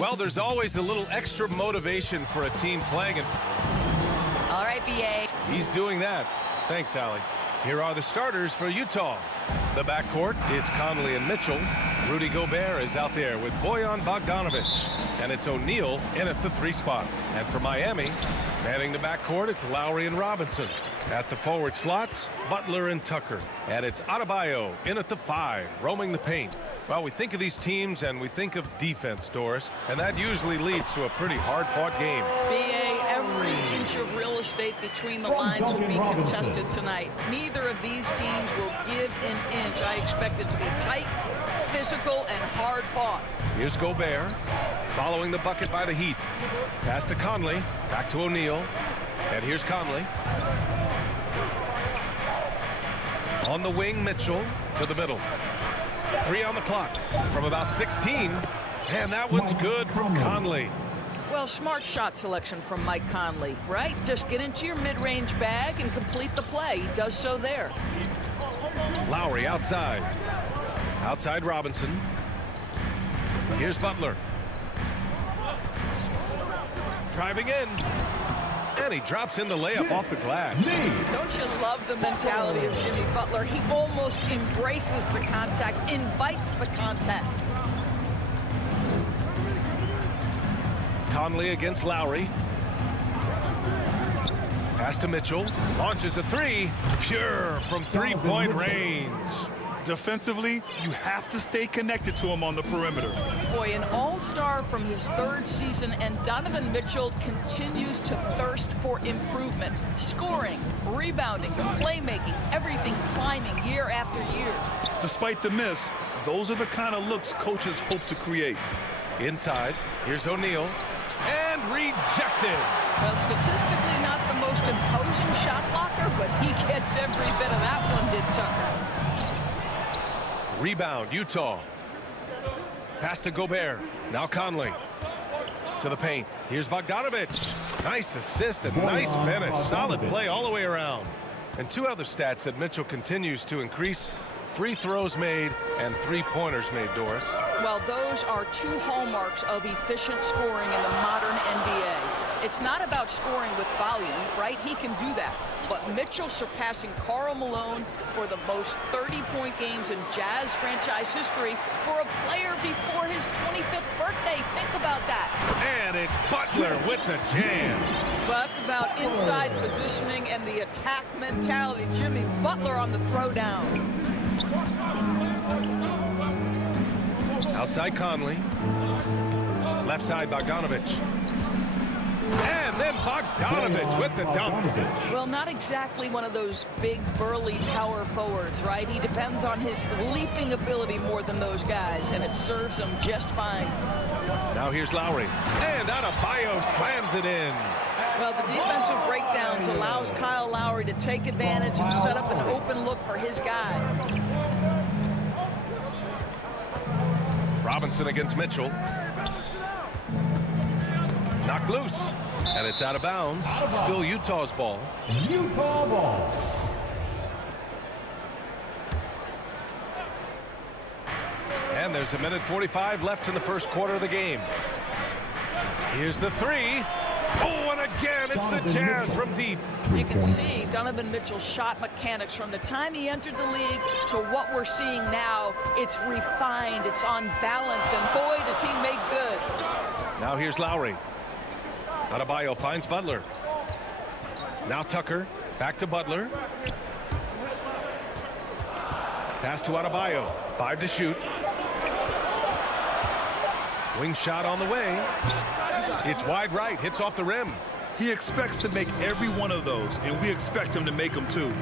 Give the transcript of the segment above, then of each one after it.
Well, there's always a little extra motivation for a team playing. All right, BA. He's doing that. Thanks, Allie. Here are the starters for Utah. The backcourt, it's Conley and Mitchell. Rudy Gobert is out there with Bojan Bogdanovic. And it's O'Neal in at the 3 spot. And for Miami, manning the backcourt, it's Lowry and Robinson. At the forward slots, Butler and Tucker. And it's Adebayo in at the 5, roaming the paint. Well, we think of these teams and we think of defense, Doris. And that usually leads to a pretty hard-fought game. BA, every inch of real estate between the lines will be contested tonight. Neither of these teams will give an inch. I expect it to be tight, physical, and hard-fought. Here's Gobert, following the bucket by the Heat. Pass to Conley, back to O'Neal, and here's Conley. On the wing, Mitchell to the middle. 3 on the clock from about 16, and that one's good from Conley. Well, smart shot selection from Mike Conley, right? Just get into your mid-range bag and complete the play. He does so there. Lowry outside. Outside Robinson. Here's Butler. Driving in. And he drops in the layup off the glass. Don't you love the mentality of Jimmy Butler? He almost embraces the contact, invites the contact. Conley against Lowry. Pass to Mitchell. Launches a 3. Pure from three-point range. Defensively, you have to stay connected to him on the perimeter. Boy, an all-star from his 3rd season, and Donovan Mitchell continues to thirst for improvement. Scoring, rebounding, playmaking, everything climbing year after year. Despite the miss, those are the kind of looks coaches hope to create. Inside, here's O'Neal. And rejected. Well, statistically not the most imposing shot blocker, but he gets every bit of that one, did Tucker. Rebound, Utah. Pass to Gobert. Now Conley. To the paint. Here's Bogdanovic. Nice assist and nice finish. Solid play all the way around. And 2 other stats that Mitchell continues to increase: free throws made and 3-pointers made, Doris. Well, those are 2 hallmarks of efficient scoring in the modern NBA. It's not about scoring with volume, right? He can do that. But Mitchell surpassing Karl Malone for the most 30-point games in Jazz franchise history for a player before his 25th birthday. Think about that. And it's Butler with the jam. Well, that's about inside positioning and the attack mentality. Jimmy Butler on the throwdown. Outside Conley. Left side Bogdanovic. And then Bogdanovic with the dunk. Well, not exactly one of those big, burly power forwards, right? He depends on his leaping ability more than those guys, and it serves him just fine. Now here's Lowry. And Adebayo slams it in. Well, the defensive breakdowns allows Kyle Lowry to take advantage and set up an open look for his guy. Robinson against Mitchell. Knocked loose. And it's out of bounds. Still Utah's ball. Utah ball. And there's 1:45 left in the first quarter of the game. Here's the 3. Oh, and again, it's the Jazz from deep. You can see Donovan Mitchell's shot mechanics from the time he entered the league to what we're seeing now. It's refined, it's on balance, and boy, does he make good. Now here's Lowry. Adebayo finds Butler. Now Tucker, back to Butler. Pass to Adebayo, 5 to shoot. Wing shot on the way. It's wide right, hits off the rim. He expects to make every one of those, and we expect him to make them too.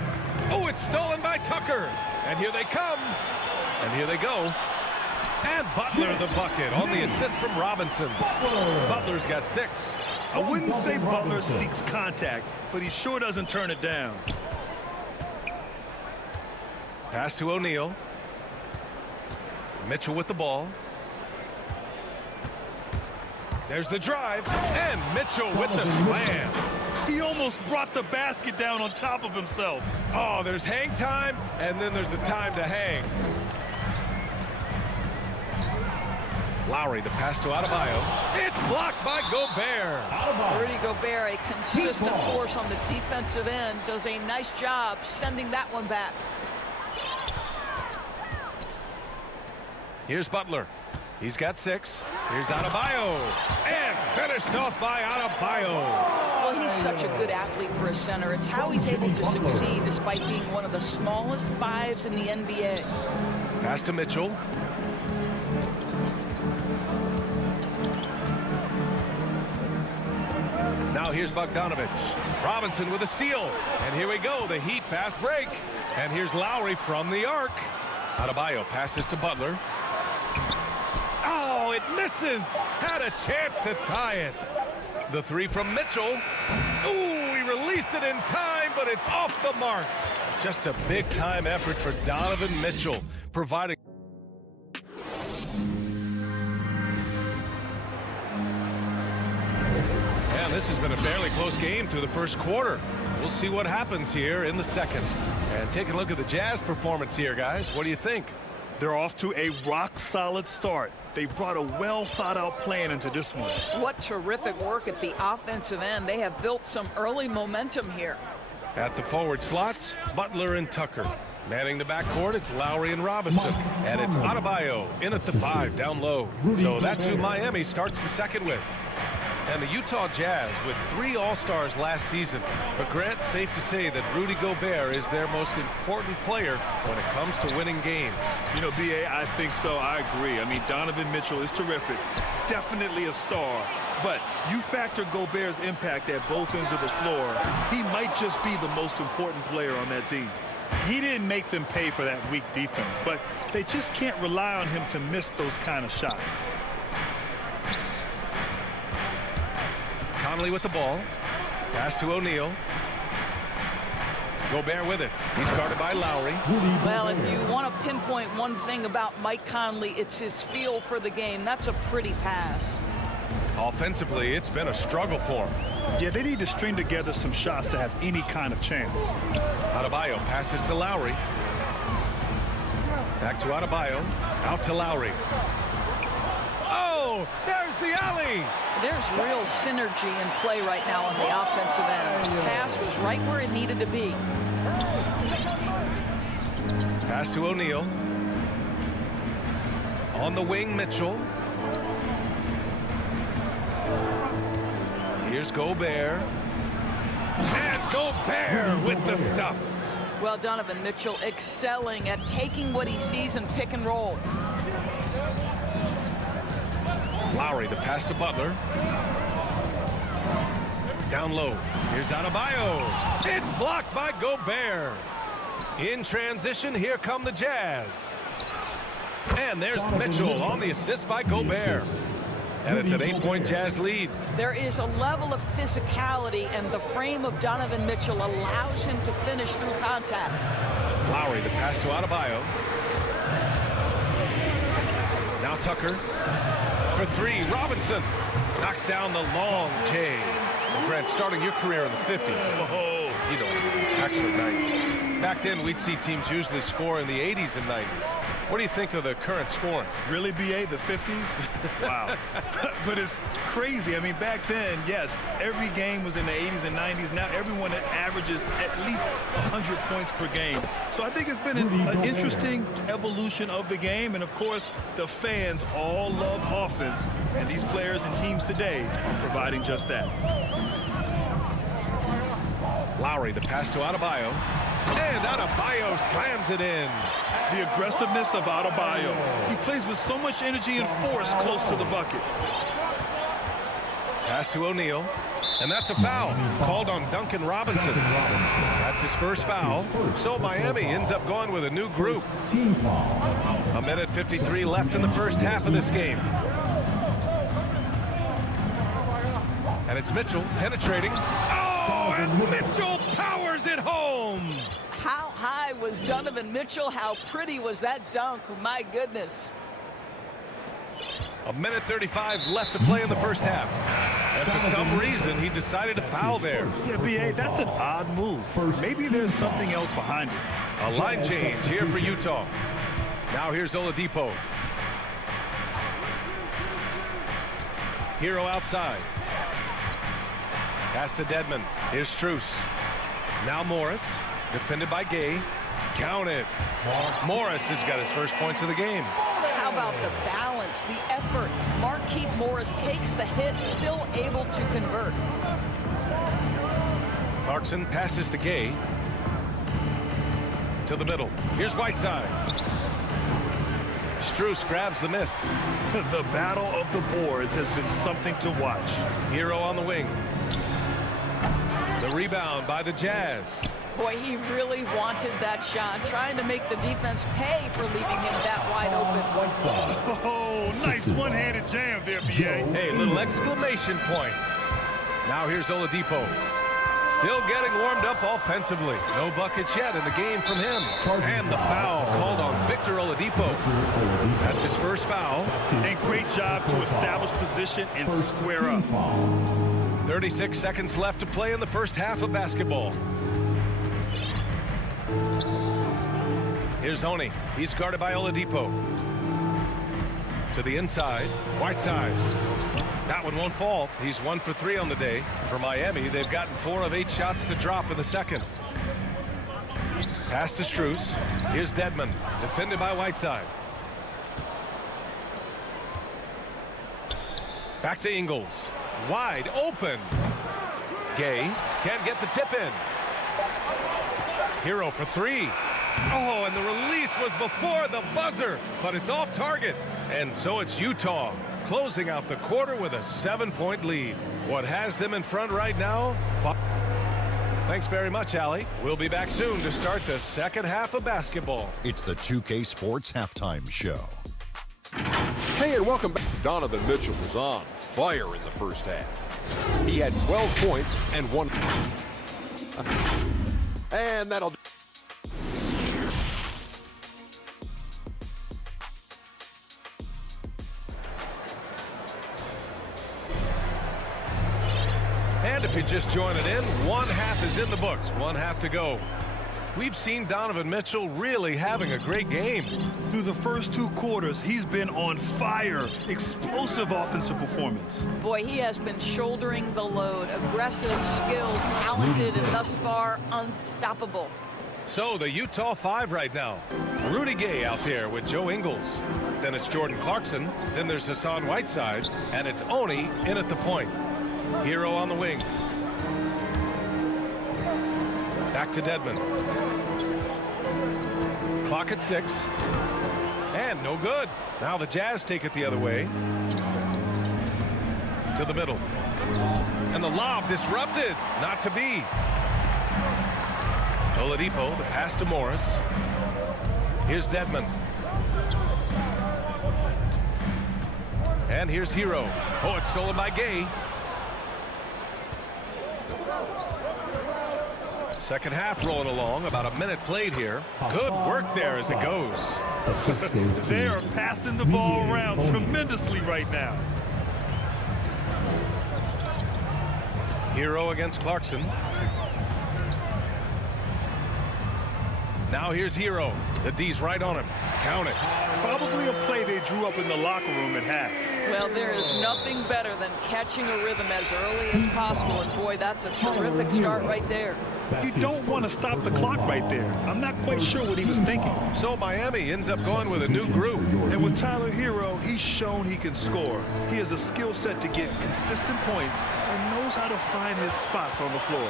Oh, it's stolen by Tucker. And here they come. And here they go. And Butler the bucket on the assist from Robinson. Butler's got 6. I wouldn't say Butler seeks contact, but he sure doesn't turn it down. Pass to O'Neal. Mitchell with the ball. There's the drive, and Mitchell with the slam. He almost brought the basket down on top of himself. Oh, there's hang time, and then there's a time to hang. Lowry, the pass to Adebayo. It's blocked by Gobert. Rudy Gobert, a consistent force on the defensive end, does a nice job sending that one back. Here's Butler. He's got 6. Here's Adebayo. And finished off by Adebayo. Well, he's such a good athlete for a center. It's how he's able to succeed despite being one of the smallest 5s in the NBA. Pass to Mitchell. Now here's Bogdanovich. Robinson with a steal. And here we go, the Heat fast break. And here's Lowry from the arc. Adebayo passes to Butler. Oh, it misses. Had a chance to tie it. The 3 from Mitchell. Ooh, he released it in time, but it's off the mark. Just a big-time effort for Donovan Mitchell, providing. And this has been a fairly close game through the first quarter. We'll see what happens here in the second. And take a look at the Jazz performance here, guys. What do you think? They're off to a rock-solid start. They brought a well-thought-out plan into this one. What terrific work at the offensive end. They have built some early momentum here. At the forward slots, Butler and Tucker. Manning the backcourt, it's Lowry and Robinson. And it's Adebayo in at the 5, down low. So that's who Miami starts the second with. And the Utah Jazz with 3 All-Stars last season. But Grant, safe to say that Rudy Gobert is their most important player when it comes to winning games. You know, B.A., I think so. I agree. I mean, Donovan Mitchell is terrific. Definitely a star. But you factor Gobert's impact at both ends of the floor, he might just be the most important player on that team. He didn't make them pay for that weak defense, but they just can't rely on him to miss those kind of shots. Conley with the ball. Pass to O'Neal. Gobert with it. He's guarded by Lowry. Well, if you want to pinpoint one thing about Mike Conley, it's his feel for the game. That's a pretty pass. Offensively, it's been a struggle for him. Yeah, they need to string together some shots to have any kind of chance. Adebayo passes to Lowry. Back to Adebayo. Out to Lowry. Oh, there's the alley. There's real synergy in play right now on the offensive end. The pass was right where it needed to be. Pass to O'Neal. On the wing, Mitchell. Here's Gobert. And Gobert with the stuff. Well, Donovan Mitchell excelling at taking what he sees in pick and roll. Lowry, the pass to Butler. Down low. Here's Adebayo. It's blocked by Gobert. In transition, here come the Jazz. And there's Mitchell on the assist by Gobert. And it's an 8-point Jazz lead. There is a level of physicality, and the frame of Donovan Mitchell allows him to finish through contact. Lowry, the pass to Adebayo. Now Tucker. For 3, Robinson knocks down the long J. Grant, starting your career in the 50s. Oh, You know, actually 90s. Back then, we'd see teams usually score in the 80s and 90s. What do you think of the current scoring? Really, BA, the 50s? Wow. But it's crazy. I mean, back then, yes, every game was in the 80s and 90s. Now everyone averages at least 100 points per game. So I think it's been an interesting evolution of the game. And, of course, the fans all love offense. And these players and teams today are providing just that. Lowry, the pass to Adebayo. And Adebayo slams it in. The aggressiveness of Adebayo. He plays with so much energy and force close to the bucket. Pass to O'Neal. And that's a foul called on Duncan Robinson. That's his first foul. So Miami ends up going with a new group. A minute 53 left in the first half of this game. And it's Mitchell penetrating. Oh, and Mitchell powers it home. How high was Donovan Mitchell? How pretty was that dunk? My goodness. A minute 35 left to play in the first half. And for some reason, he decided to foul there. Yeah, BA, that's an odd move. Maybe there's something else behind it. A line change here for Utah. Now here's Oladipo. Hero outside. Pass to Dedmon. Here's Strus. Now Morris. Defended by Gay. Count it. Morris has got his first points of the game. How about the balance, the effort? Markieff Morris takes the hit, still able to convert. Clarkson passes to Gay. To the middle. Here's Whiteside. Strus grabs the miss. The battle of the boards has been something to watch. Hero on the wing. The rebound by the Jazz. Boy, he really wanted that shot, trying to make the defense pay for leaving him that wide open. Oh, nice one-handed jam there, BA. Hey, little exclamation point. Now here's Oladipo. Still getting warmed up offensively. No buckets yet in the game from him. And the foul called on Victor Oladipo. That's his first foul. And great job to establish position and square up. 36 seconds left to play in the first half of basketball. Here's Honey. He's guarded by Oladipo. To the inside. Whiteside. That one won't fall. He's 1 for 3 on the day. For Miami, they've gotten 4 of 8 shots to drop in the second. Pass to Strus. Here's Dedmon. Defended by Whiteside. Back to Ingles. Wide open. Gay can't get the tip in. Hero for 3. Oh, and the release was before the buzzer, but it's off target. And so it's Utah closing out the quarter with a 7-point lead. What has them in front right now? Thanks very much, Allie. We'll be back soon to start the second half of basketball. It's the 2K Sports Halftime Show. Hey, and welcome back. Donovan Mitchell was on fire in the first half. He had 12 points and 1. And that'll do. And if you're just joining in, one half is in the books. One half to go. We've seen Donovan Mitchell really having a great game. Through the first 2 quarters, he's been on fire. Explosive offensive performance. Boy, he has been shouldering the load. Aggressive, skilled, talented, and thus far unstoppable. So the Utah 5 right now. Rudy Gay out there with Joe Ingles. Then it's Jordan Clarkson. Then there's Hassan Whiteside. And it's Oni in at the point. Hero on the wing. Back to Dedmon. Clock at 6. And no good. Now the Jazz take it the other way. To the middle. And the lob disrupted. Not to be. Oladipo, the pass to Morris. Here's Dedmon. And here's Hero. Oh, it's stolen by Gay. Second half rolling along. About a minute played here. Good work there as it goes. They are passing the ball around tremendously right now. Hero against Clarkson. Now here's Hero. The D's right on him. Count it. Probably a play they drew up in the locker room at half. Well, there is nothing better than catching a rhythm as early as possible. And boy, that's a terrific start right there. You don't want to stop the clock right there. I'm not quite sure what he was thinking. So Miami ends up going with a new group. And with Tyler Hero, he's shown he can score. He has a skill set to get consistent points and knows how to find his spots on the floor.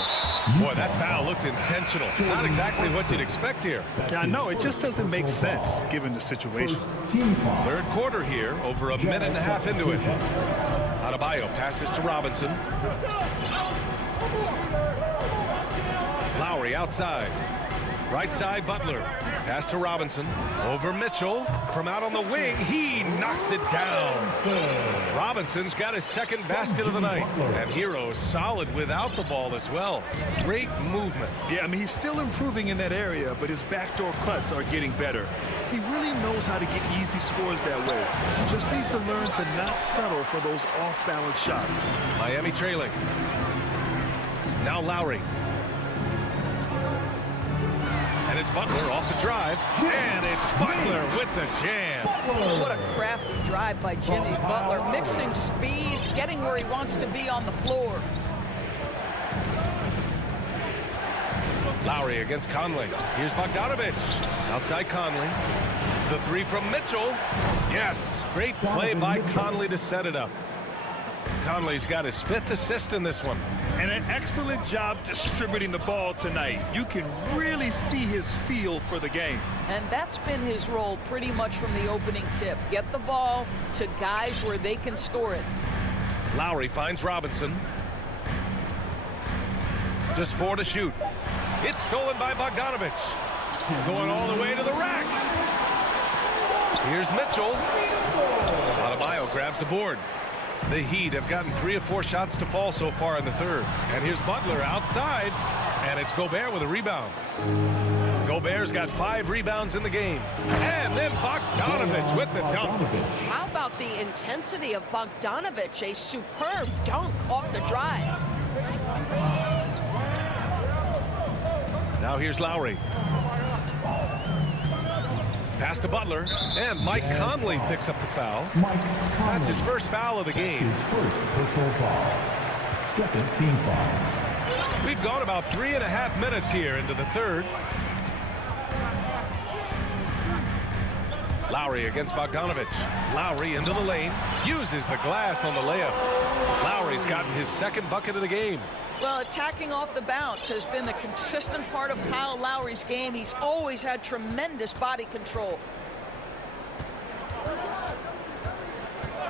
Boy, that foul looked intentional. Not exactly what you'd expect here. Yeah, I know. It just doesn't make sense given the situation. Third quarter here, over a minute and a half into it. Adebayo passes to Robinson. Lowry outside. Right side, Butler. Pass to Robinson. Over Mitchell. From out on the wing, he knocks it down. Robinson's got his second basket of the night. And Hero solid without the ball as well. Great movement. Yeah, I mean, he's still improving in that area, but his backdoor cuts are getting better. He really knows how to get easy scores that way. He just needs to learn to not settle for those off-balance shots. Miami trailing. Now Lowry. And it's Butler off the drive. And it's Butler with the jam. What a crafty drive by Jimmy Butler. Mixing speeds, getting where he wants to be on the floor. Lowry against Conley. Here's Bogdanovich. Outside Conley. The three from Mitchell. Yes. Great play by Conley to set it up. Conley's got his 5th assist in this one. And an excellent job distributing the ball tonight. You can really see his feel for the game. And that's been his role pretty much from the opening tip. Get the ball to guys where they can score it. Lowry finds Robinson. Just 4 to shoot. It's stolen by Bogdanovich. Going all the way to the rack. Here's Mitchell. Adebayo grabs the board. The Heat have gotten 3 of 4 shots to fall so far in the third. And here's Butler outside. And it's Gobert with a rebound. Gobert's got 5 rebounds in the game. And then Bogdanovich with the dunk. How about the intensity of Bogdanovich? A superb dunk off the drive. Now here's Lowry. Pass to Butler, and Mike Conley picks up the foul. That's his first foul of the game. His first personal foul. Second team foul. We've gone about 3.5 minutes here into the third. Lowry against Bogdanovich. Lowry into the lane, uses the glass on the layup. Lowry's gotten his second bucket of the game. Well, attacking off the bounce has been the consistent part of Kyle Lowry's game. He's always had tremendous body control.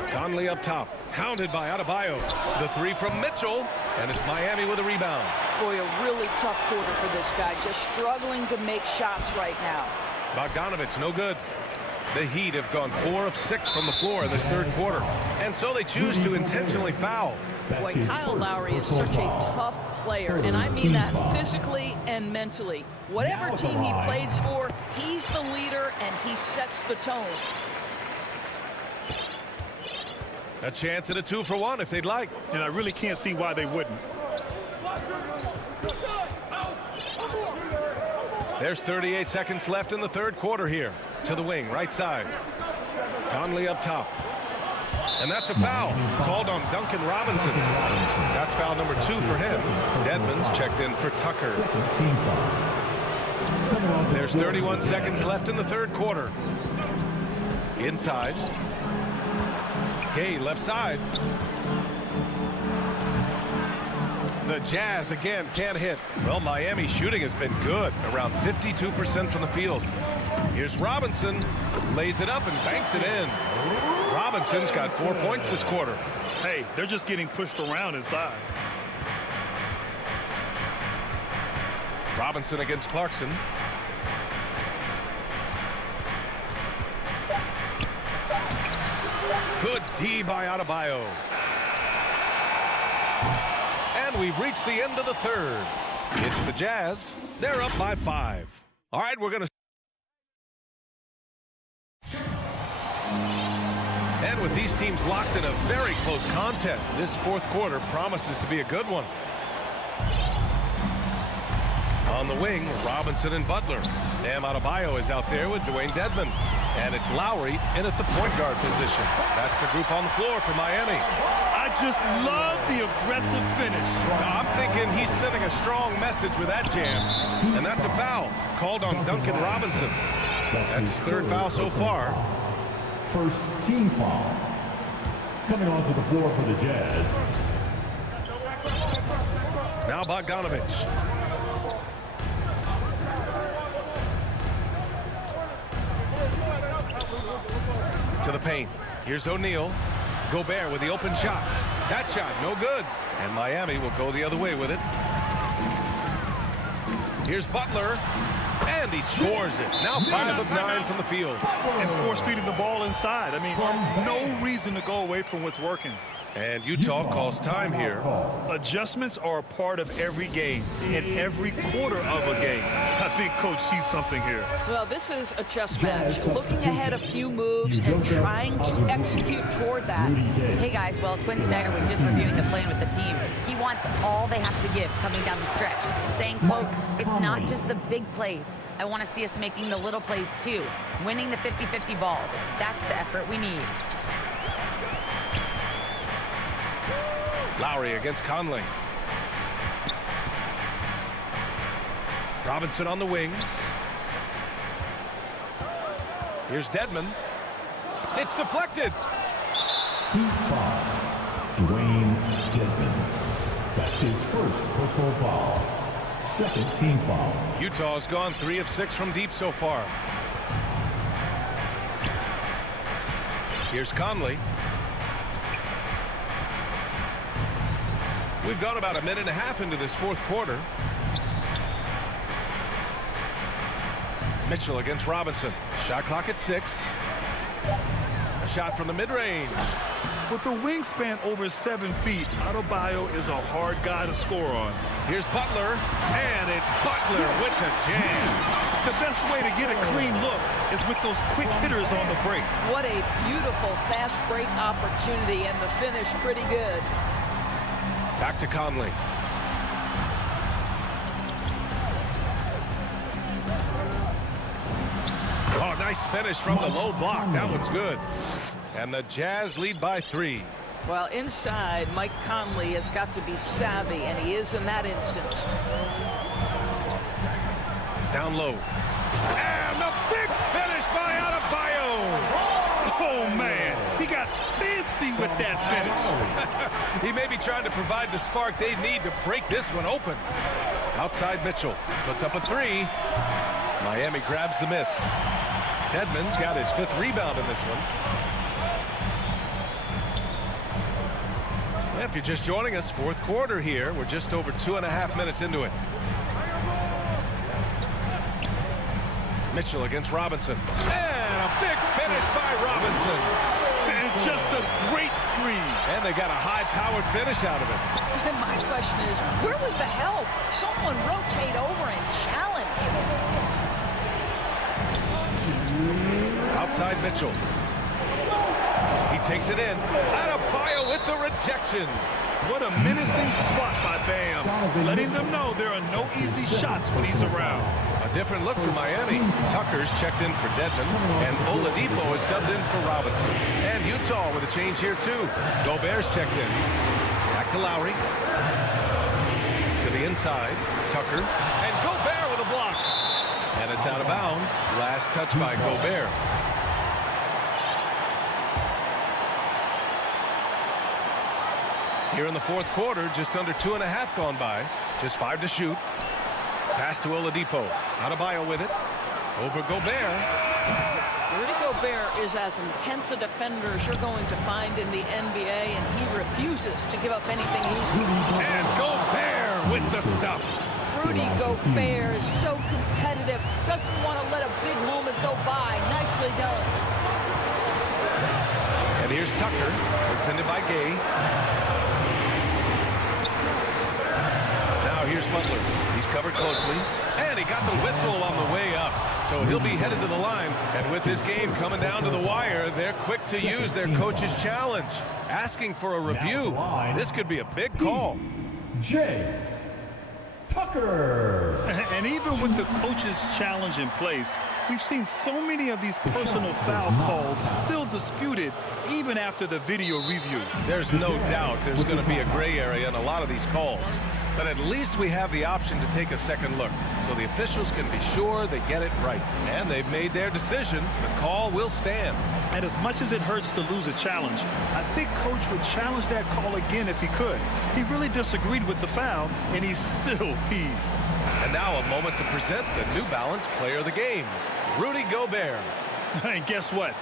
Conley up top, hounded by Adebayo. The 3 from Mitchell, and it's Miami with a rebound. Boy, a really tough quarter for this guy, just struggling to make shots right now. Bogdanovich, no good. The Heat have gone 4 of 6 from the floor in this third quarter, and so they choose to intentionally foul. Boy, Kyle Lowry is such a tough player, and I mean that physically and mentally. Whatever team he plays for, he's the leader, and he sets the tone. A chance at a 2-for-1 if they'd like. And I really can't see why they wouldn't. There's 38 seconds left in the third quarter here. To the wing, right side. Conley up top. And that's a foul called on Duncan Robinson. That's foul number 2 for him. Dedmon's checked in for Tucker. There's 31 seconds left in the third quarter. Inside. Gay left side. The Jazz again can't hit. Well, Miami's shooting has been good, around 52% from the field. Here's Robinson, lays it up and banks it in. Robinson's got 4 points this quarter. Hey, they're just getting pushed around inside. Robinson against Clarkson. Good D by Adebayo. And we've reached the end of the third. It's the Jazz. They're up by 5. All right, we're going to... And with these teams locked in a very close contest, this fourth quarter promises to be a good one. On the wing, Robinson and Butler. Bam Adebayo is out there with Dwayne Dedmon. And it's Lowry in at the point guard position. That's the group on the floor for Miami. I just love the aggressive finish. Now, I'm thinking he's sending a strong message with that jam. And that's a foul called on Duncan Robinson. That's his third foul so far. First team foul. Coming onto the floor for the Jazz. Now Bogdanovich. To the paint. Here's O'Neal. Gobert with the open shot. That shot, no good. And Miami will go the other way with it. Here's Butler. And he scores it. Now 5 of 9 from the field. And force feeding the ball inside. I mean, no reason to go away from what's working. And Utah calls time here. Adjustments are a part of every game, in every quarter of a game. I think Coach sees something here. Well, this is a chess match. Looking ahead a few moves and trying to execute toward that. Hey guys, well, Quinn Snyder was just reviewing the plan with the team. He wants all they have to give coming down the stretch. Saying, quote, it's not just the big plays. I want to see us making the little plays too. Winning the 50-50 balls. That's the effort we need. Lowry against Conley. Robinson on the wing. Here's Dedmon. It's deflected. Team foul. Dwayne Dedmon. That's his first personal foul. Second team foul. Utah's gone 3 of 6 from deep so far. Here's Conley. We've gone about a minute and a half into this fourth quarter. Mitchell against Robinson. Shot clock at 6. A shot from the mid-range. With a wingspan over 7 feet, Adebayo is a hard guy to score on. Here's Butler, and it's Butler with the jam. The best way to get a clean look is with those quick hitters on the break. What a beautiful fast break opportunity, and the finish pretty good. Back to Conley. Oh, nice finish from the low block. That one's good. And the Jazz lead by 3. Well, inside, Mike Conley has got to be savvy, and he is in that instance. Down low. And the big finish by Adebayo. Oh, man. He got fancy with that finish. He may be trying to provide the spark they need to break this one open. Outside Mitchell puts up a 3. Miami grabs the miss. Dedmon's got his 5th rebound in this one. If you're just joining us, fourth quarter here. We're just over 2.5 minutes into it. Mitchell against Robinson. And a big finish by Robinson. And just a great screen. And they got a high-powered finish out of it. And my question is, where was the help? Someone rotate over and challenge. Outside Mitchell. He takes it in. Adebayo with the rejection. What a menacing spot by Bam. Letting them know there are no easy shots when he's around. A different look for Miami. Tucker's checked in for Dedmon, and Oladipo is subbed in for Robinson. And Utah with a change here, too. Gobert's checked in. Back to Lowry. To the inside. Tucker. And Gobert with a block. And it's out of bounds. Last touch by Gobert. Here in the fourth quarter, just under 2.5 gone by. Just 5 to shoot. Pass to Oladipo. Adebayo with it. Over Gobert. Rudy Gobert is as intense a defender as you're going to find in the NBA, and he refuses to give up anything easy. And Gobert with the stuff. Rudy Gobert is so competitive, doesn't want to let a big moment go by. Nicely done. And here's Tucker, defended by Gay. Now here's Butler. He's covered closely. And he got the whistle on the way up. So he'll be headed to the line. And with this game coming down to the wire, they're quick to use their coach's challenge. Asking for a review. This could be a big call. Jay Tucker. And even with the coach's challenge in place, we've seen so many of these personal foul calls still disputed even after the video review. There's no doubt there's going to be a gray area in a lot of these calls. But at least we have the option to take a second look, so the officials can be sure they get it right. And they've made their decision. The call will stand. And as much as it hurts to lose a challenge, I think Coach would challenge that call again if he could. He really disagreed with the foul, and he's still peeved. And now a moment to present the New Balance Player of the Game, Rudy Gobert. And guess what?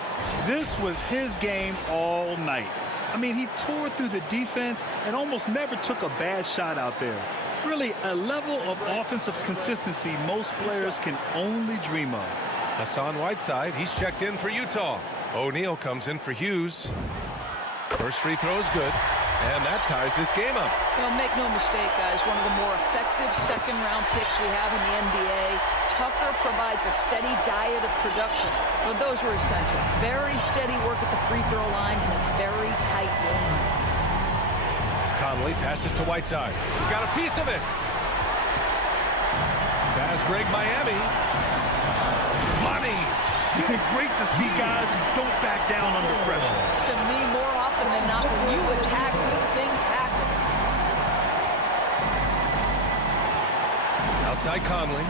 This was his game all night. I mean, he tore through the defense and almost never took a bad shot out there. Really, a level of offensive consistency most players can only dream of. Hassan Whiteside, he's checked in for Utah. O'Neal comes in for Hughes. First free throw is good, and that ties this game up. Well, make no mistake, guys, one of the more effective second-round picks we have in the NBA. Tucker provides a steady diet of production. Well, those were essential. Very steady work at the free throw line and a very tight game. Conley passes to Whiteside. He got a piece of it. Fast break Miami. Money. Great to see guys who don't back down under pressure. To me, more often than not, when you attack, good things happen. Outside Conley.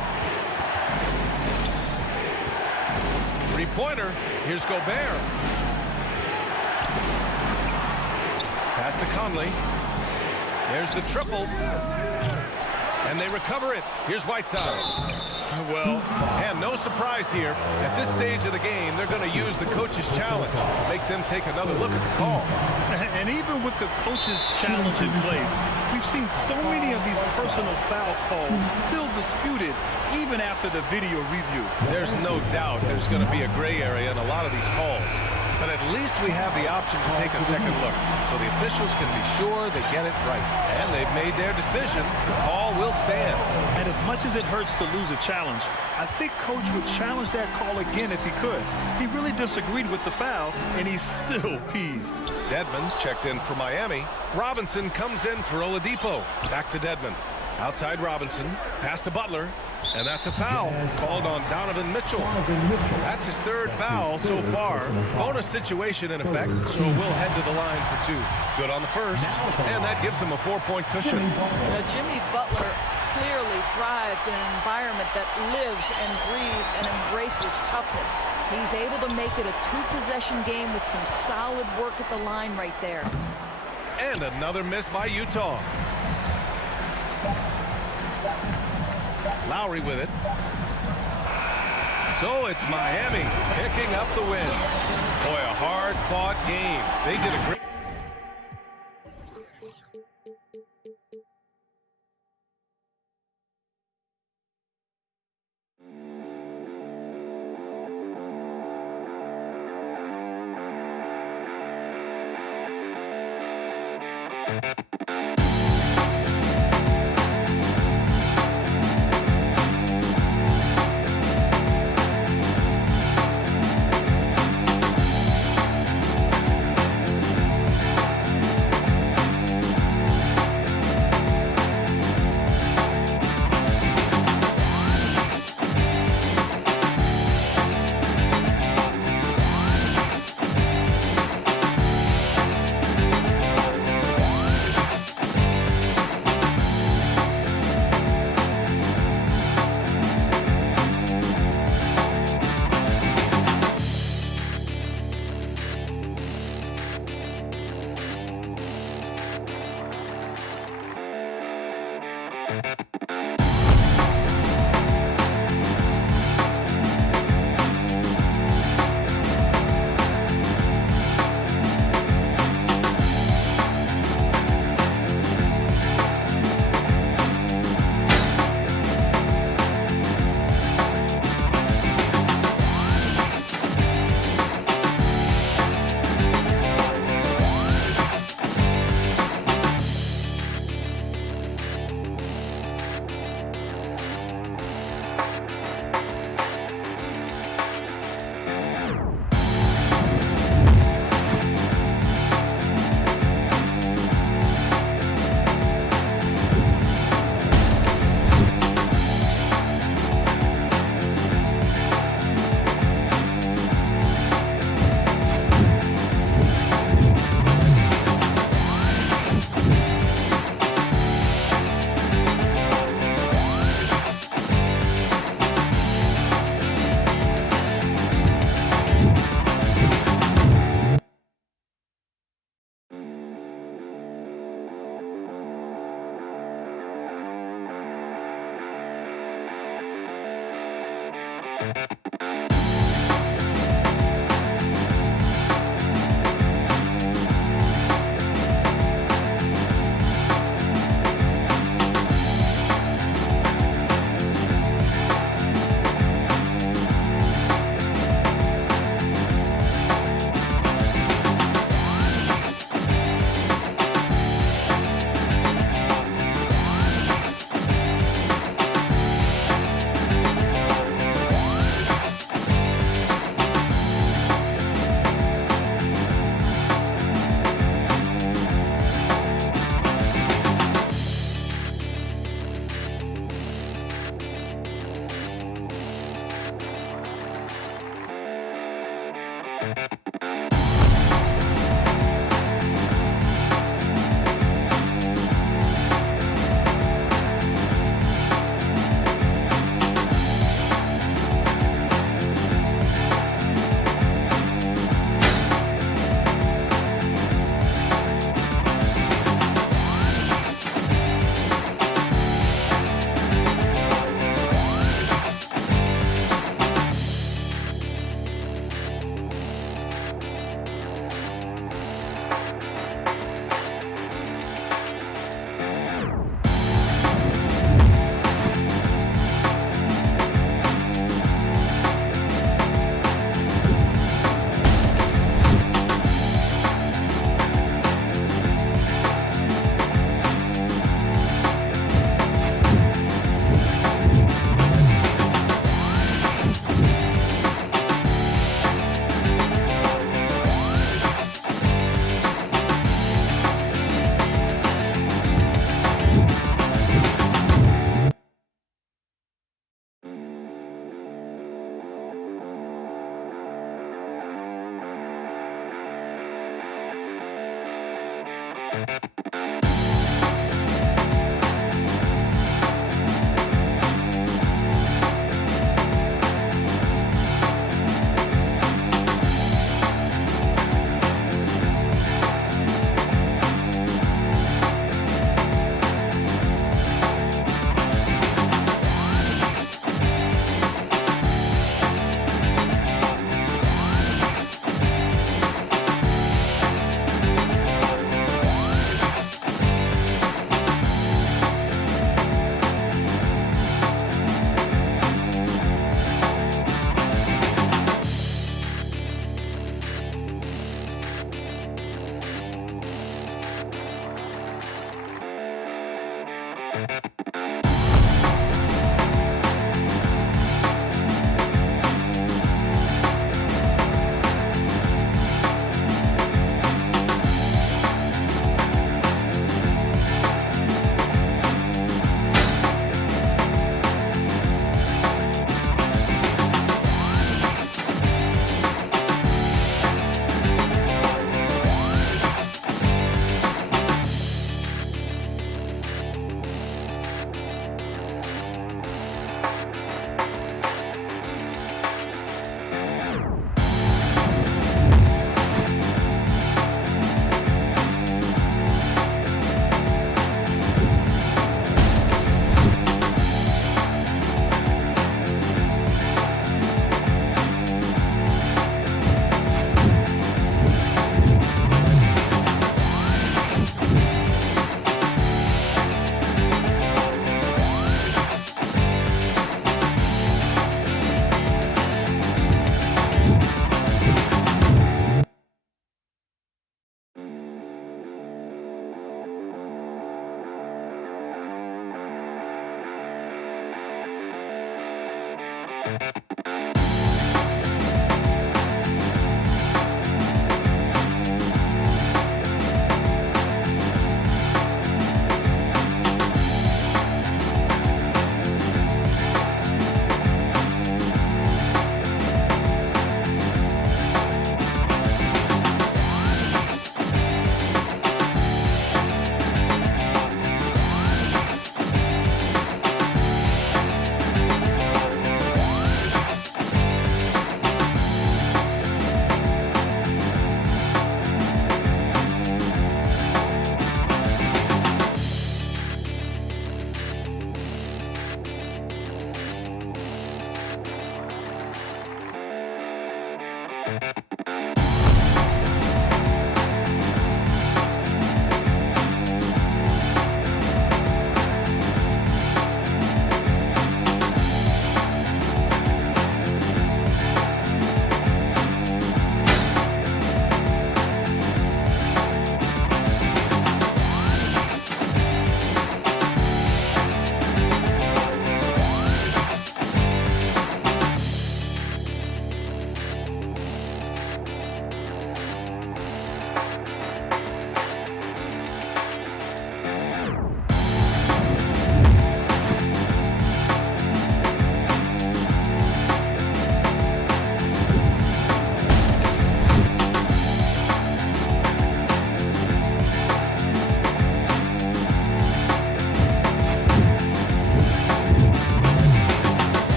Three-pointer. Here's Gobert. Pass to Conley. There's the triple. And they recover it. Here's Whiteside. Well, and no surprise here. At this stage of the game, they're going to use the coach's challenge. Make them take another look at the call. And even with the coach's challenge in place, we've seen so many of these personal foul calls still disputed even after the video review. There's no doubt there's going to be a gray area in a lot of these calls. But at least we have the option to take a second look, so the officials can be sure they get it right. And they've made their decision. The call will stand. And as much as it hurts to lose a challenge, I think Coach would challenge that call again if he could. He really disagreed with the foul, and he's still peeved. Dedmon's checked in for Miami. Robinson comes in for Oladipo. Back to Dedmon. Outside Robinson. Pass to Butler. And that's a foul called on Donovan Mitchell. That's his third foul so far. Bonus situation in effect, so we'll head to the line for two. Good on the first, and that gives him a 4-point cushion. Now, Jimmy Butler clearly thrives in an environment that lives and breathes and embraces toughness. He's able to make it a two-possession game with some solid work at the line right there. And another miss by Utah. Lowry with it. So it's Miami picking up the win. Boy, a hard-fought game. They did a great...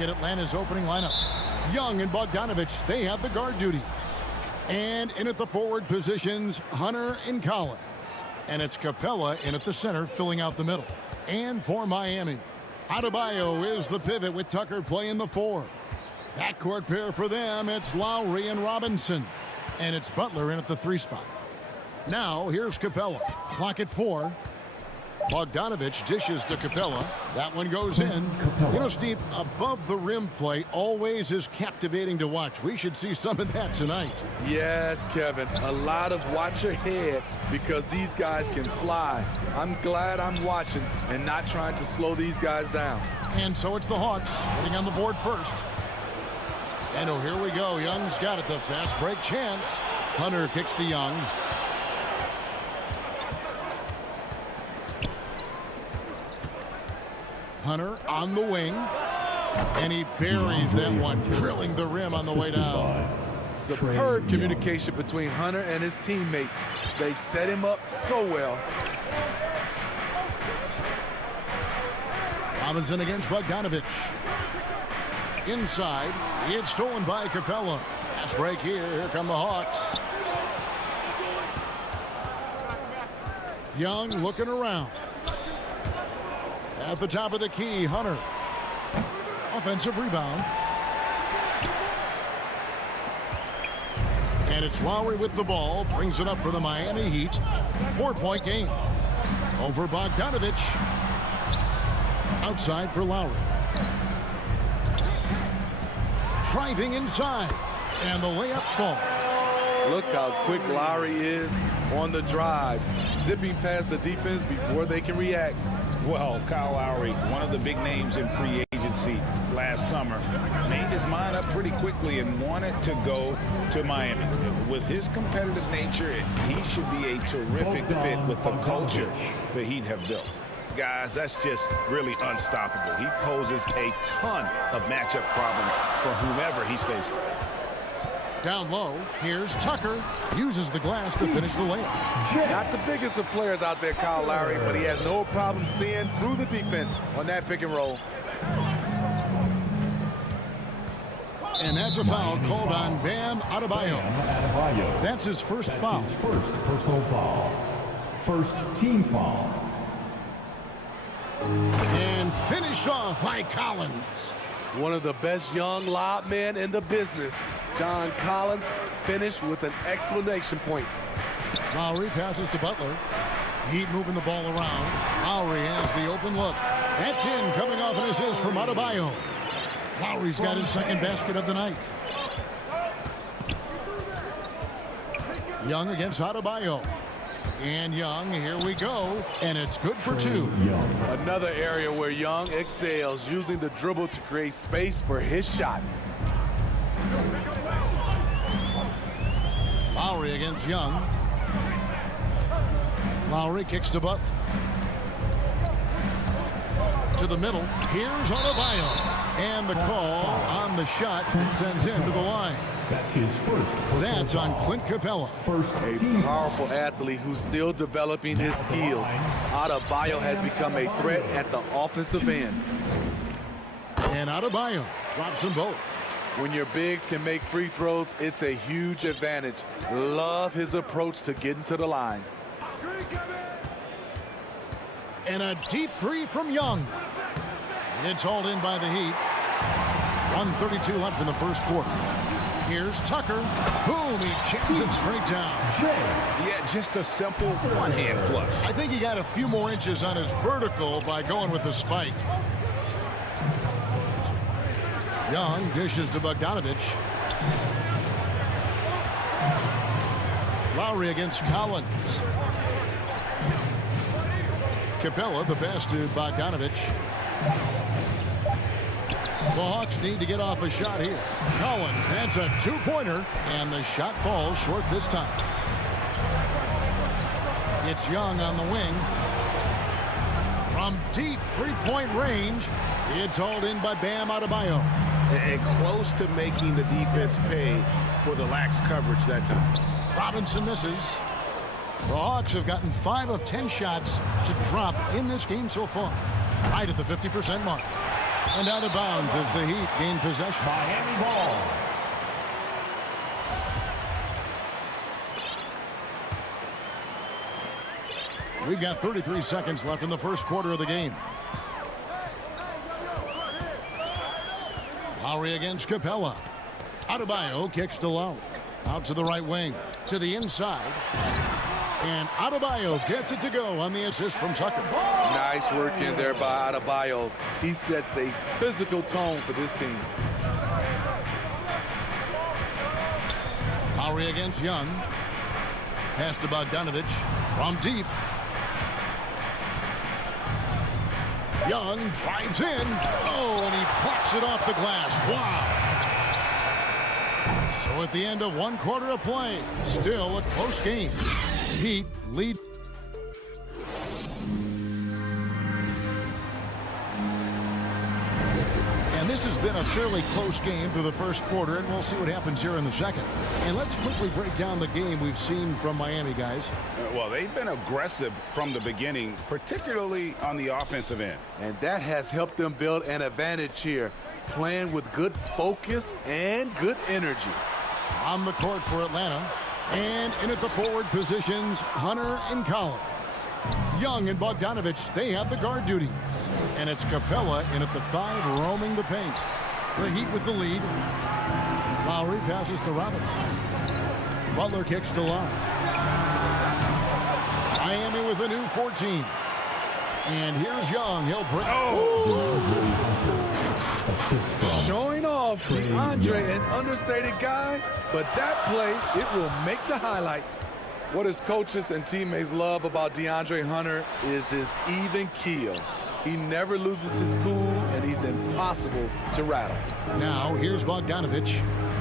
At Atlanta's opening lineup. Young and Bogdanovich, they have the guard duties. And in at the forward positions, Hunter and Collins. And it's Capella in at the center, filling out the middle. And for Miami, Adebayo is the pivot with Tucker playing the 4. Backcourt pair for them, it's Lowry and Robinson. And it's Butler in at the 3 spot. Now, here's Capella. Clock at 4. Bogdanovich dishes to Capella. That one goes in. You know, Steve, above the rim play always is captivating to watch. We should see some of that tonight. Yes, Kevin. A lot of watch your head because these guys can fly. I'm glad I'm watching and not trying to slow these guys down. And so it's the Hawks getting on the board first. And oh, here we go. Young's got it. The fast break chance. Hunter kicks to Young. Hunter on the wing. And he buries that one, drilling the rim on the way down. Superb communication between Hunter and his teammates. They set him up so well. Robinson against Bogdanovich. Inside, it's stolen by Capella. Fast break here. Here come the Hawks. Young looking around. At the top of the key, Hunter. Offensive rebound. And it's Lowry with the ball. Brings it up for the Miami Heat. 4-point game. Over Bogdanovich. Outside for Lowry. Driving inside. And the layup falls. Look how quick Lowry is on the drive. Zipping past the defense before they can react. Well, Kyle Lowry, one of the big names in free agency last summer, made his mind up pretty quickly and wanted to go to Miami. With his competitive nature, he should be a terrific fit with the culture the Heat have built. Guys, that's just really unstoppable. He poses a ton of matchup problems for whomever he's facing. Down low, here's Tucker. Uses the glass to finish the layup. Not the biggest of players out there, Kyle Lowry, but he has no problem seeing through the defense on that pick and roll. And that's a foul called on Bam Adebayo. That's his first foul. His first personal foul. First team foul. And finished off by Collins. One of the best young lob men in the business. John Collins finished with an exclamation point. Lowry passes to Butler. Heat moving the ball around. Lowry has the open look. That's in, coming off an assist from Adebayo. Lowry's got his second basket of the night. Young against Adebayo. And Young, here we go. And it's good for 2. Another area where Young excels, using the dribble to create space for his shot. Lowry against Young. Lowry kicks to Butler. To the middle. Here's Adebayo. And the call on the shot that sends him to the line. That's his first. That's on Clint Capella. First A powerful athlete who's still developing his skills. Adebayo has become a threat at the offensive end. And Adebayo drops them both. When your bigs can make free throws, it's a huge advantage. Love his approach to getting to the line. And a deep three from Young. It's hauled in by the Heat. 1:32 left in the first quarter. Here's Tucker. Boom, he jams it straight down. Yeah, just a simple one-hand flush. I think he got a few more inches on his vertical by going with the spike. Young dishes to Bogdanovich. Lowry against Collins. Capella, the pass to Bogdanovich. The Hawks need to get off a shot here. Collins, that's a 2-pointer, and the shot falls short this time. It's Young on the wing. From deep 3-point range, it's hauled in by Bam Adebayo. And close to making the defense pay for the lax coverage that time. Robinson misses. The Hawks have gotten 5 of 10 shots to drop in this game so far. Right at the 50% mark. And out of bounds as the Heat gain possession. Miami ball. We've got 33 seconds left in the first quarter of the game. Lowry against Capella. Adebayo kicks to Lowry. Out to the right wing. To the inside. And Adebayo gets it to go on the assist from Tucker. Nice work in there by Adebayo. He sets a physical tone for this team. Lowry against Young. Pass to Bogdanovich from deep. Young drives in. Oh, and he plucks it off the glass. Wow. So at the end of 1 quarter of play, still a close game. Heat lead. And this has been a fairly close game through the first quarter, and we'll see what happens here in the second. And let's quickly break down the game we've seen from Miami, guys. Well, they've been aggressive from the beginning, particularly on the offensive end. And that has helped them build an advantage here, playing with good focus and good energy. On the court for Atlanta, and in at the forward positions, Hunter and Collins. Young and Bogdanovich, they have the guard duties. And it's Capella in at the 5, roaming the paint. The Heat with the lead. Lowry passes to Robinson. Butler kicks to Love. Miami with a new 14. And here's Young. He'll bring. Showing off DeAndre, an understated guy, but that play, it will make the highlights. What his coaches and teammates love about DeAndre Hunter is his even keel. He never loses his cool, and he's impossible to rattle. Now, here's Bogdanovich,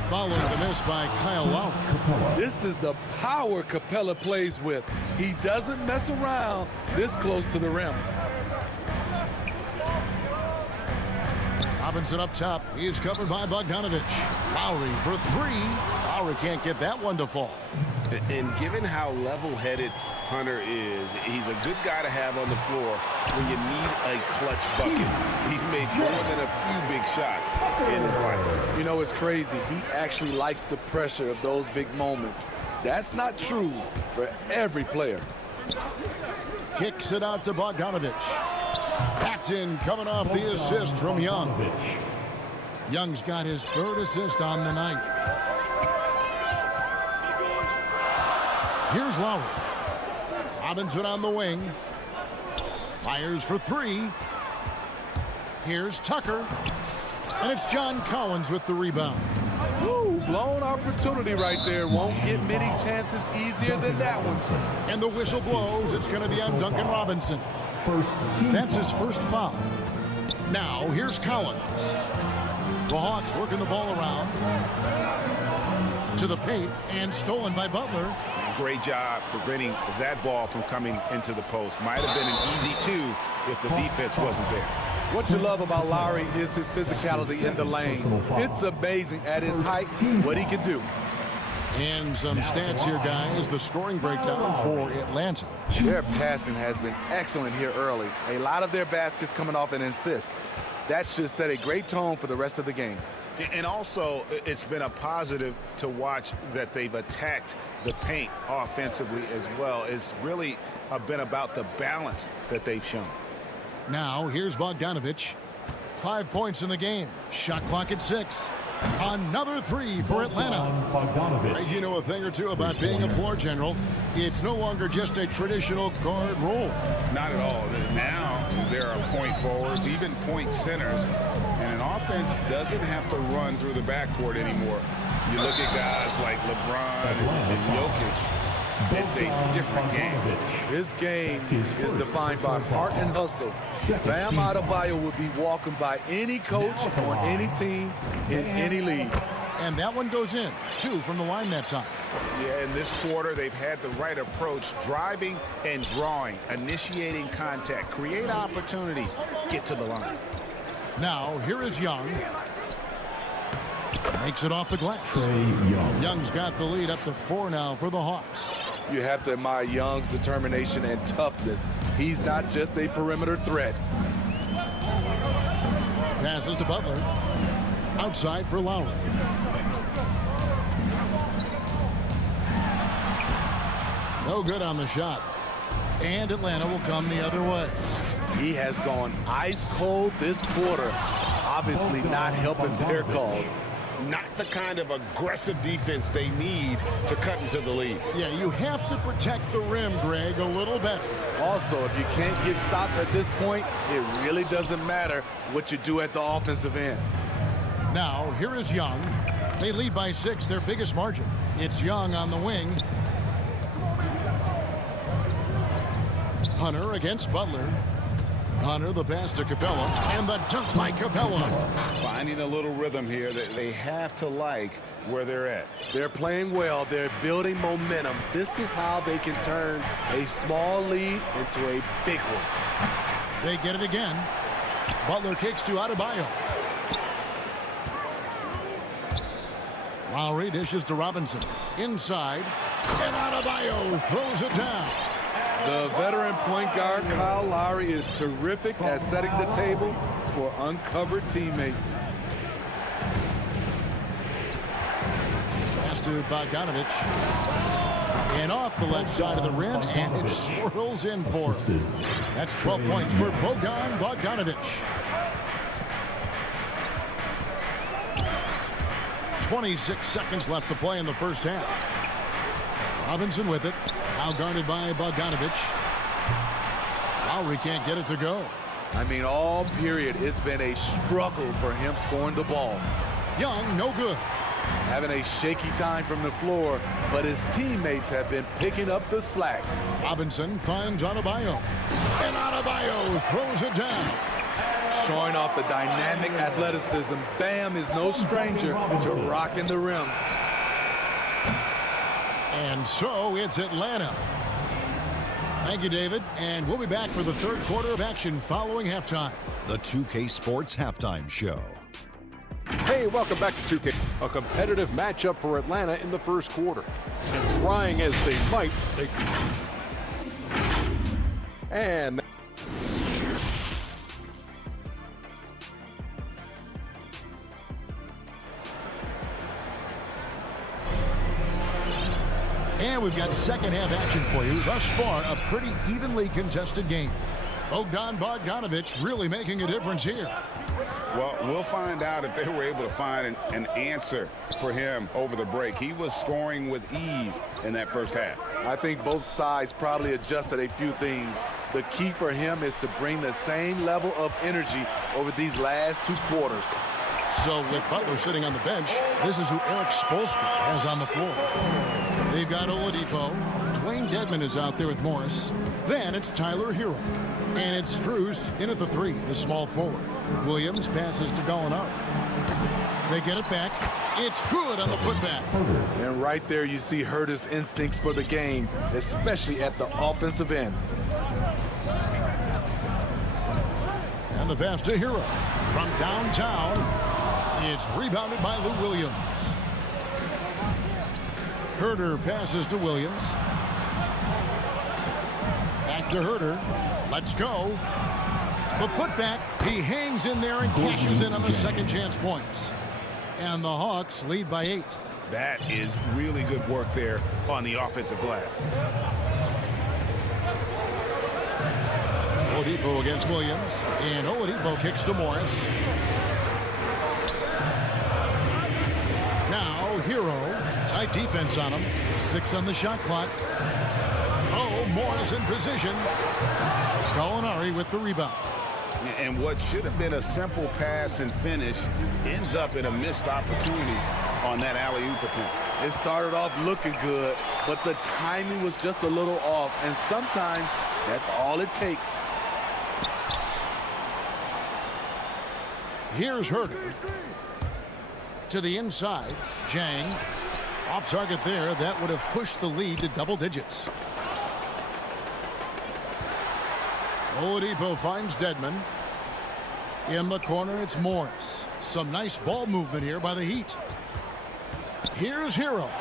following the miss by Kyle Lowry. This is the power Capella plays with. He doesn't mess around this close to the rim. Robinson up top. He is covered by Bogdanovich. Lowry for 3. Lowry can't get that one to fall. And given how level-headed Hunter is, he's a good guy to have on the floor when you need a clutch bucket. He's made more than a few big shots in his life. You know, it's crazy. He actually likes the pressure of those big moments. That's not true for every player. Kicks it out to Bogdanovich. That's in, coming off the assist from Young. Young's got his 3rd assist on the night. Here's Lowry. Robinson on the wing. Fires for 3. Here's Tucker. And it's John Collins with the rebound. Woo, blown opportunity right there. Won't get many chances easier than that one. And the whistle blows. It's going to be on Duncan Robinson. That's his first foul. Now, here's Collins. The Hawks working the ball around. To the paint, and stolen by Butler. Great job preventing that ball from coming into the post. Might have been an easy 2 if the defense wasn't there. What you love about Lowry is his physicality in the lane. It's amazing at his height what he can do. And some stats here, guys. The scoring breakdown for Atlanta. Their passing has been excellent here early. A lot of their baskets coming off an assist. That should set a great tone for the rest of the game. And also, it's been a positive to watch that they've attacked the paint offensively as well. It's really been about the balance that they've shown. Now, here's Bogdanovich. 5 points in the game. Shot clock at 6. Another 3 for Atlanta. Right, you know a thing or two about being a floor general. It's no longer just a traditional guard role. Not at all. Now there are point forwards, even point centers, and an offense doesn't have to run through the backcourt anymore. You look at guys like LeBron and Jokic. It's a different game. This game is defined by heart and hustle. Bam Adebayo would be walking by any coach on any team in any league. And that one goes in. 2 from the line that time. Yeah, in this quarter, they've had the right approach, driving and drawing, initiating contact, create opportunities, get to the line. Now, here is Young. Makes it off the glass. Young's got the lead up to 4 now for the Hawks. You have to admire Young's determination and toughness. He's not just a perimeter threat. Passes to Butler. Outside for Lowry. No good on the shot. And Atlanta will come the other way. He has gone ice cold this quarter. obviously not helping their cause. Not the kind of aggressive defense they need to cut into the lead. Yeah, you have to protect the rim, Greg, a little better. Also, if you can't get stops at this point, it really doesn't matter what you do at the offensive end. Now, here is Young. They lead by 6, their biggest margin. It's Young on the wing. Hunter against Butler. Hunter, the pass to Capella, and the dunk by Capella. Finding a little rhythm here that they have to like where they're at. They're playing well. They're building momentum. This is how they can turn a small lead into a big one. They get it again. Butler kicks to Adebayo. Lowry dishes to Robinson. Inside, and Adebayo throws it down. The veteran point guard, Kyle Lowry, is terrific at setting the table for uncovered teammates. Pass to Bogdanovich. And off the left side of the rim, and it swirls in for him. That's 12 points for Bogdanovich. 26 seconds left to play in the first half. Robinson with it. Now guarded by Bogdanovich. Lowry can't get it to go. I mean, all period, it's been a struggle for him scoring the ball. Young, no good. Having a shaky time from the floor, but his teammates have been picking up the slack. Robinson finds Adebayo. And Adebayo throws it down. Showing off the dynamic athleticism, Bam is no stranger to rocking the rim. And so it's Atlanta. Thank you, David. And we'll be back for the third quarter of action following halftime. The 2K Sports Halftime Show. Hey, welcome back to 2K. A competitive matchup for Atlanta in the first quarter. And trying as they might, and And we've got second half action for you. Thus far, a pretty evenly contested game. Bogdanovich really making a difference here. Well, we'll find out if they were able to find an answer for him over the break. He was scoring with ease in that first half. I think both sides probably adjusted a few things. The key for him is to bring the same level of energy over these last 2 quarters. So with Butler sitting on the bench, this is who Eric Spoelstra has on the floor. They've got Oladipo. Dwayne Dedmon is out there with Morris. Then it's Tyler Hero. And it's Strus in at the 3, the small forward. Williams passes to Gallinari. They get it back. It's good on the putback. And right there you see Herter's instincts for the game, especially at the offensive end. And the pass to Hero. From downtown, it's rebounded by Lou Williams. Herter passes to Williams. Back to Herter. Let's go. The putback. He hangs in there and cashes in on the second chance points. And the Hawks lead by 8. That is really good work there on the offensive glass. Oladipo against Williams. And Oladipo kicks to Morris. Now Hero. Tight defense on him. 6 on the shot clock. Oh, Morris in position. Gallinari with the rebound. And what should have been a simple pass and finish ends up in a missed opportunity on that alley-oop attempt. It started off looking good, but the timing was just a little off, and sometimes that's all it takes. Here's Herter. To the inside, Jang. Off target there. That would have pushed the lead to double digits. Oladipo finds Dedmon. In the corner, it's Morris. Some nice ball movement here by the Heat. Here's Hero.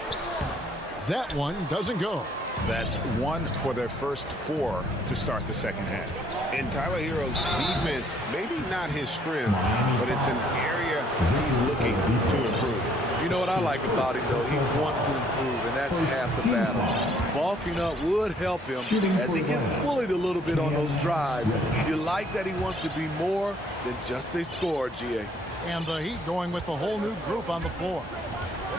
That one doesn't go. That's 1 for their first 4 to start the second half. And Tyler Hero's defense, maybe not his strength, but it's an area he's looking to improve. You know what I like about him, though? He wants to improve, and that's half the battle. Bulking up would help him as he gets bullied a little bit on those drives. You like that he wants to be more than just a scorer, G.A. And the Heat going with the whole new group on the floor.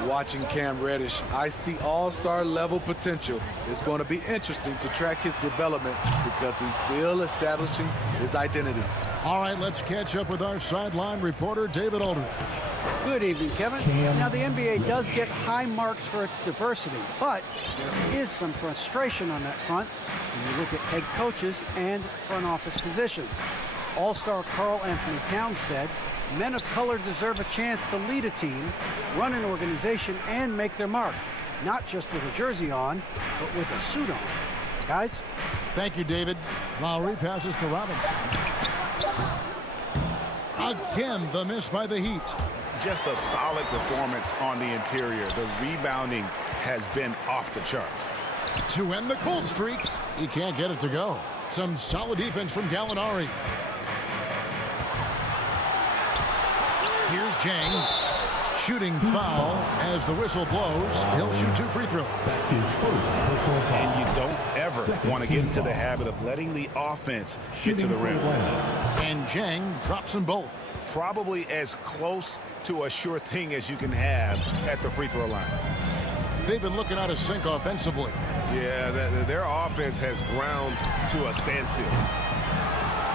Watching Cam Reddish, I see all-star level potential. It's going to be interesting to track his development because he's still establishing his identity. All right, let's catch up with our sideline reporter, David Aldridge. Good evening, Kevin. Now, the NBA does get high marks for its diversity, but there is some frustration on that front when you look at head coaches and front office positions. All-star Karl Anthony Towns said, "Men of color deserve a chance to lead a team, run an organization, and make their mark. Not just with a jersey on, but with a suit on." Guys? Thank you, David. Lowry passes to Robinson. Again, the miss by the Heat. Just a solid performance on the interior. The rebounding has been off the charts. To end the cold streak, he can't get it to go. Some solid defense from Gallinari. Here's Jang. Shooting foul as the whistle blows. He'll shoot 2 free throws. That's his first personal foul. And you don't ever want to get into the habit of letting the offense get to the rim. And Jang drops them both. Probably as close to a sure thing as you can have at the free throw line. They've been looking out of sync offensively. Yeah, their offense has ground to a standstill.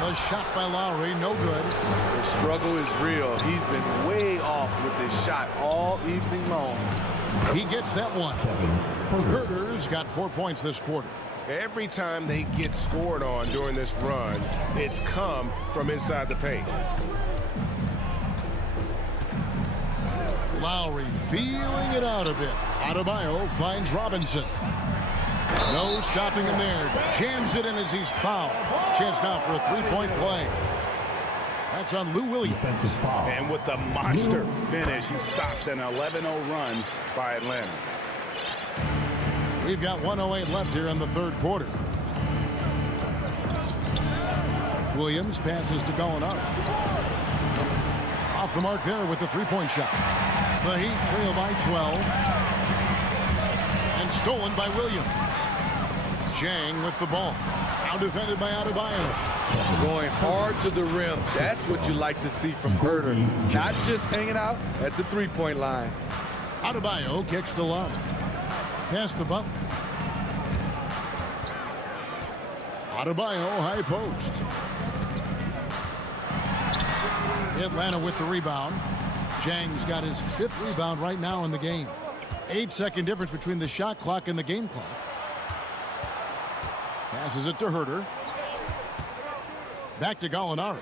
The shot by Lowry, no good. The struggle is real. He's been way off with his shot all evening long. He gets that one. Herter's got 4 points this quarter. Every time they get scored on during this run, it's come from inside the paint. Lowry feeling it out a bit. Adebayo finds Robinson. No stopping him there. Jams it in as he's fouled. Chance now for a three-point play. That's on Lou Williams. And with the monster finish, he stops an 11-0 run by Atlanta. We've got 1:08 left here in the third quarter. Williams passes to Gallinari. Off the mark there with the three-point shot. The Heat trail by 12. And stolen by Williams. Jang with the ball. Now defended by Adebayo. Going hard to the rim. That's what you like to see from Herter. Not just hanging out at the three-point line. Adebayo kicks to Love. Pass to Butler. Adebayo high post. Atlanta with the rebound. Jang's got his 5th rebound right now in the game. 8-second difference between the shot clock and the game clock. Passes it to Herter. Back to Gallinari.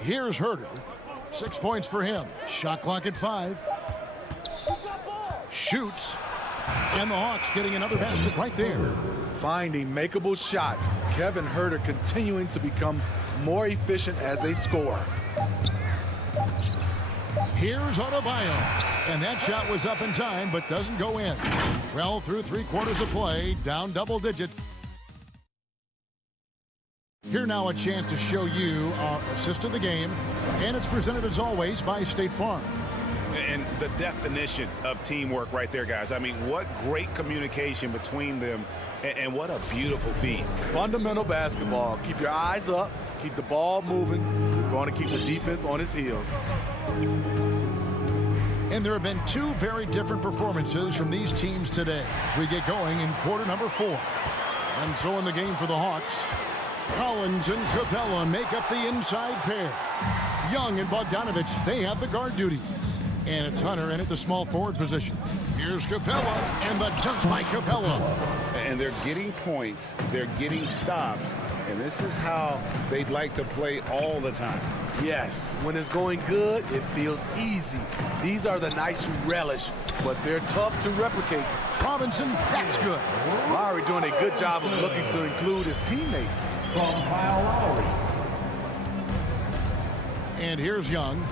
Here's Herter. 6 points for him. Shot clock at 5. Shoots. And the Hawks getting another basket right there. Finding makeable shots. Kevin Herter continuing to become more efficient as a scorer. Here's Adebayo. And that shot was up in time, but doesn't go in. Well, through 3 quarters of play, down double digits. Here now a chance to show you our assist of the game. And it's presented as always by State Farm. And the definition of teamwork right there, guys. I mean, what great communication between them, and what a beautiful feed. Fundamental basketball. Keep your eyes up. Keep the ball moving. You're going to keep the defense on its heels. And there have been 2 very different performances from these teams today as we get going in quarter number 4. And so in the game for the Hawks, Collins and Capella make up the inside pair. Young and Bogdanovich, they have the guard duties. And it's Hunter in at the small forward position. Here's Capella, and the dunk by Capella. And they're getting points, they're getting stops, and this is how they'd like to play all the time. Yes, when it's going good, it feels easy. These are the nights you relish, but they're tough to replicate. Robinson, that's good. Lowry doing a good job of looking to include his teammates. From Kyle Lowry. And here's Young.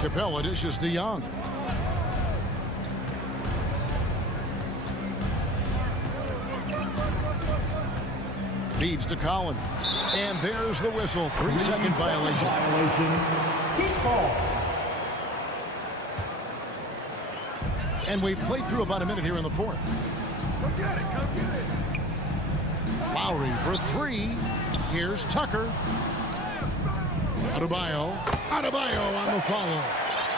Capella dishes to Young. Feeds to Collins. And there's the whistle. 3-second violation. Keep ball. And we've played through about a minute here in the fourth. Come get it. Lowry for three. Here's Tucker. Adebayo on the follow.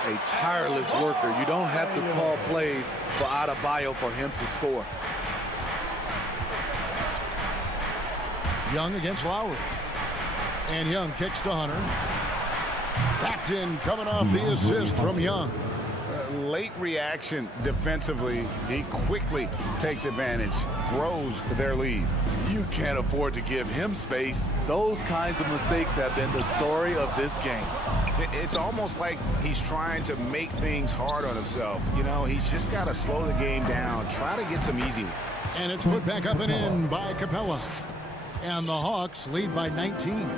A tireless worker. You don't have to call plays for Adebayo for him to score. Young against Lowry. And Young kicks to Hunter. That's in, coming off the assist from Young. Late reaction defensively. He quickly takes advantage, grows their lead. You can't afford to give him space. Those kinds of mistakes have been the story of this game. It's almost like he's trying to make things hard on himself. You know, he's just got to slow the game down, try to get some easy ones. And it's put back up and in by Capella. And the Hawks lead by 19.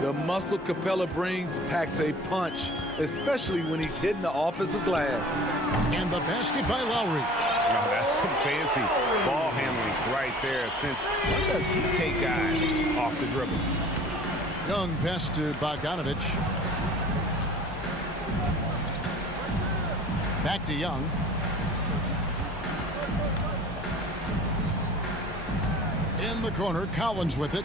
The muscle Capella brings packs a punch, especially when he's hitting the offensive glass. And the basket by Lowry. Oh, that's some fancy ball handling right there. Since when does he take guys off the dribble? Young pass to Bogdanovich. Back to Young. In the corner, Collins with it.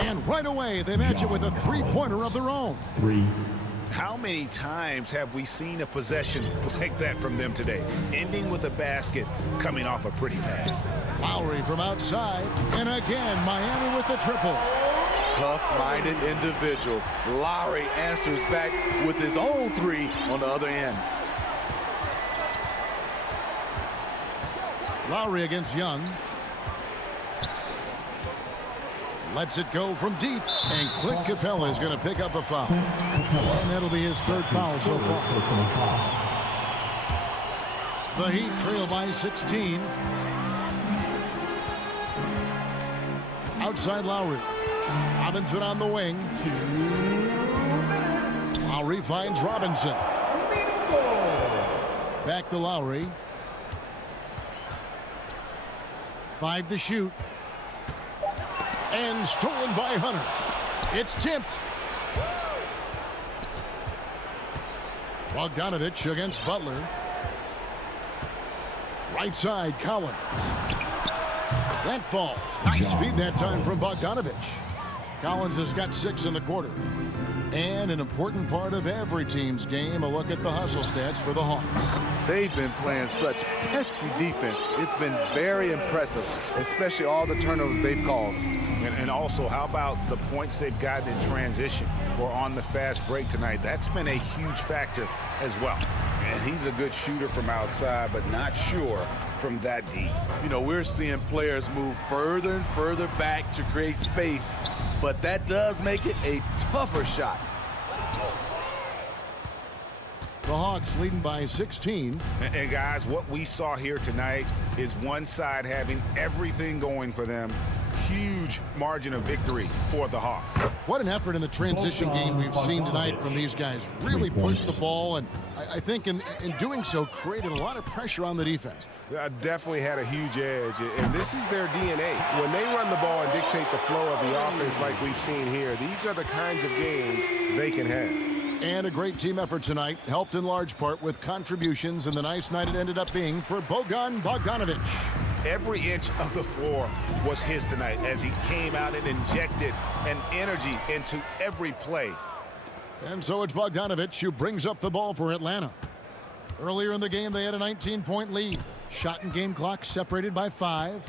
And right away, they match it with a three-pointer of their own. How many times have we seen a possession like that from them today? Ending with a basket, coming off a pretty pass. Lowry from outside. And again, Miami with the triple. Tough-minded individual. Lowry answers back with his own three on the other end. Lowry against Young. Lets it go from deep, and Clint Capella is going to pick up a foul. And that'll be his third foul so far. The Heat trail by 16. Outside Lowry. Robinson on the wing. Lowry finds Robinson. Back to Lowry. 5 to shoot. And stolen by Hunter. It's tipped. Bogdanovich against Butler. Right side, Collins. That falls. Nice feed that time from Bogdanovich. Collins has got 6 in the quarter. And an important part of every team's game, a look at the hustle stats for the Hawks. They've been playing such pesky defense. It's been very impressive, especially all the turnovers they've caused. And also, how about the points they've gotten in transition or on the fast break tonight? That's been a huge factor as well. And he's a good shooter from outside, but not sure from that deep. You know, we're seeing players move further and further back to create space, but that does make it a tougher shot. The Hawks leading by 16. And guys, what we saw here tonight is one side having everything going for them. Huge margin of victory for the Hawks. What an effort in the transition game we've seen tonight from these guys. Really pushed the ball, and I think in doing so created a lot of pressure on the defense. Definitely had a huge edge, and this is their DNA. When they run the ball and dictate the flow of the offense like we've seen here, these are the kinds of games they can have. And a great team effort tonight, helped in large part with contributions, and the nice night it ended up being for Bojan Bogdanovic. Every inch of the floor was his tonight as he came out and injected an energy into every play. And so it's Bogdanovic who brings up the ball for Atlanta. Earlier in the game, they had a 19-point lead. Shot and game clock separated by 5.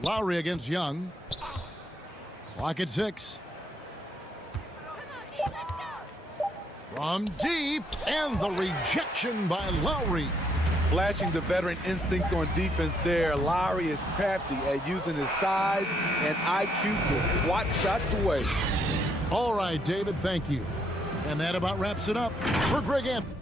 Lowry against Young. Clock at 6. From deep, and the rejection by Lowry. Flashing the veteran instincts on defense there. Lowry is crafty at using his size and IQ to swat shots away. All right, David, thank you. And that about wraps it up for Greg Anthony.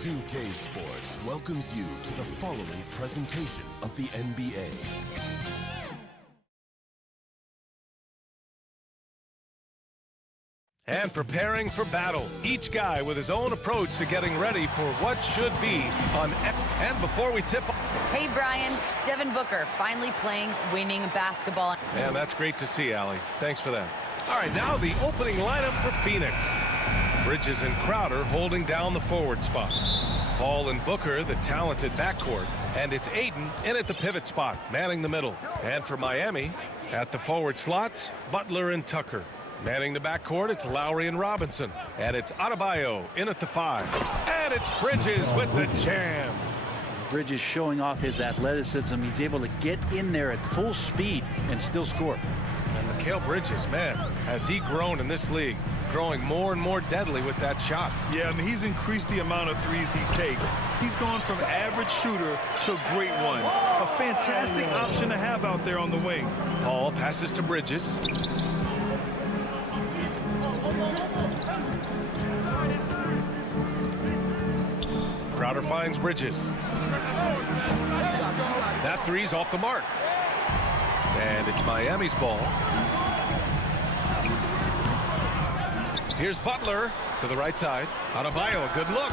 2K Sports welcomes you to the following presentation of the NBA. And preparing for battle. Each guy with his own approach to getting ready for what should be on. And before we tip. Hey, Brian. Devin Booker finally playing winning basketball. Man, that's great to see, Allie. Thanks for that. All right, now the opening lineup for Phoenix. Bridges and Crowder holding down the forward spots. Paul and Booker, the talented backcourt. And it's Ayton in at the pivot spot, manning the middle. And for Miami, at the forward slots, Butler and Tucker. Manning the backcourt, it's Lowry and Robinson. And it's Adebayo in at the 5. And it's Bridges with the jam. Bridges showing off his athleticism. He's able to get in there at full speed and still score. And Mikal Bridges, man, has he grown in this league? Growing more and more deadly with that shot. Yeah, I mean, he's increased the amount of threes he takes. He's gone from average shooter to great one. A fantastic option to have out there on the wing. Paul passes to Bridges. Crowder finds Bridges. That three's off the mark. And it's Miami's ball. Here's Butler to the right side. Adebayo, a good look.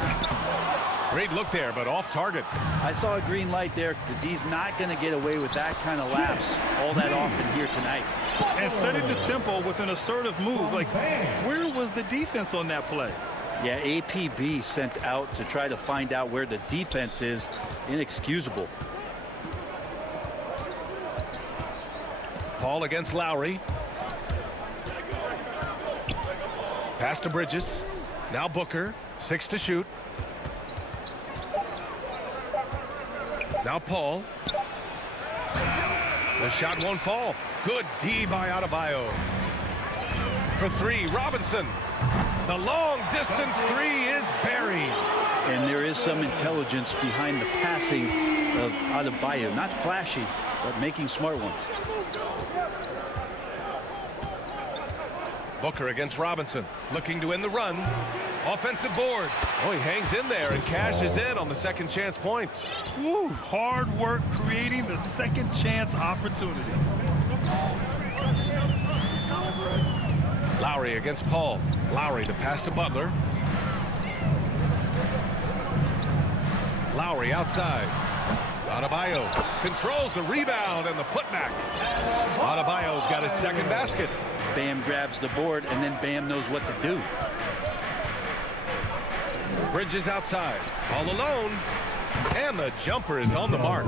Great look there, but off target. I saw a green light there. The D's not going to get away with that kind of lapse all that often here tonight. And setting the tempo with an assertive move. Like, where was the defense on that play? Yeah, APB sent out to try to find out where the defense is. Inexcusable. Paul against Lowry. Pass to Bridges. Now Booker. 6 to shoot. Now Paul. The shot won't fall. Good D by Adebayo. For 3, Robinson. The long distance 3 is buried. And there is some intelligence behind the passing of Adebayo. Not flashy, but making smart ones. Booker against Robinson, looking to end the run. Offensive board. Oh, he hangs in there and cashes in on the second chance points. Woo, hard work creating the second chance opportunity. Lowry against Paul. Lowry to pass to Butler. Lowry outside. Adebayo controls the rebound and the putback. Adebayo's got his second basket. Bam grabs the board, and then Bam knows what to do. Bridges outside, all alone, and the jumper is on the mark.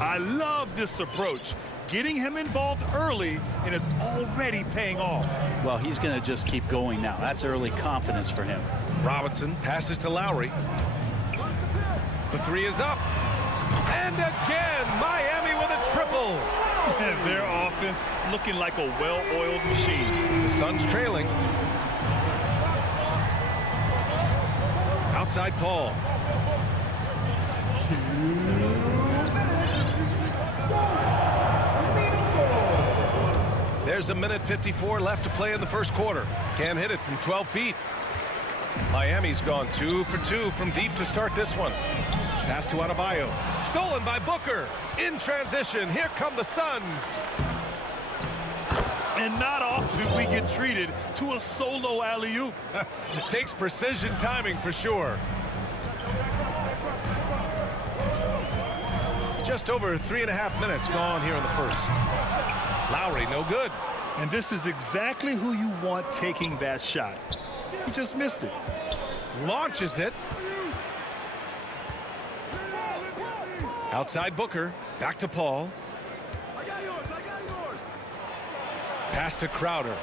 I love this approach. Getting him involved early, and it's already paying off. Well, he's going to just keep going now. That's early confidence for him. Robinson passes to Lowry. The 3 is up. And again, Miami with a triple. Their offense looking like a well-oiled machine. The Suns trailing. Outside Paul. There's a minute 54 left to play in the first quarter. Can't hit it from 12 feet. Miami's gone 2 for 2 from deep to start this one. Pass to Adebayo. Stolen by Booker. In transition, here come the Suns. And not often we get treated to a solo alley-oop. It takes precision timing for sure. Just over 3.5 minutes gone here in the first. Lowry, no good. And this is exactly who you want taking that shot. He just missed it. Launches it. Outside Booker. Back to Paul. Pass to Crowder.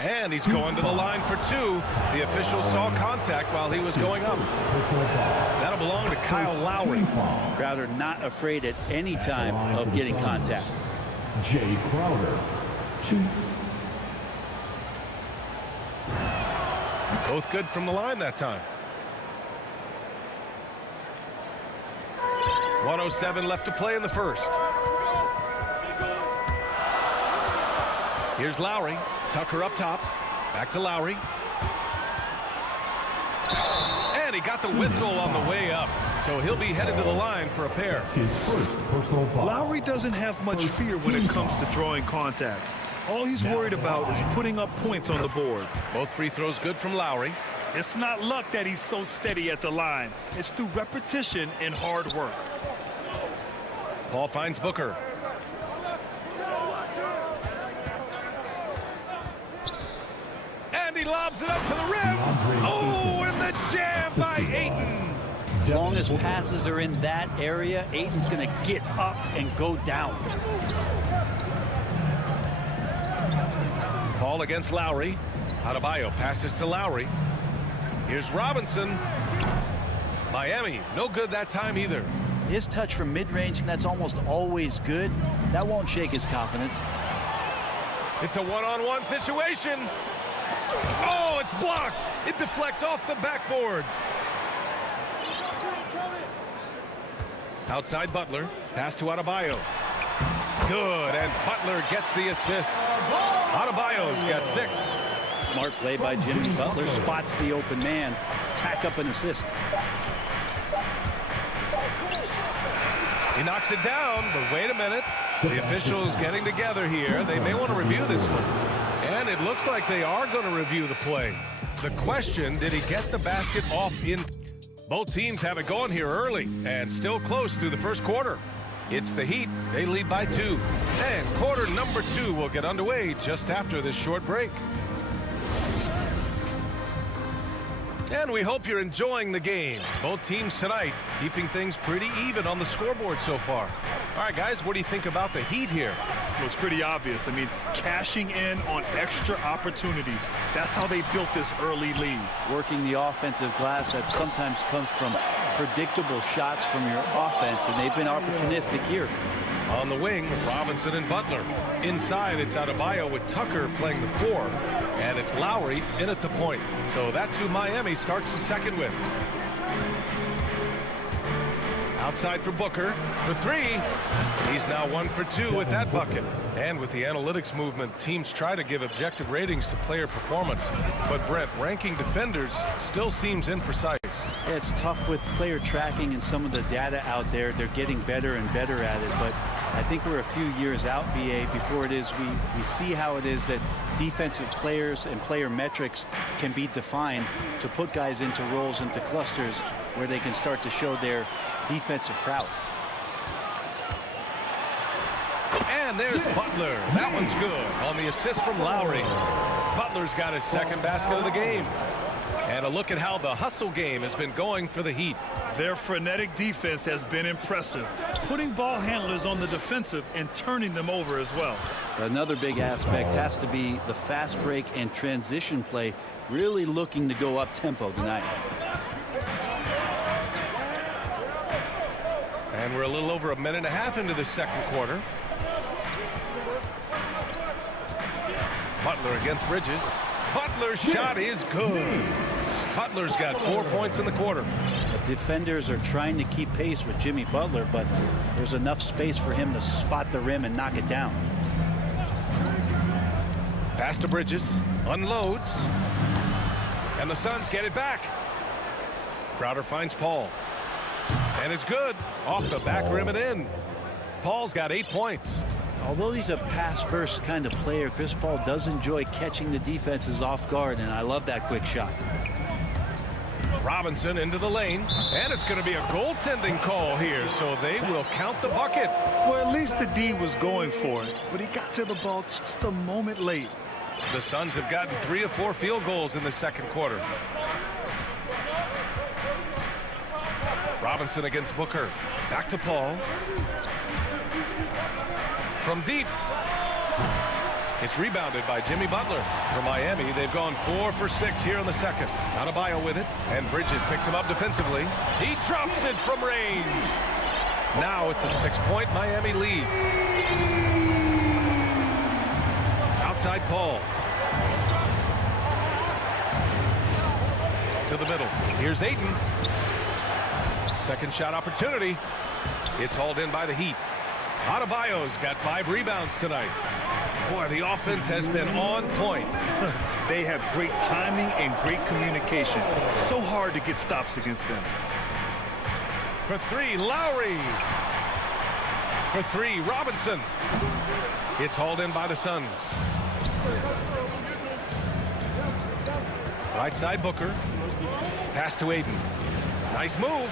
And he's going to the line for two. The official saw contact while he was going up. That'll belong to Kyle Lowry. Crowder not afraid at any time of getting contact. Jay Crowder, 2. Both good from the line that time. 1:07 left to play in the first. Here's Lowry. Tucker up top. Back to Lowry. And he got the whistle on the way up. So he'll be headed to the line for a pair. His first personal foul. Lowry doesn't have much fear when it comes to drawing contact. All he's worried about is putting up points on the board. Both free throws good from Lowry. It's not luck that he's so steady at the line. It's through repetition and hard work. Paul finds Booker. And he lobs it up to the rim. Oh, and the jam by Ayton. As long as passes are in that area, Ayton's going to get up and go down. Paul against Lowry. Adebayo passes to Lowry. Here's Robinson. Miami, no good that time either. His touch from mid-range, that's almost always good. That won't shake his confidence. It's a one-on-one situation. Oh, it's blocked. It deflects off the backboard. Outside Butler. Pass to Adebayo. Good, and Butler gets the assist. Adebayo's got 6. Smart play by Jimmy Butler. Spots the open man. Tack up an assist. He knocks it down, but wait a minute. The officials getting together here. They may want to review this one. And it looks like they are going to review the play. The question, did he get the basket off in? Both teams have it going here early and still close through the first quarter. It's the Heat. They lead by 2. And quarter number 2 will get underway just after this short break. And we hope you're enjoying the game. Both teams tonight keeping things pretty even on the scoreboard so far. All right, guys, what do you think about the Heat here? It was pretty obvious. I mean, cashing in on extra opportunities. That's how they built this early lead. Working the offensive glass that sometimes comes from predictable shots from your offense, and they've been opportunistic here. On the wing, Robinson and Butler. Inside, it's Adebayo with Tucker playing the 4. And it's Lowry in at the point. So that's who Miami starts the second with. Outside for Booker for 3. He's now 1 for 2 with that bucket. And with the analytics movement, teams try to give objective ratings to player performance. But Brett, ranking defenders still seems imprecise. Yeah, it's tough with player tracking and some of the data out there. They're getting better and better at it. But I think we're a few years out, BA, before it is we see how it is that defensive players and player metrics can be defined to put guys into roles, into clusters where they can start to show their defensive prowess. And there's Butler. That one's good on the assist from Lowry. Butler's got his second basket of the game. And a look at how the hustle game has been going for the Heat. Their frenetic defense has been impressive, putting ball handlers on the defensive and turning them over as well. Another big aspect has to be the fast break and transition play, really looking to go up tempo tonight. And we're a little over 1.5 minutes into the second quarter. Butler against Bridges. Butler's shot is good. Butler's got 4 points in the quarter. The defenders are trying to keep pace with Jimmy Butler, but there's enough space for him to spot the rim and knock it down. Pass to Bridges. Unloads. And the Suns get it back. Crowder finds Paul. And it's good. Off the back rim and in. Paul's got 8 points. Although he's a pass-first kind of player, Chris Paul does enjoy catching the defenses off guard, and I love that quick shot. Robinson into the lane, and it's going to be a goaltending call here, so they will count the bucket. Well, at least the D was going for it, but he got to the ball just a moment late. The Suns have gotten 3 of 4 field goals in the second quarter. Robinson against Booker. Back to Paul. From deep. It's rebounded by Jimmy Butler. For Miami, they've gone 4 for 6 here in the second. Adebayo with it, and Bridges picks him up defensively. He drops it from range. Now it's a 6-point Miami lead. Outside Paul. To the middle. Here's Ayton. Second shot opportunity. It's hauled in by the Heat. Adebayo's got 5 rebounds tonight. Boy, the offense has been on point. They have great timing and great communication. So hard to get stops against them. For 3, Lowry. For 3, Robinson. It's hauled in by the Suns. Right side Booker. Pass to Ayton. Nice move.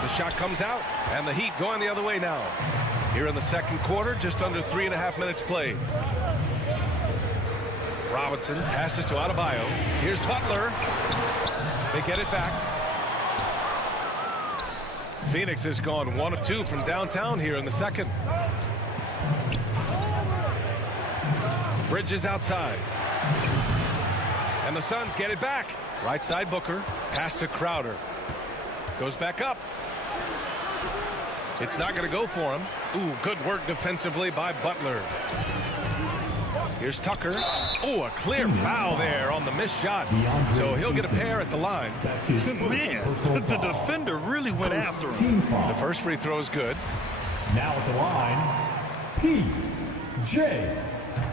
The shot comes out, and the Heat going the other way now. Here in the second quarter, just under 3.5 minutes played. Robinson passes to Adebayo. Here's Butler. They get it back. Phoenix has gone 1 of 2 from downtown here in the second. Bridges outside. And the Suns get it back. Right side Booker. Pass to Crowder. Goes back up. It's not going to go for him. Ooh, good work defensively by Butler. Here's Tucker. Ooh, a clear foul there on the missed shot. So he'll get a pair at the line. Man, the defender really went after him. The first free throw is good. Now at the line, P.J.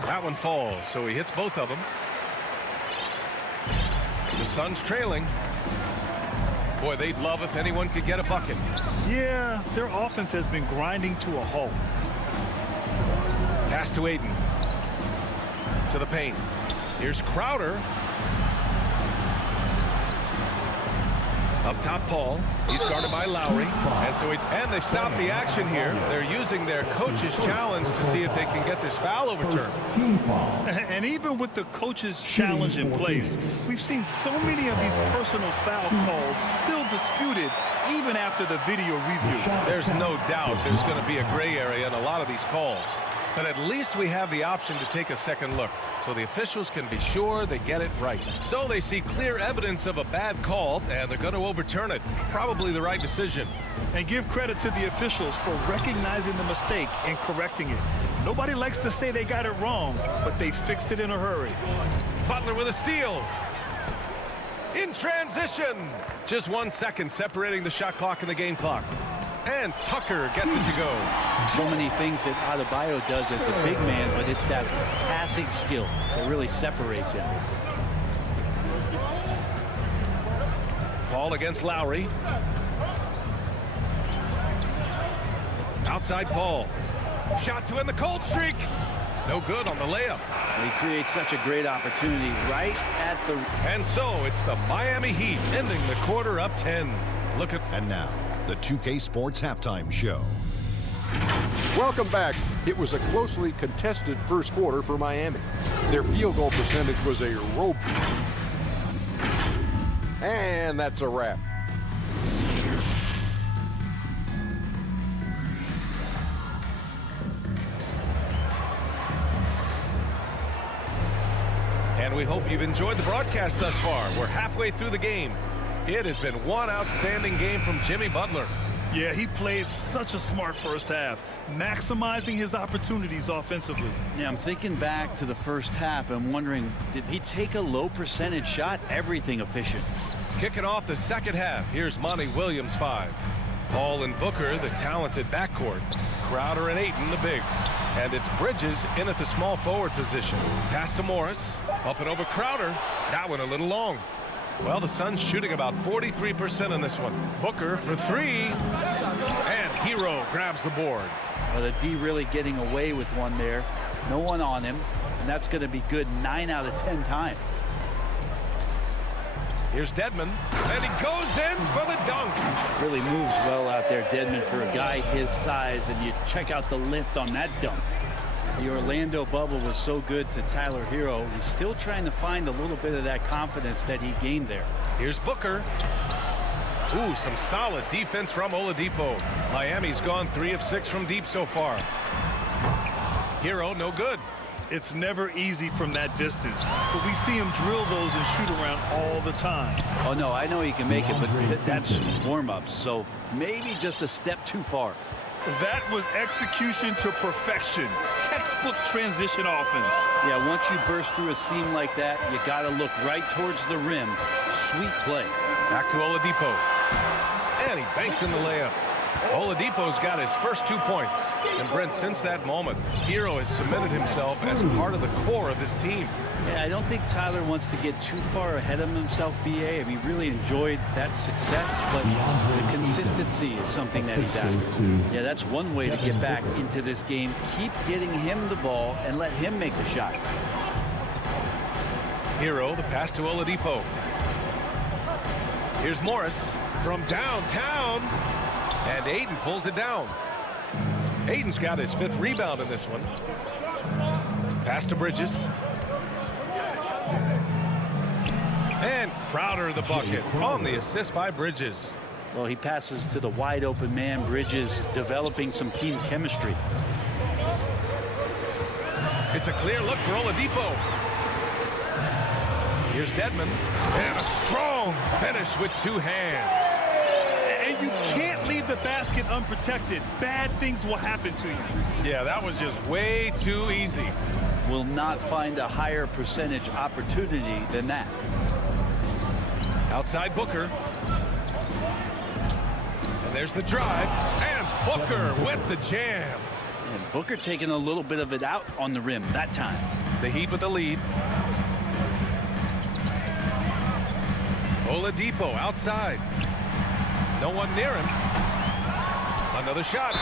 That one falls, so he hits both of them. The Suns trailing. Boy, they'd love if anyone could get a bucket. Yeah, their offense has been grinding to a halt. Pass to Ayton. To the paint. Here's Crowder. Up top, Paul. He's guarded by Lowry. And they've stopped the action here. They're using their coach's challenge to see if they can get this foul overturned. And even with the coach's challenge in place, we've seen so many of these personal foul calls still disputed even after the video review. There's no doubt there's going to be a gray area in a lot of these calls. But at least we have the option to take a second look, so the officials can be sure they get it right. So they see clear evidence of a bad call, and they're going to overturn it. Probably the right decision. And give credit to the officials for recognizing the mistake and correcting it. Nobody likes to say they got it wrong, but they fixed it in a hurry. Butler with a steal. In transition. Just 1 second separating the shot clock and the game clock. And Tucker gets it to go. So many things that Adebayo does as a big man, but it's that passing skill that really separates him. Paul against Lowry. Outside Paul. Shot to end the cold streak. No good on the layup. He creates such a great opportunity right at the... And so it's the Miami Heat ending the quarter up 10. Look at... And now, the 2K Sports Halftime Show. Welcome back. It was a closely contested first quarter for Miami. Their field goal percentage was a rope. And that's a wrap. And we hope you've enjoyed the broadcast thus far. We're halfway through the game. It has been one outstanding game from Jimmy Butler. Yeah, he played such a smart first half, maximizing his opportunities offensively. Yeah, I'm thinking back to the first half. I'm wondering, did he take a low percentage shot? Everything efficient. Kicking off the second half, here's Monty Williams 5. Paul and Booker, the talented backcourt. Crowder and Ayton, the bigs. And it's Bridges in at the small forward position. Pass to Morris. Up and over Crowder. That one a little long. Well, the Suns shooting about 43% in this one. Booker for 3. And Hero grabs the board. Well, the D really getting away with one there. No one on him. And that's going to be good 9 out of 10 times. Here's Dedmon, and he goes in for the dunk. Really moves well out there, Dedmon, for a guy his size, and you check out the lift on that dunk. The Orlando bubble was so good to Tyler Hero. He's still trying to find a little bit of that confidence that he gained there. Here's Booker. Ooh, some solid defense from Oladipo. Miami's gone 3 of 6 from deep so far. Hero, no good. It's never easy from that distance, but we see him drill those and shoot around all the time. Oh, no, I know he can make it, but that's warm-ups, so maybe just a step too far. That was execution to perfection. Textbook transition offense. Yeah, once you burst through a seam like that, you got to look right towards the rim. Sweet play. Back to Oladipo. And he banks in the layup. Oladipo's got his first 2 points. And Brent, since that moment, Hero has cemented himself as part of the core of this team. Yeah, I don't think Tyler wants to get too far ahead of himself, B.A. I mean, he really enjoyed that success, but the consistency is something that he's after. Yeah, that's one way to get back into this game. Keep getting him the ball and let him make the shots. Hero, the pass to Oladipo. Here's Morris from downtown. And Aiden pulls it down. Aiden's got his 5th rebound in this one. Pass to Bridges. And Crowder the bucket on the assist by Bridges. Well, he passes to the wide open man. Bridges developing some team chemistry. It's a clear look for Oladipo. Here's Dedmon. And a strong finish with 2 hands. And you can't leave the basket unprotected. Bad things will happen to you. Yeah, that was just way too easy. Will not find a higher percentage opportunity than that. Outside Booker. And there's the drive. And Booker with the jam. And Booker taking a little bit of it out on the rim that time. The Heat with the lead. Oladipo outside. No one near him. Another shot.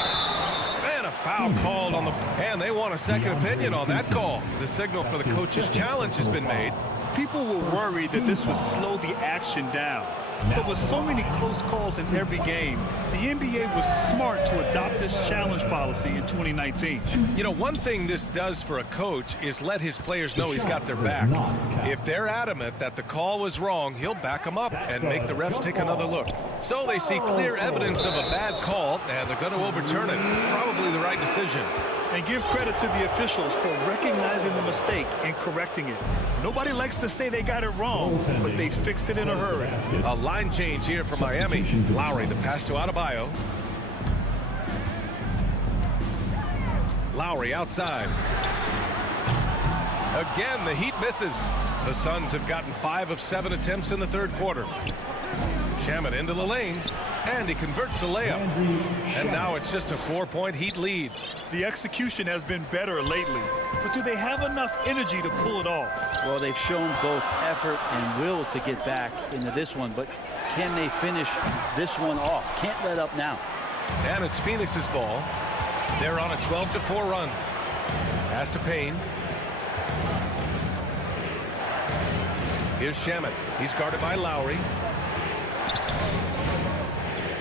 And a foul called on the... And they want a second opinion on that call. The signal for the coach's challenge has been made. People were worried that this would slow the action down. But with so many close calls in every game, the NBA was smart to adopt this challenge policy in 2019. You know, one thing this does for a coach is let his players know he's got their back. If they're adamant that the call was wrong, he'll back them up and make the refs take another look. So they see clear evidence of a bad call, and they're going to overturn it. Probably the right decision. And give credit to the officials for recognizing the mistake and correcting it. Nobody likes to say they got it wrong, but they fixed it in a hurry. A line change here for Miami. Lowry, the pass to Adebayo. Lowry outside. Again, the Heat misses. The Suns have gotten 5 of 7 attempts in the 3rd quarter. Shamet into the lane, and he converts the layup. And now it's just a 4-point Heat lead. The execution has been better lately, but do they have enough energy to pull it off? Well, they've shown both effort and will to get back into this one, but can they finish this one off? Can't let up now. And it's Phoenix's ball. They're on a 12-4 run. Pass to Payne. Here's Shamet. He's guarded by Lowry.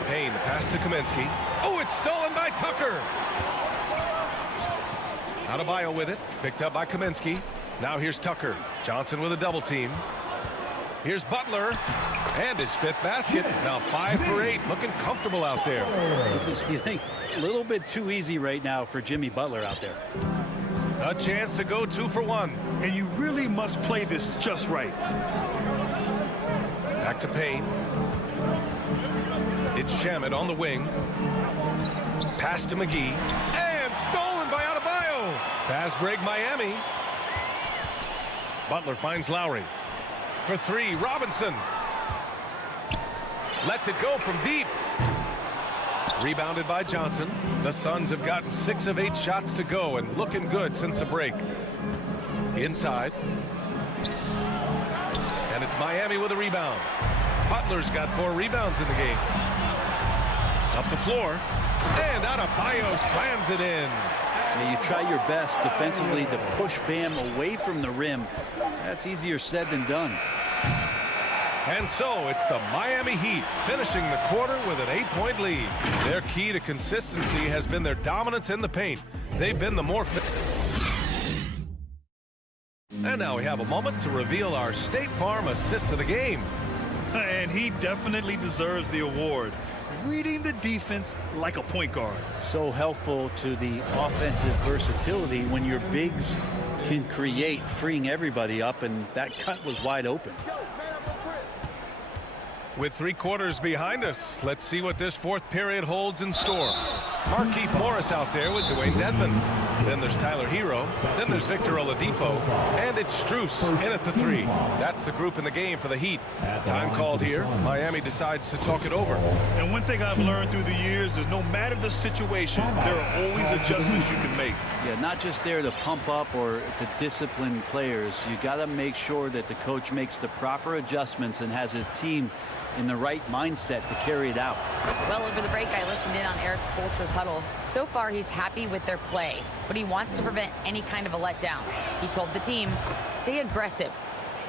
Payne, pass to Kaminsky. Oh, it's stolen by Tucker. Adebayo with it. Picked up by Kaminsky. Now here's Tucker. Johnson with a double team. Here's Butler. And his 5th basket. Now 5 for 8. Looking comfortable out there. This is feeling a little bit too easy right now for Jimmy Butler out there. A chance to go 2 for 1. And you really must play this just right. Back to Payne. It's Shamet on the wing. Pass to McGee. And stolen by Adebayo. Pass break Miami. Butler finds Lowry. For 3, Robinson. Lets it go from deep. Rebounded by Johnson. The Suns have gotten 6 of 8 shots to go and looking good since the break. Inside. And it's Miami with a rebound. Butler's got 4 rebounds in the game. Up the floor. And Adebayo slams it in. Yeah, you try your best defensively to push Bam away from the rim. That's easier said than done. And so it's the Miami Heat finishing the quarter with an 8-point lead. Their key to consistency has been their dominance in the paint. They've been the more fit. And now we have a moment to reveal our State Farm assist of the game. And he definitely deserves the award. Reading the defense like a point guard. So helpful to the offensive versatility when your bigs can create, freeing everybody up, and that cut was wide open. With 3 quarters behind us, let's see what this fourth period holds in store. Markieff Morris out there with Dwayne Dedmon. Then there's Tyler Hero. Then there's Victor Oladipo. And it's Strus in at the 3. That's the group in the game for the Heat. Time called here. Miami decides to talk it over. And one thing I've learned through the years is no matter the situation, there are always adjustments you can make. Yeah, not just there to pump up or to discipline players. You got to make sure that the coach makes the proper adjustments and has his team in the right mindset to carry it out. Well, over the break, I listened in on Eric Spoelstra's huddle. So far, he's happy with their play, but he wants to prevent any kind of a letdown. He told the team, stay aggressive.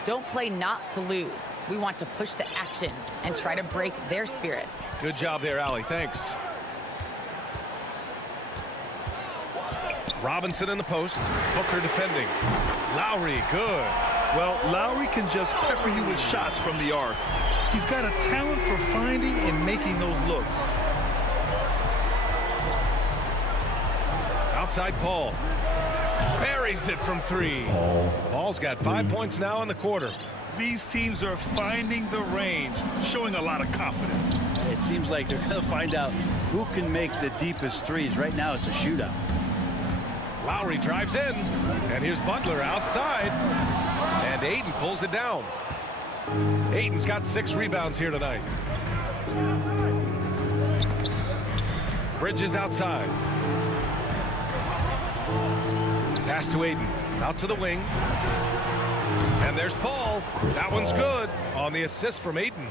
Don't play not to lose. We want to push the action and try to break their spirit. Good job there, Allie. Thanks. Robinson in the post. Booker defending. Lowry, good. Well, Lowry can just pepper you with shots from the arc. He's got a talent for finding and making those looks. Outside Paul. Buries it from 3. Paul's got 5 points now in the quarter. These teams are finding the range, showing a lot of confidence. It seems like they're going to find out who can make the deepest threes. Right now, it's a shootout. Lowry drives in. And here's Butler outside. And Ayton pulls it down. Ayton's got 6 rebounds here tonight. Bridges outside. Pass to Ayton. Out to the wing. And there's Paul. That one's good on the assist from Ayton.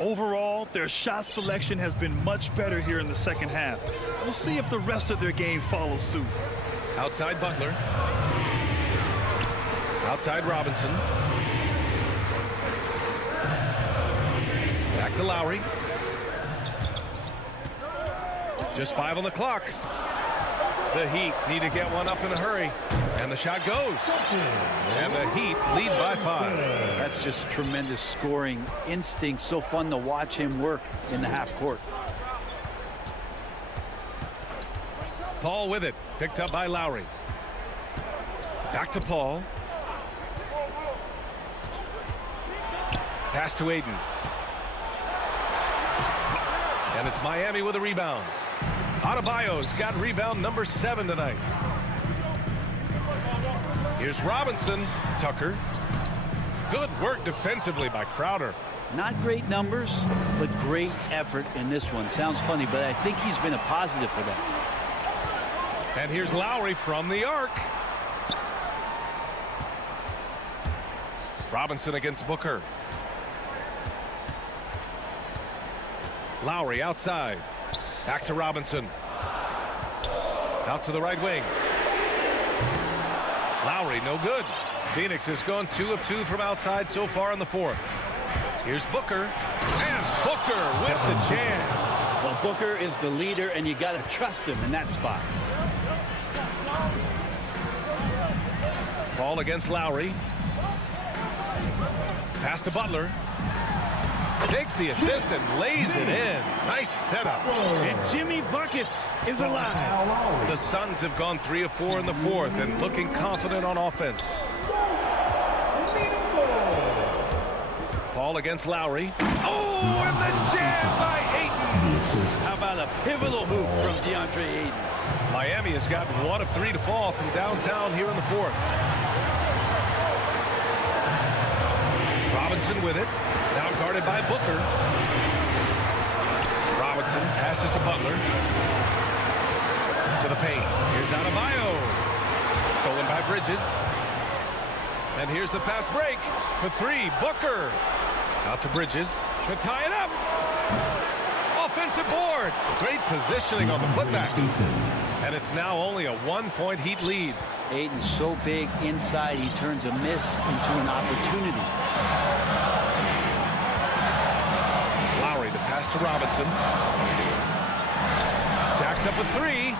Overall, their shot selection has been much better here in the second half. We'll see if the rest of their game follows suit. Outside Butler. Outside Robinson. Back to Lowry. Just 5 on the clock. The Heat need to get one up in a hurry. And the shot goes. And the Heat lead by 5. That's just tremendous scoring instinct. So fun to watch him work in the half court. Paul with it. Picked up by Lowry. Back to Paul. Pass to Ayton. And it's Miami with a rebound. Adebayo's got rebound number 7 tonight. Here's Robinson. Tucker. Good work defensively by Crowder. Not great numbers, but great effort in this one. Sounds funny, but I think he's been a positive for them. And here's Lowry from the arc. Robinson against Booker. Lowry outside. Back to Robinson. Out to the right wing. Lowry, no good. Phoenix has gone 2 of 2 from outside so far in the fourth. Here's Booker. And Booker with the jam. Well, Booker is the leader, and you got to trust him in that spot. Paul against Lowry. Pass to Butler. Takes the assist and lays it in. Nice setup. And Jimmy Buckets is alive. The Suns have gone 3 of 4 in the fourth and looking confident on offense. Paul against Lowry. Oh, and the jam by Ayton. How about a pivotal hoop from DeAndre Ayton? Miami has got 1 of 3 to fall from downtown here in the fourth. Robinson with it. Now guarded by Booker. Robinson passes to Butler. To the paint. Here's Adebayo. Stolen by Bridges. And here's the fast break for 3. Booker. Out to Bridges to tie it up. Offensive board. Great positioning on the putback. And it's now only a 1-point Heat lead. Ayton's so big inside, he turns a miss into an opportunity. Pass to Robinson. Jacks up a three.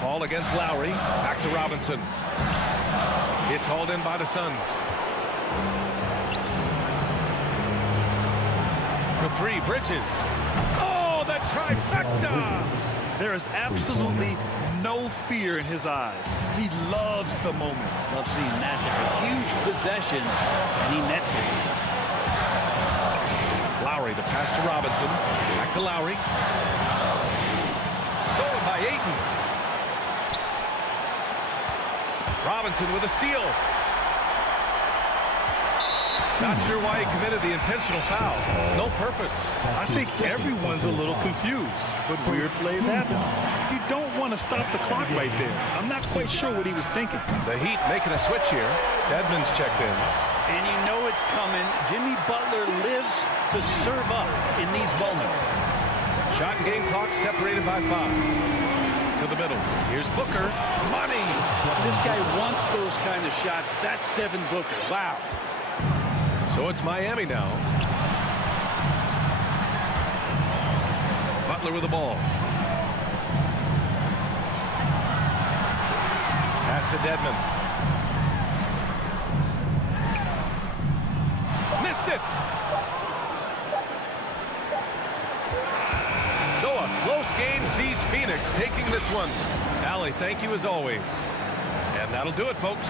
Ball against Lowry. Back to Robinson. It's hauled in by the Suns. For three, Bridges. Oh, the trifecta! There is absolutely no fear in his eyes. He loves the moment. Love seeing that. A huge possession, and he nets it. Lowry, the pass to Robinson. Back to Lowry. Stolen by Ayton. Robinson with a steal. Not sure why he committed the intentional foul. No purpose. I think everyone's a little confused, but weird plays happen. You don't want to stop the clock right there. I'm not quite sure what he was thinking. The Heat making a switch here. Dedmon's checked in. And you know it's coming. Jimmy Butler lives to serve up in these moments. Shot and game clock separated by 5. To the middle. Here's Booker. Money. This guy wants those kind of shots. That's Devin Booker. Wow. So it's Miami now. Butler with the ball. Pass to Dedmon. Missed it. So a close game sees Phoenix taking this one. Allie, thank you as always. And that'll do it, folks.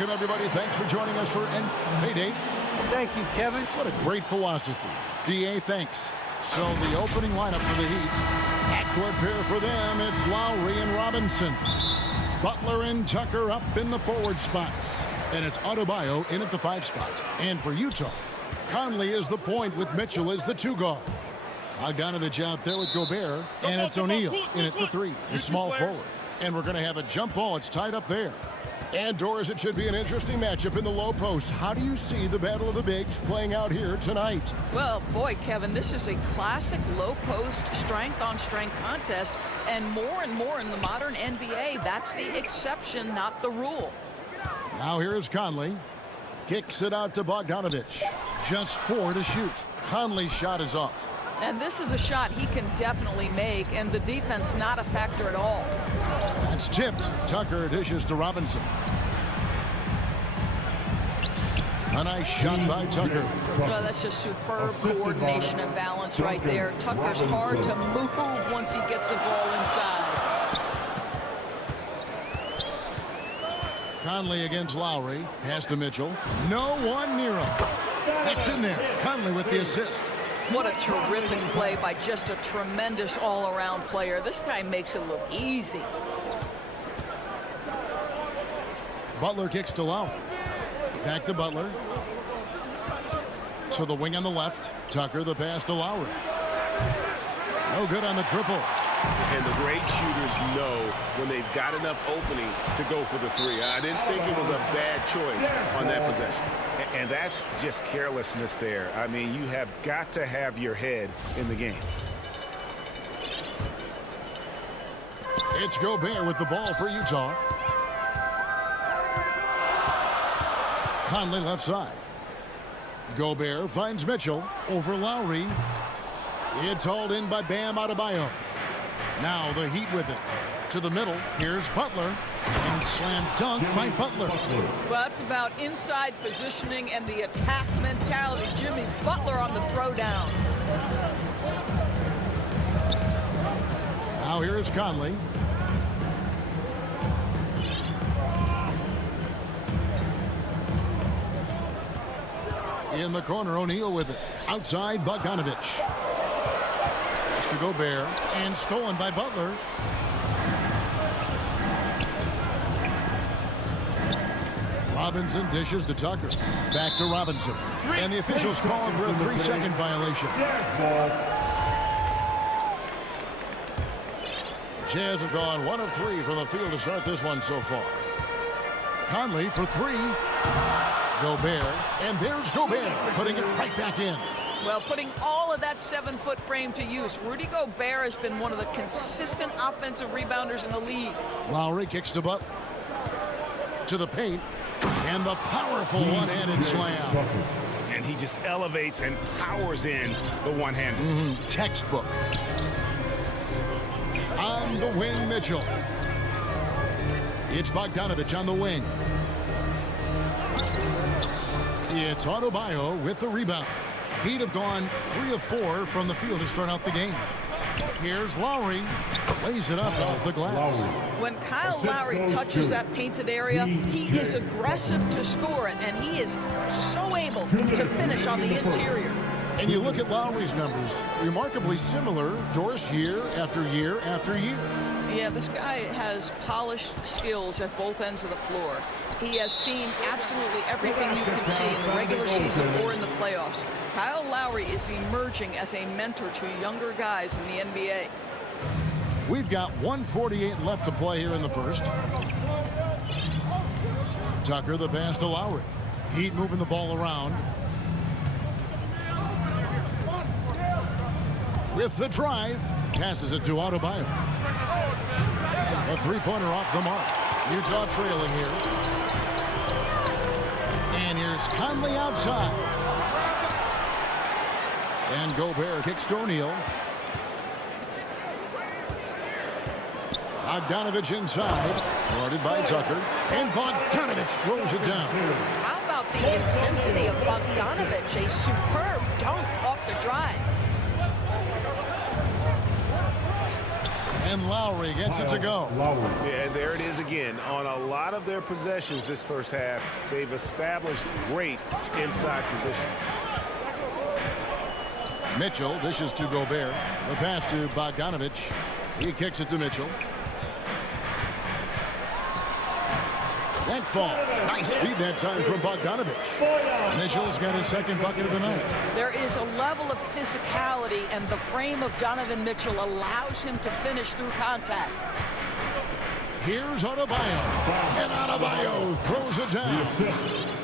welcome, everybody. Thanks for joining us for Hey, Dave. Thank you, Kevin. What a great philosophy. DA, thanks. So the opening lineup for the Heat. Backcourt pair for them. It's Lowry and Robinson. Butler and Tucker up in the forward spots. And it's Adebayo in at the 5 spot. And for Utah, Conley is the point with Mitchell as the 2 guard. Bogdanovich out there with Gobert. And it's O'Neal in at the 3, the small forward. And we're going to have a jump ball. It's tied up there. And, Doris, it should be an interesting matchup in the low post. How do you see the battle of the bigs playing out here tonight? Well, boy, Kevin, this is a classic low post strength-on-strength contest. And more in the modern NBA, that's the exception, not the rule. Now here's Conley. Kicks it out to Bogdanovich. Just 4 to shoot. Conley's shot is off. And this is a shot he can definitely make, and the defense not a factor at all. That's tipped. Tucker dishes to Robinson. A nice shot by Tucker. Well, that's just superb coordination and balance right there. Tucker's hard to move once he gets the ball inside. Conley against Lowry. Pass to Mitchell. No one near him. That's in there. Conley with the assist. What a terrific play by just a tremendous all-around player. This guy makes it look easy. Butler kicks to Lowry. Back to Butler. To the wing on the left. Tucker, the pass to Lowry. No good on the triple. And the great shooters know when they've got enough opening to go for the 3. I didn't think it was a bad choice on that possession. And that's just carelessness there. I mean, you have got to have your head in the game. It's Gobert with the ball for Utah. Conley left side. Gobert finds Mitchell over Lowry. It's hauled in by Bam Adebayo. Now the Heat with it. To the middle. Here's Butler. And slam dunk by Butler. Well, that's about inside positioning and the attack mentality. Jimmy Butler on the throwdown. Now here is Conley. In the corner, O'Neal with it. Outside, Bogdanovich. Pass to Gobert. And stolen by Butler. Robinson dishes to Tucker. Back to Robinson. And the officials calling for a 3-second violation. Jazz have gone 1 of 3 from the field to start this one so far. Conley for 3. Gobert. And there's Gobert putting it right back in. Well, putting all of that 7-foot frame to use. Rudy Gobert has been one of the consistent offensive rebounders in the league. Lowry kicks to Butler. To the paint. And the powerful one-handed slam. And he just elevates and powers in the one-handed. Textbook. On the wing, Mitchell. It's Bogdanovich on the wing. It's Adebayo with the rebound. Heat have gone 3 of 4 from the field to start out the game. Here's Lowry. Lays it up off the glass. When Kyle Lowry touches that painted area, he is aggressive to score it, and he is so able to finish on the interior. And you look at Lowry's numbers, remarkably similar, Doris, year after year after year. Yeah, this guy has polished skills at both ends of the floor. He has seen absolutely everything you can see in the regular season or in the playoffs. Kyle Lowry is emerging as a mentor to younger guys in the NBA. We've got 1:48 left to play here in the first. Tucker, the pass to Lowry. Heat moving the ball around. With the drive, passes it to Adebayo. A 3-pointer off the mark. Utah trailing here. And here's Conley outside. And Gobert kicks to O'Neal. Bogdanovich inside. Guarded by Tucker. And Bogdanovich throws it down. How about the intensity of Bogdanovich? A superb dunk off the drive. And Lowry gets it to go. Yeah, and there it is again. On a lot of their possessions this first half, they've established great inside position. Mitchell dishes to Gobert. The pass to Bogdanovich. He kicks it to Mitchell. That ball. Nice feed that time from Bogdanovich. Mitchell's got his second bucket of the night. There is a level of physicality, and the frame of Donovan Mitchell allows him to finish through contact. Here's Adebayo. And Adebayo throws it down.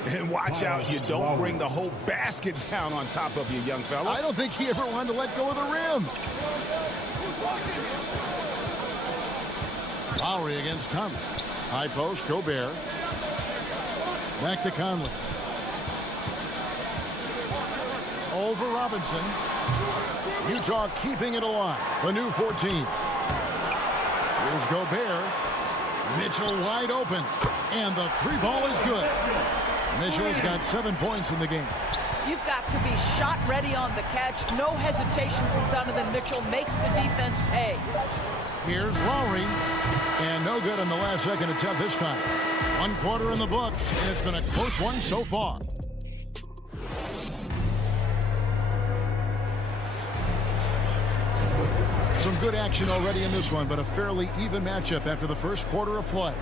And watch out, you don't bring the whole basket down on top of you, young fella. I don't think he ever wanted to let go of the rim. Lowry against Conley. High post, Gobert. Back to Conley. Over Robinson. Utah keeping it alive. The new 14. Here's Gobert. Mitchell wide open. And the three ball is good. Mitchell's got 7 points in the game. You've got to be shot ready on the catch. No hesitation from Donovan Mitchell. Makes the defense pay. Here's Lowry. And no good on the last second attempt this time. 1 quarter in the books, and it's been a close one so far. Some good action already in this one, but a fairly even matchup after the first quarter of play.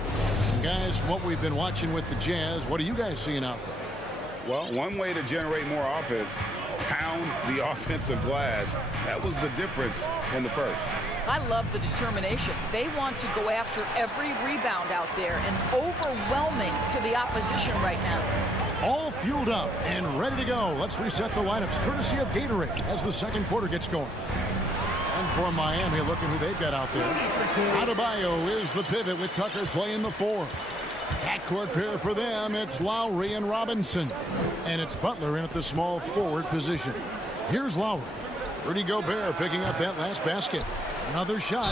And guys, what we've been watching with the Jazz, what are you guys seeing out there? Well, one way to generate more offense, pound the offensive glass. That was the difference in the first. I love the determination. They want to go after every rebound out there and overwhelming to the opposition right now. All fueled up and ready to go. Let's reset the lineups courtesy of Gatorade as the second quarter gets going. And for Miami, look at who they've got out there. Adebayo is the pivot with Tucker playing the 4. Backcourt pair for them, it's Lowry and Robinson. And it's Butler in at the small forward position. Here's Lowry. Rudy Gobert picking up that last basket. Another shot.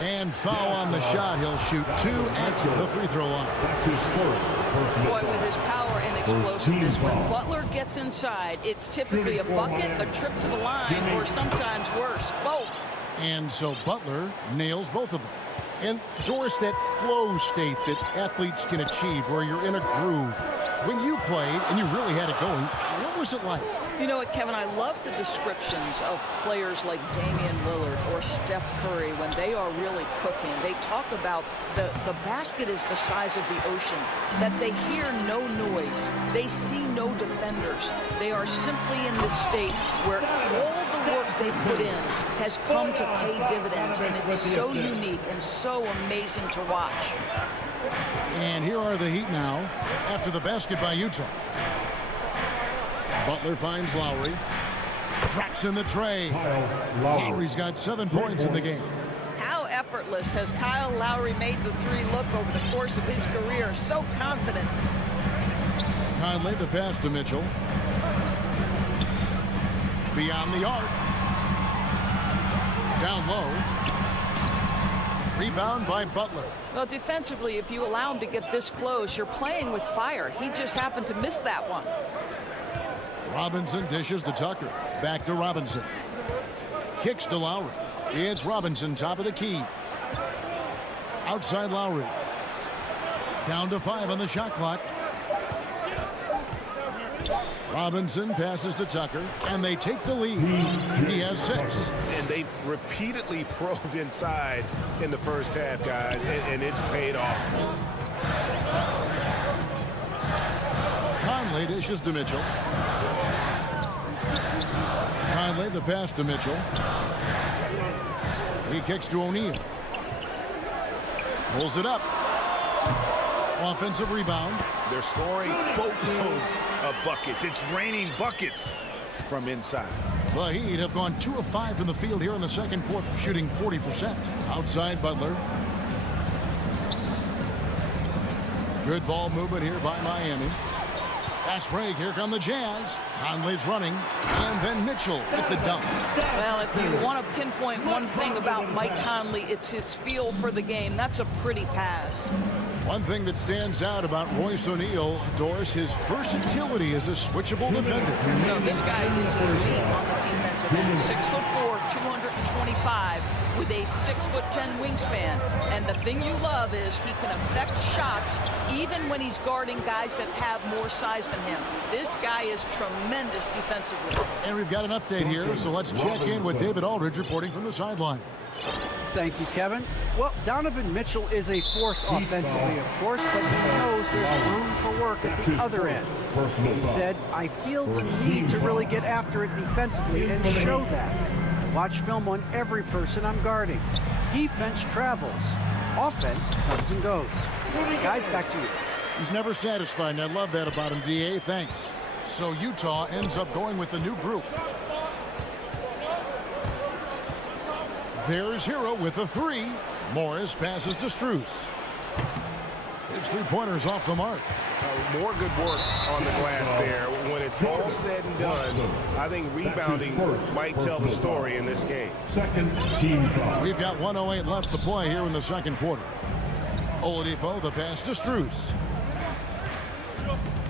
And foul on the shot. He'll shoot 2 at the free throw line. Boy, with his power and explosiveness, when Butler gets inside, it's typically a bucket, a trip to the line, or sometimes worse, both. And so Butler nails both of them. And Doris, that flow state that athletes can achieve where you're in a groove. When you played and you really had it going, what was it like? You know what, Kevin, I love the descriptions of players like Damian Lillard or Steph Curry when they are really cooking. They talk about the basket is the size of the ocean, that they hear no noise. They see no defenders. They are simply in this state where all the work they put in has come to pay dividends, and it's so unique and so amazing to watch. And here are the Heat now after the basket by Utah. Butler finds Lowry. Drops in the tray. Lowry's got 7 points in the game. How effortless has Kyle Lowry made the three look over the course of his career? So confident. Conley the pass to Mitchell. Beyond the arc. Down low. Rebound by Butler. Well, defensively, if you allow him to get this close, you're playing with fire. He just happened to miss that one. Robinson dishes to Tucker. Back to Robinson. Kicks to Lowry. It's Robinson, top of the key. Outside Lowry. Down to 5 on the shot clock. Robinson passes to Tucker, and they take the lead. He has 6. And they've repeatedly probed inside in the first half, guys, and it's paid off. Conley dishes to Mitchell. Conley the pass to Mitchell. He kicks to O'Neal. Pulls it up. Offensive rebound. They're scoring boatloads of buckets. It's raining buckets from inside. The Heat have gone 2 of 5 from the field here in the second quarter, shooting 40%. Outside Butler. Good ball movement here by Miami. Fast break. Here come the Jazz. Conley's running. And then Mitchell with the dunk. Well, if you want to pinpoint one thing about Mike Conley, it's his feel for the game. That's a pretty pass. One thing that stands out about Royce O'Neal, Doris, his versatility as a switchable defender. No, this guy is elite on the defensive end. 6'4", 225. with a 6'10" wingspan. And the thing you love is he can affect shots even when he's guarding guys that have more size than him. This guy is tremendous defensively. And we've got an update here, so let's check in with David Aldridge reporting from the sideline. Thank you, Kevin. Well, Donovan Mitchell is a force offensively, of course, but he knows there's room for work at the other end. He said, I feel the need to really get after it defensively and show that. Watch film on every person I'm guarding. Defense travels. Offense comes and goes. Guys, back to you. He's never satisfied, and I love that about him, D.A. Thanks. So Utah ends up going with the new group. There's Hero with a three. Morris passes to Strus. His three-pointer's off the mark. More good work on the glass there. When it's all said and done, I think rebounding might tell the story in this game. Second team foul. We've got 1:08 left to play here in the second quarter. Oladipo, the pass to Strus.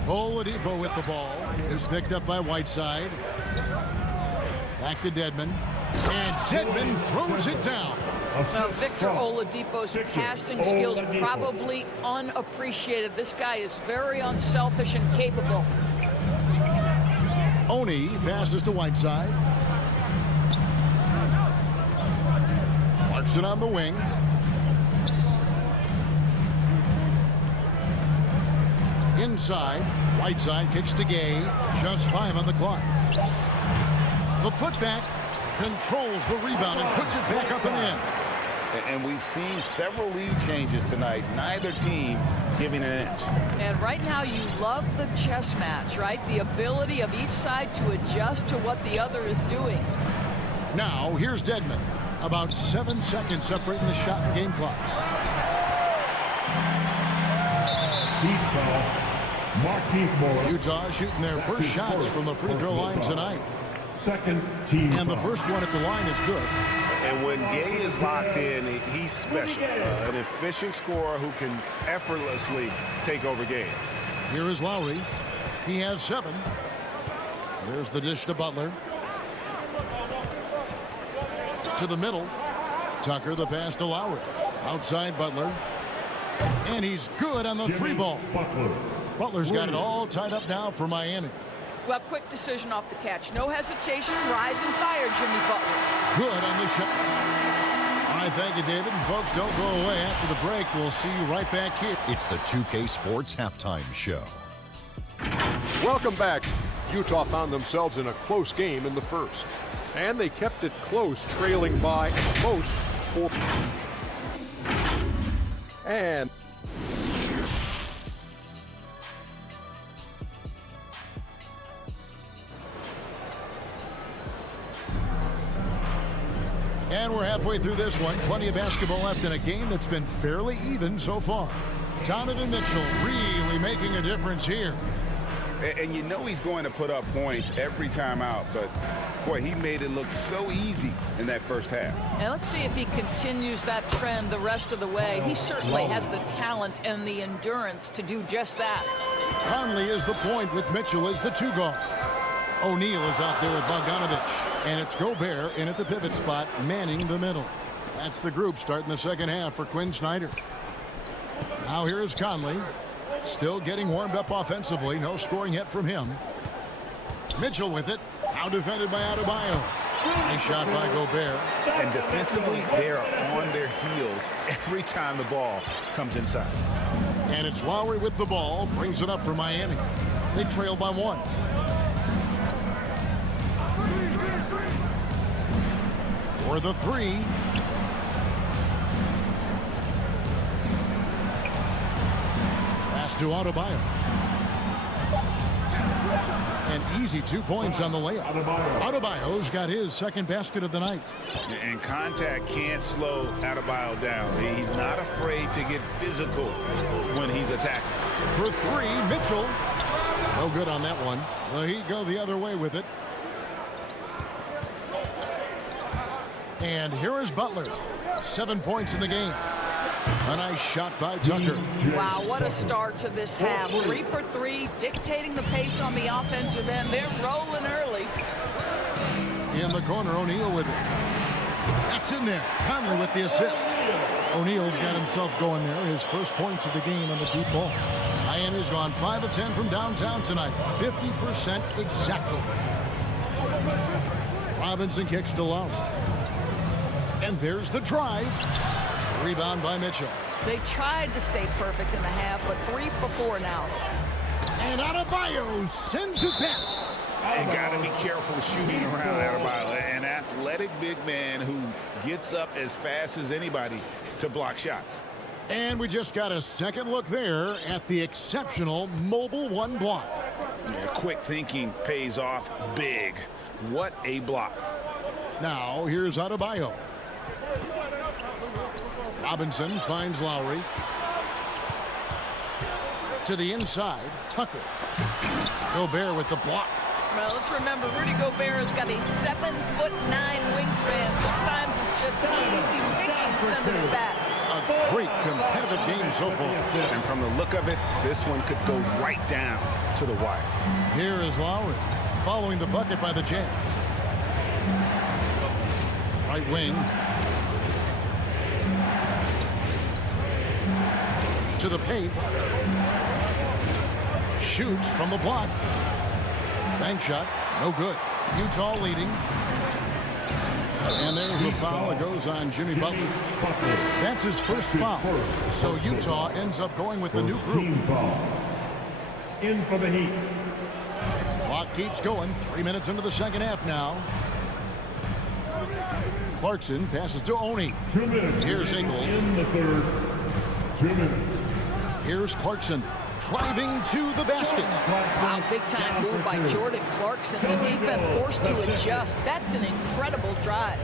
Oladipo with the ball is picked up by Whiteside. Back to Dedmon. And Dedmon throws it down. Now, Victor Oladipo's passing skills probably unappreciated. This guy is very unselfish and capable. Oni passes to Whiteside. Clarkson on the wing. Inside, Whiteside kicks to Gay. Just 5 on the clock. The putback controls the rebound and puts it back up and in. And we've seen several lead changes tonight. Neither team giving an inch. And right now you love the chess match, right? The ability of each side to adjust to what the other is doing. Now here's Dedmon. About 7 seconds separating the shot and game clocks. Utah shooting their first shots from the free throw line tonight. Second team. And the first one at the line is good. And when Gay is locked in, he's special. An efficient scorer who can effortlessly take over games. Here is Lowry. He has 7. There's the dish to Butler. To the middle. Tucker, the pass to Lowry. Outside Butler. And he's good on the 3-ball. Butler's got it all tied up now for Miami. Well, quick decision off the catch. No hesitation. Rise and fire, Jimmy Butler. Good on the shot. All right, thank you, David. And folks, don't go away. After the break, we'll see you right back here. It's the 2K Sports Halftime Show. Welcome back. Utah found themselves in a close game in the first. And they kept it close, trailing by at most 4. And we're halfway through this one. Plenty of basketball left in a game that's been fairly even so far. Donovan Mitchell really making a difference here. And you know he's going to put up points every time out, but boy, he made it look so easy in that first half. And let's see if he continues that trend the rest of the way. He certainly has the talent and the endurance to do just that. Conley is the point with Mitchell as the 2 guard. O'Neal is out there with Bogdanovich. And it's Gobert in at the pivot spot, manning the middle. That's the group starting the second half for Quinn Snyder. Now here is Conley. Still getting warmed up offensively. No scoring yet from him. Mitchell with it. Now defended by Adebayo. Nice shot by Gobert. And defensively, they are on their heels every time the ball comes inside. And it's Lowry with the ball. Brings it up for Miami. They trail by 1. For the 3. Pass to Adebayo. An easy 2 points on the layup. Adebayo's got his second basket of the night. And contact can't slow Adebayo down. He's not afraid to get physical when he's attacking. For 3, Mitchell. No good on that one. Well, he go the other way with it. And here is Butler. 7 points in the game. A nice shot by Tucker. Wow, what a start to this half. 3 for 3, dictating the pace on the offensive end. They're rolling early. In the corner, O'Neal with it. That's in there. Conley with the assist. O'Neal's got himself going there. His first points of the game on the deep ball. Miami's gone 5 of 10 from downtown tonight. 50% exactly. Robinson kicks to Lowry. And there's the drive. Rebound by Mitchell. They tried to stay perfect in the half, but 3 for 4 now. And Adebayo sends it back. You got to be careful shooting around Adebayo. An athletic big man who gets up as fast as anybody to block shots. And we just got a second look there at the exceptional mobile one block. Yeah, quick thinking pays off big. What a block. Now here's Adebayo. Robinson finds Lowry. To the inside, Tucker. Gobert with the block. Well, let's remember, Rudy Gobert has got a 7'9" wingspan. Sometimes it's just easy picking, sending it back. A great competitive game so far. And from the look of it, this one could go right down to the wire. Here is Lowry following the bucket by the Jazz. Right wing. To the paint. Shoots from the block. Bank shot, no good. Utah leading. And there's a foul. It goes on Jimmy Butler. That's his first foul. So Utah ends up going with the new group. In for the Heat. Clock keeps going. 3 minutes into the second half now. Clarkson passes to Oni. 2 minutes. Here's Ingles. In the third. 2 minutes. Here's Clarkson. Driving to the basket. Wow, big-time move by Jordan Clarkson. The defense forced to adjust. That's an incredible drive.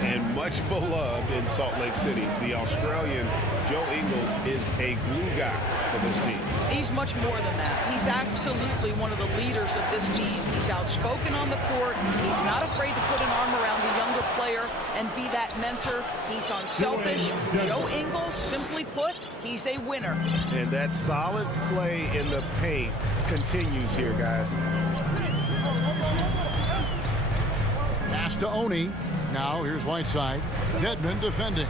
And much beloved in Salt Lake City, the Australian Joe Ingles is a glue guy for this team. He's much more than that. He's absolutely one of the leaders of this team. He's outspoken on the court. He's not afraid to put an arm around the younger player and be that mentor. He's unselfish. Joe Ingles, simply put, he's a winner. And that solid play in the paint continues here, guys. Pass to Oni. Now here's Whiteside. Dedmon defending.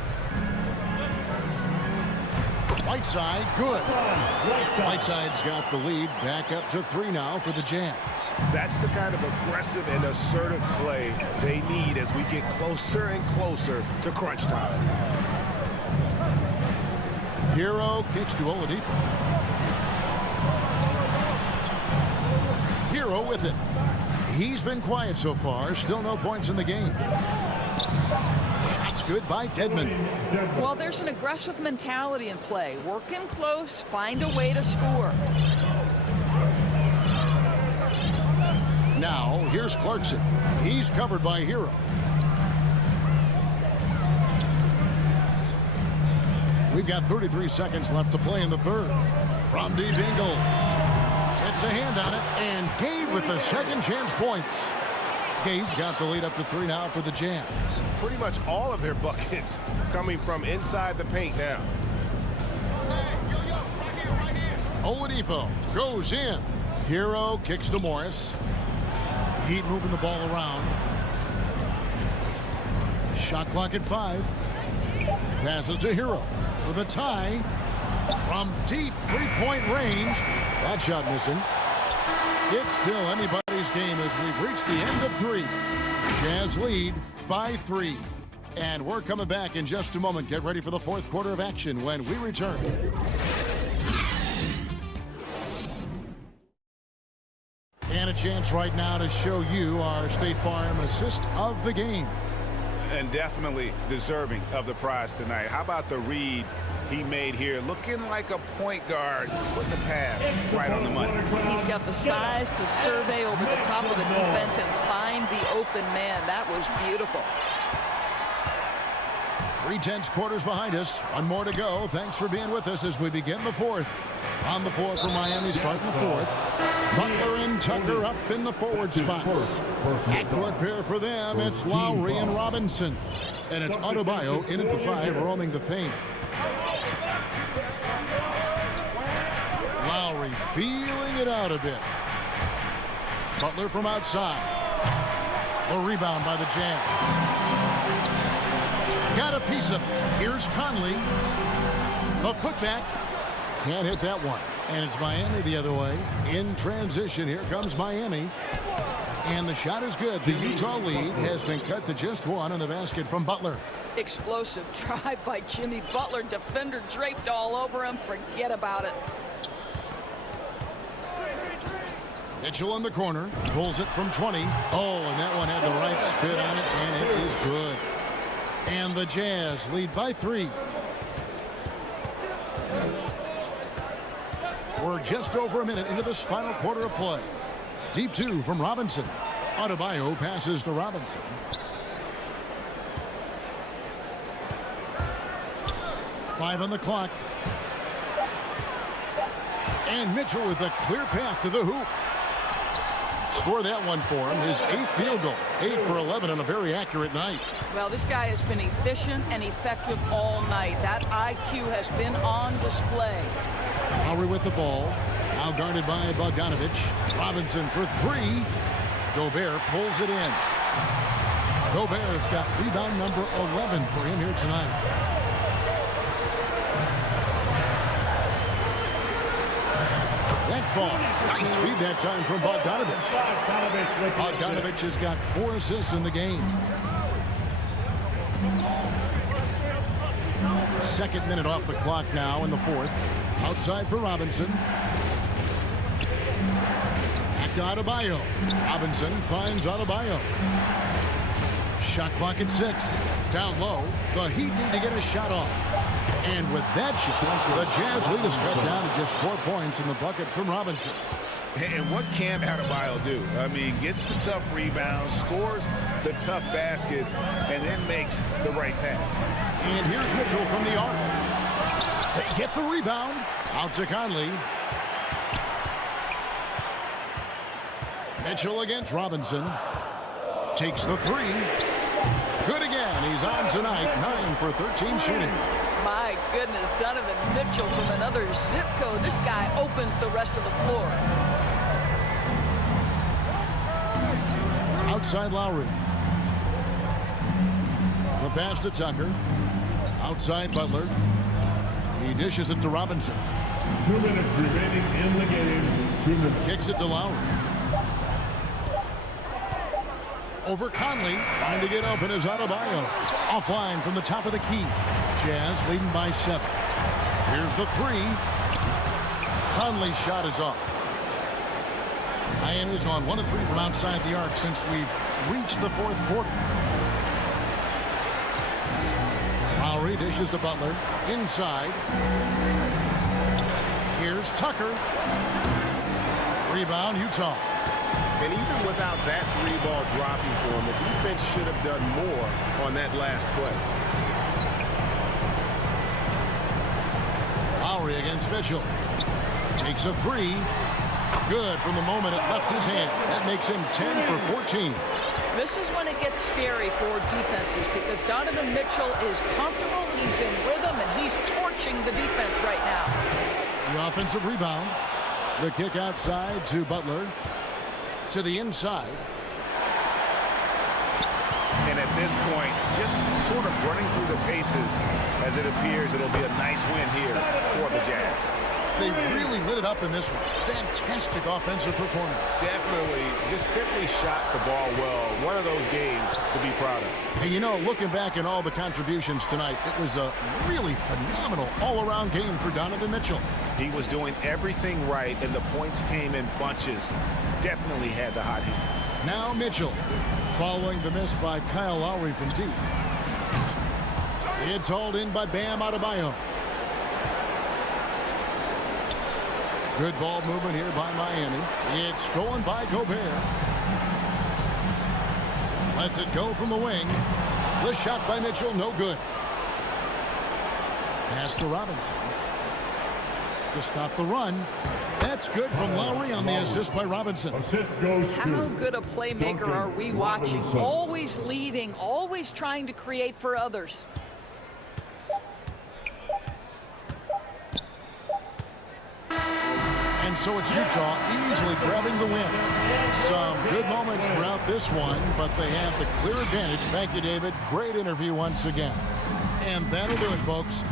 Whiteside, good. Whiteside's got the lead. Back up to 3 now for the Jazz. That's the kind of aggressive and assertive play they need as we get closer and closer to crunch time. Hero kicks to Oladipo. Hero with it. He's been quiet so far. Still no points in the game. Shots good by Dedmon. Well, there's an aggressive mentality in play. Working close, find a way to score. Now, here's Clarkson. He's covered by Hero. We've got 33 seconds left to play in the third. From deep, Ingles. Gets a hand on it, and Gabe with the second chance points. Gabe's got the lead up to 3 now for the Jazz. Pretty much all of their buckets coming from inside the paint now. Oladipo goes in. Hero kicks to Morris. Heat moving the ball around. Shot clock at 5. Passes to Hero for the tie. From deep three-point range. That shot missing. It's still anybody's game as we've reached the end of 3. Jazz lead by 3. And we're coming back in just a moment. Get ready for the fourth quarter of action when we return. And a chance right now to show you our State Farm assist of the game. And definitely deserving of the prize tonight. How about the read he made here? Looking like a point guard. Put the pass right on the money. He's got the size to survey over the top of the defense and find the open man. That was beautiful. 3/10 quarters behind us. One more to go. Thanks for being with us as we begin the fourth. On the floor for Miami, starting the fourth. Butler and Tucker up in the forward spots. Backcourt pair for them. It's Lowry and Robinson. And it's Adebayo in at the 5, roaming the paint. Lowry feeling it out a bit. Butler from outside. The rebound by the Jazz. Got a piece of it. Here's Conley. The putback. Can't hit that one. And it's Miami the other way. In transition, here comes Miami. And the shot is good. The Utah lead has been cut to just one on the basket from Butler. Explosive drive by Jimmy Butler. Defender draped all over him. Forget about it. Mitchell in the corner. Pulls it from 20. Oh, and that one had the right spin on it, and it is good. And the Jazz lead by 3. We're just over a minute into this final quarter of play. Deep 2 from Robinson. Adebayo passes to Robinson. Five on the clock. And Mitchell with a clear path to the hoop. Score that one for him. His 8th field goal. 8 for 11 on a very accurate night. Well, this guy has been efficient and effective all night. That IQ has been on display. Lowry with the ball. Now guarded by Bogdanovich. Robinson for 3. Gobert pulls it in. Gobert's got rebound number 11 for him here tonight. That ball. Nice feed that time from Bogdanovich. Bogdanovich has got 4 assists in the game. Second minute off the clock now in the 4th. Outside for Robinson. Back to Adebayo. Robinson finds Adebayo. Shot clock at 6. Down low. The Heat need to get a shot off. And with that shot, the Jazz lead is cut down to just 4 points in the bucket from Robinson. And what can Adebayo do? I mean, gets the tough rebounds, scores the tough baskets, and then makes the right pass. And here's Mitchell from the arc. They get the rebound. Out to Conley. Mitchell against Robinson. Takes the 3. Good again. He's on tonight. 9 for 13 shooting. My goodness, Donovan Mitchell from another zip code. This guy opens the rest of the floor. Outside Lowry. The pass to Tucker. Outside Butler. He dishes it to Robinson. 2 minutes remaining in the game. 2 minutes. Kicks it to Lowry. Over Conley. Trying to get open is Adebayo. Offline from the top of the key. Jazz leading by 7. Here's the 3. Conley's shot is off. Miami's gone 1 of 3 from outside the arc since we've reached the 4th quarter. Lowry dishes to Butler. Inside. Here's Tucker. Rebound, Utah. And even without that 3-ball dropping for him, the defense should have done more on that last play. Lowry against Mitchell. Takes a 3. Good from the moment it left his hand. That makes him 10 for 14. This is when it gets scary for defenses because Donovan Mitchell is comfortable, he's in rhythm, and he's torching the defense right now. The offensive rebound. The kick outside to Butler. To the inside. And at this point, just sort of running through the paces as it appears it'll be a nice win here for the Jazz. They really lit it up in this one. Fantastic offensive performance. Definitely. Just simply shot the ball well. One of those games to be proud of. And you know, looking back at all the contributions tonight, it was a really phenomenal all-around game for Donovan Mitchell. He was doing everything right, and the points came in bunches. Definitely had the hot hand. Now Mitchell, following the miss by Kyle Lowry from deep. It's hauled in by Bam Adebayo. Good ball movement here by Miami. It's stolen by Gobert. Lets it go from the wing. The shot by Mitchell, no good. Pass to Robinson. To stop the run. That's good from Lowry on the assist by Robinson. How good a playmaker are we watching? Always leading, always trying to create for others. And so it's Utah easily grabbing the win. Some good moments throughout this one, but they have the clear advantage. Thank you, David. Great interview once again. And that'll do it, folks.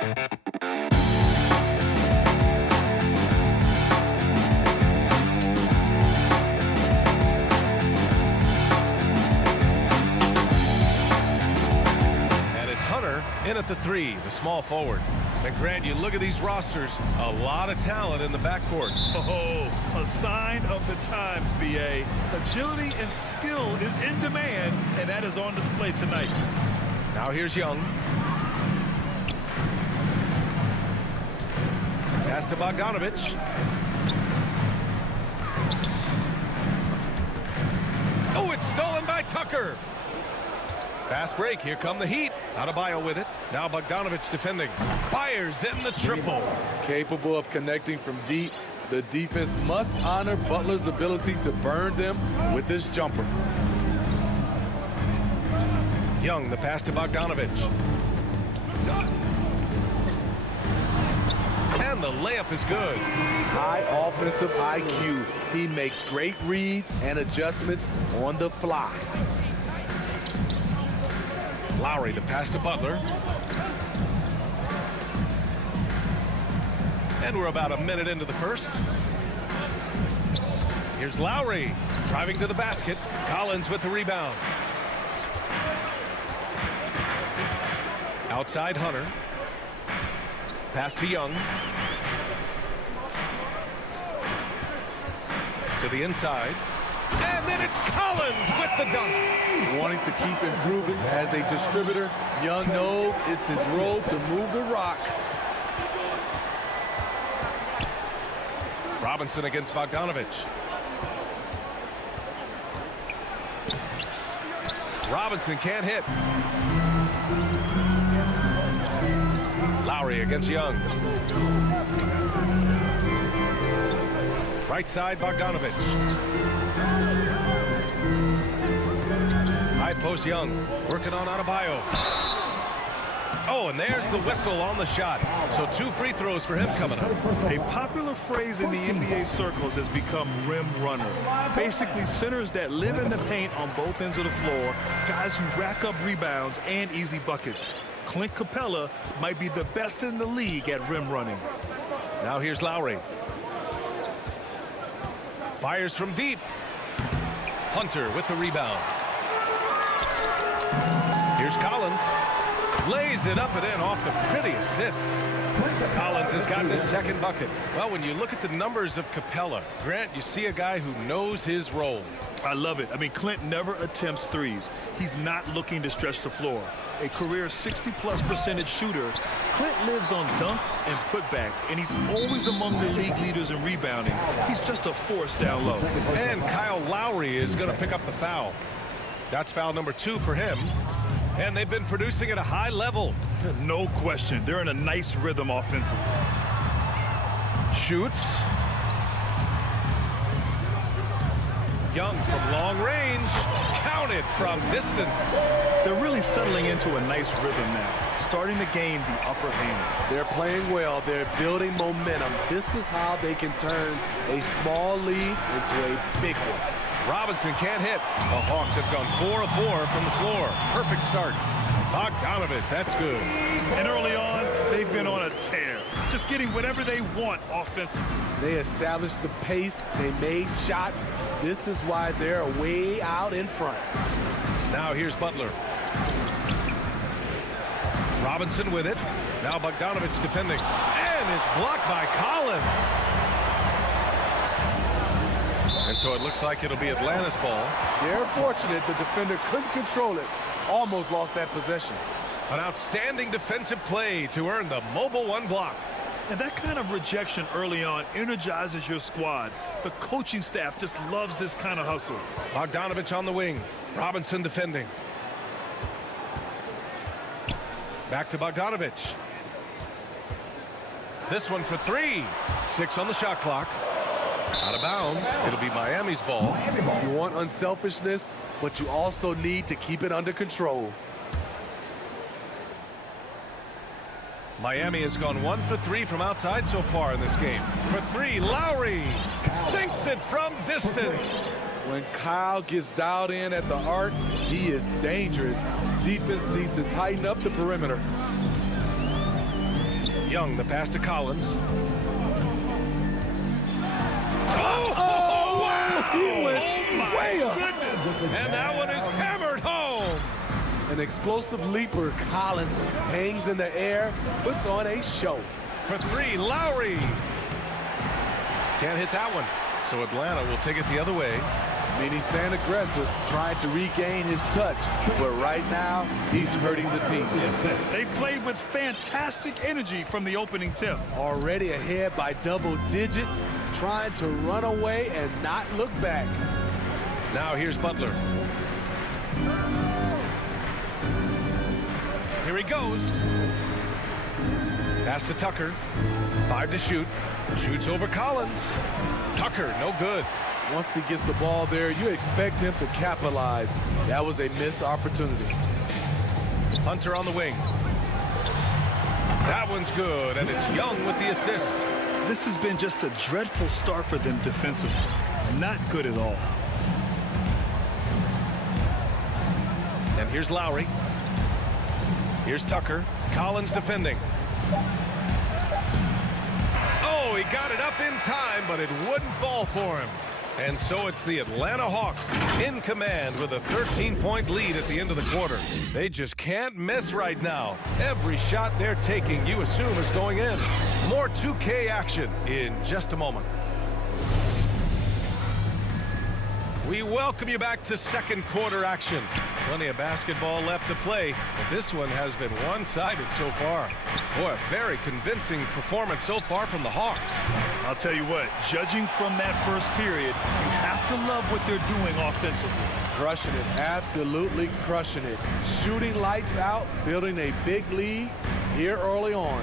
In at the 3, the small forward. And Grant, you look at these rosters, a lot of talent in the backcourt. Oh, a sign of the times, B.A. Agility and skill is in demand, and that is on display tonight. Now here's Young. Pass to Bogdanovich. Oh, it's stolen by Tucker. Fast break. Here come the Heat. Adebayo with it. Now Bogdanovich defending. Fires in the triple. Capable of connecting from deep. The defense must honor Butler's ability to burn them with this jumper. Young, the pass to Bogdanovich. And the layup is good. High offensive IQ. He makes great reads and adjustments on the fly. Lowry, the pass to Butler. And we're about a minute into the first. Here's Lowry driving to the basket. Collins with the rebound. Outside Hunter. Pass to Young. To the inside. And then it's Collins with the dunk. Wanting to keep improving as a distributor, Young knows it's his role to move the rock. Robinson against Bogdanovich. Robinson can't hit. Lowry against Young. Right side, Bogdanovich. High post Young, working on Adebayo. Oh, and there's the whistle on the shot. So 2 free throws for him coming up. A popular phrase in the NBA circles has become rim runner. Basically, centers that live in the paint on both ends of the floor, guys who rack up rebounds and easy buckets. Clint Capella might be the best in the league at rim running. Now here's Lowry. Fires from deep. Hunter with the rebound. Here's Collins. Lays it up and in off the pretty assist. Collins has gotten his second bucket. Well, when you look at the numbers of Capella, Grant, you see a guy who knows his role. I love it. I mean, Clint never attempts threes. He's not looking to stretch the floor. A career 60+% shooter, Clint lives on dunks and putbacks, and he's always among the league leaders in rebounding. He's just a force down low. And Kyle Lowry is going to pick up the foul. That's foul number 2 for him. And they've been producing at a high level. No question. They're in a nice rhythm offensively. Shoots. Young from long range. Counted from distance. They're really settling into a nice rhythm now, starting to gain the upper hand. They're playing well. They're building momentum. This is how they can turn a small lead into a big one. Robinson can't hit. The Hawks have gone 4 of 4 from the floor. Perfect start. Bogdanovich, that's good. And early on, they've been on a tear. Just getting whatever they want offensively. They established the pace. They made shots. This is why they're way out in front. Now here's Butler. Robinson with it. Now Bogdanovich defending. And it's blocked by Collins. And so it looks like it'll be Atlanta's ball. They're fortunate the defender couldn't control it. Almost lost that possession. An outstanding defensive play to earn the mobile 1 block. And that kind of rejection early on energizes your squad. The coaching staff just loves this kind of hustle. Bogdanovich on the wing. Robinson defending. Back to Bogdanovich. This one for 3. 6 on the shot clock. Out of bounds. It'll be Miami's ball. You want unselfishness, but you also need to keep it under control. Miami has gone 1 for 3 from outside so far in this game. For 3, Lowry sinks it from distance. When Kyle gets dialed in at the arc, he is dangerous. Defense needs to tighten up the perimeter. Young, the pass to Collins. He went way up. And that one is hammered home. An explosive leaper, Collins hangs in the air, puts on a show. For three, Lowry. Can't hit that one. So Atlanta will take it the other way. I mean, he's staying aggressive, trying to regain his touch. But right now, he's hurting the team. They played with fantastic energy from the opening tip. Already ahead by double digits, trying to run away and not look back. Now here's Butler. Here he goes. Pass to Tucker. 5 to shoot. Shoots over Collins. Tucker, no good. Once he gets the ball there, you expect him to capitalize. That was a missed opportunity. Hunter on the wing. That one's good, and it's Young with the assist. This has been just a dreadful start for them defensively. Not good at all. And here's Lowry. Here's Tucker. Collins defending. Oh, he got it up in time, but it wouldn't fall for him. And so it's the Atlanta Hawks in command with a 13-point lead at the end of the quarter. They just can't miss right now. Every shot they're taking, you assume, is going in. More 2K action in just a moment. We welcome you back to second quarter action. Plenty of basketball left to play, but this one has been one-sided so far. Boy, a very convincing performance so far from the Hawks. I'll tell you what, judging from that first period, you have to love what they're doing offensively. Crushing it, absolutely crushing it. Shooting lights out, building a big lead here early on.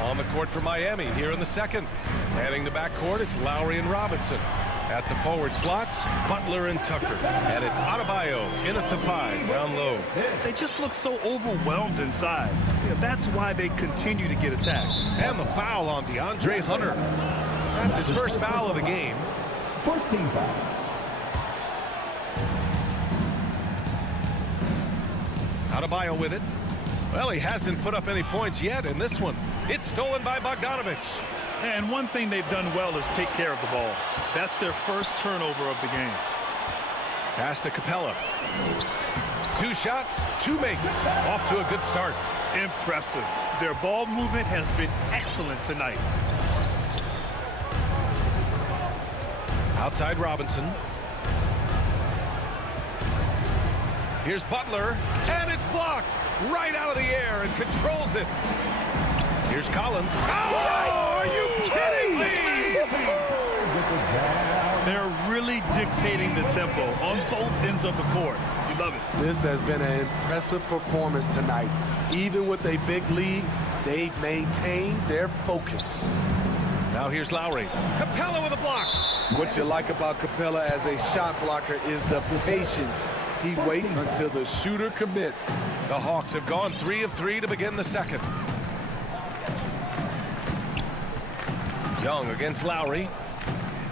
On the court for Miami here in the second. Heading to backcourt, it's Lowry and Robinson. At the forward slots, Butler and Tucker. And it's Adebayo in at the 5, down low. They just look so overwhelmed inside. Yeah, that's why they continue to get attacked. And the foul on DeAndre Hunter. That's his first foul of the game. First team foul. Adebayo with it. Well, he hasn't put up any points yet in this one. It's stolen by Bogdanovich. And one thing they've done well is take care of the ball. That's their first turnover of the game. Pass to Capella. 2 shots, 2 makes. Off to a good start. Impressive. Their ball movement has been excellent tonight. Outside Robinson. Here's Butler, and it's blocked right out of the air and controls it. Here's Collins. Oh, are you kidding me? They're really dictating the tempo on both ends of the court. You love it. This has been an impressive performance tonight. Even with a big lead, they've maintained their focus. Now here's Lowry. Capella with a block. What you like about Capella as a shot blocker is the patience. He waits until the shooter commits. The Hawks have gone 3 of 3 to begin the second. Young against Lowry.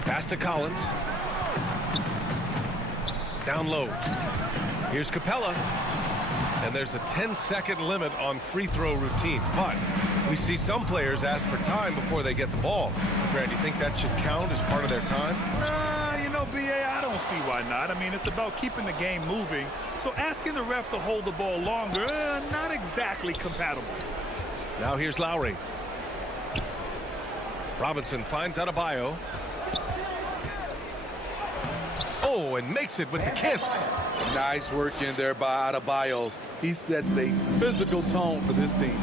Pass to Collins. Down low. Here's Capella. And there's a 10-second limit on free throw routines. But we see some players ask for time before they get the ball. Grant, do you think that should count as part of their time? You know, B.A., I don't see why not. I mean, it's about keeping the game moving. So asking the ref to hold the ball longer, not exactly compatible. Now here's Lowry. Robinson finds Adebayo. Oh, and makes it with the kiss. Nice work in there by Adebayo. He sets a physical tone for this team.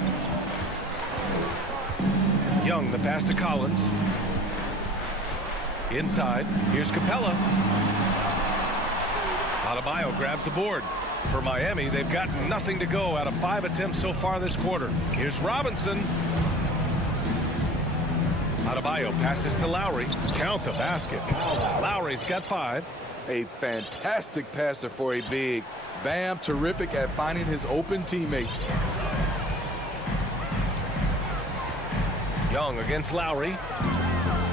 Young, the pass to Collins. Inside, here's Capella. Adebayo grabs the board. For Miami, they've got nothing to go out of 5 attempts so far this quarter. Here's Robinson. Adebayo passes to Lowry. Count the basket. Lowry's got 5. A fantastic passer for a big. Bam, terrific at finding his open teammates. Young against Lowry.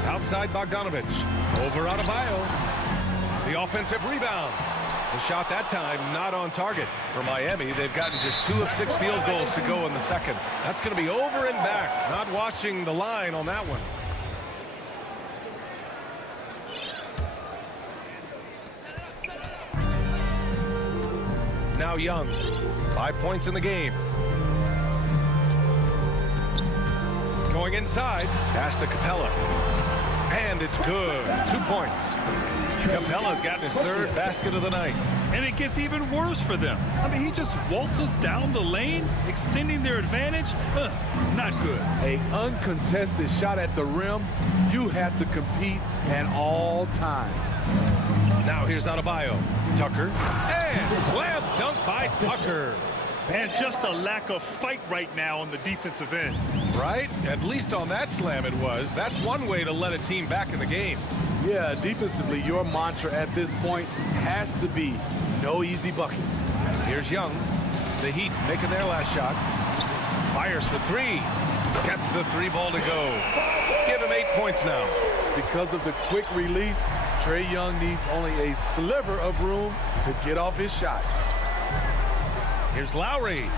Outside Bogdanovich. Over Adebayo. The offensive rebound. The shot that time not on target. For Miami, they've gotten just 2 of 6 field goals to go in the second. That's going to be over and back. Not watching the line on that one. Now Young. 5 points in the game. Going inside. Pass to Capella. And it's good. 2 points. Capella's gotten his 3rd basket of the night. And it gets even worse for them. I mean, he just waltzes down the lane, extending their advantage. Not good. An uncontested shot at the rim. You have to compete at all times. Now here's Adebayo. Tucker. And slam dunk by Tucker. And just a lack of fight right now on the defensive end. Right? At least on that slam it was. That's one way to let a team back in the game. Yeah, defensively, your mantra at this point has to be no easy buckets. Here's Young. The Heat making their last shot. Fires for 3. Gets the 3-ball to go. Give him 8 points now. Because of the quick release, Trae Young needs only a sliver of room to get off his shot. Here's Lowry.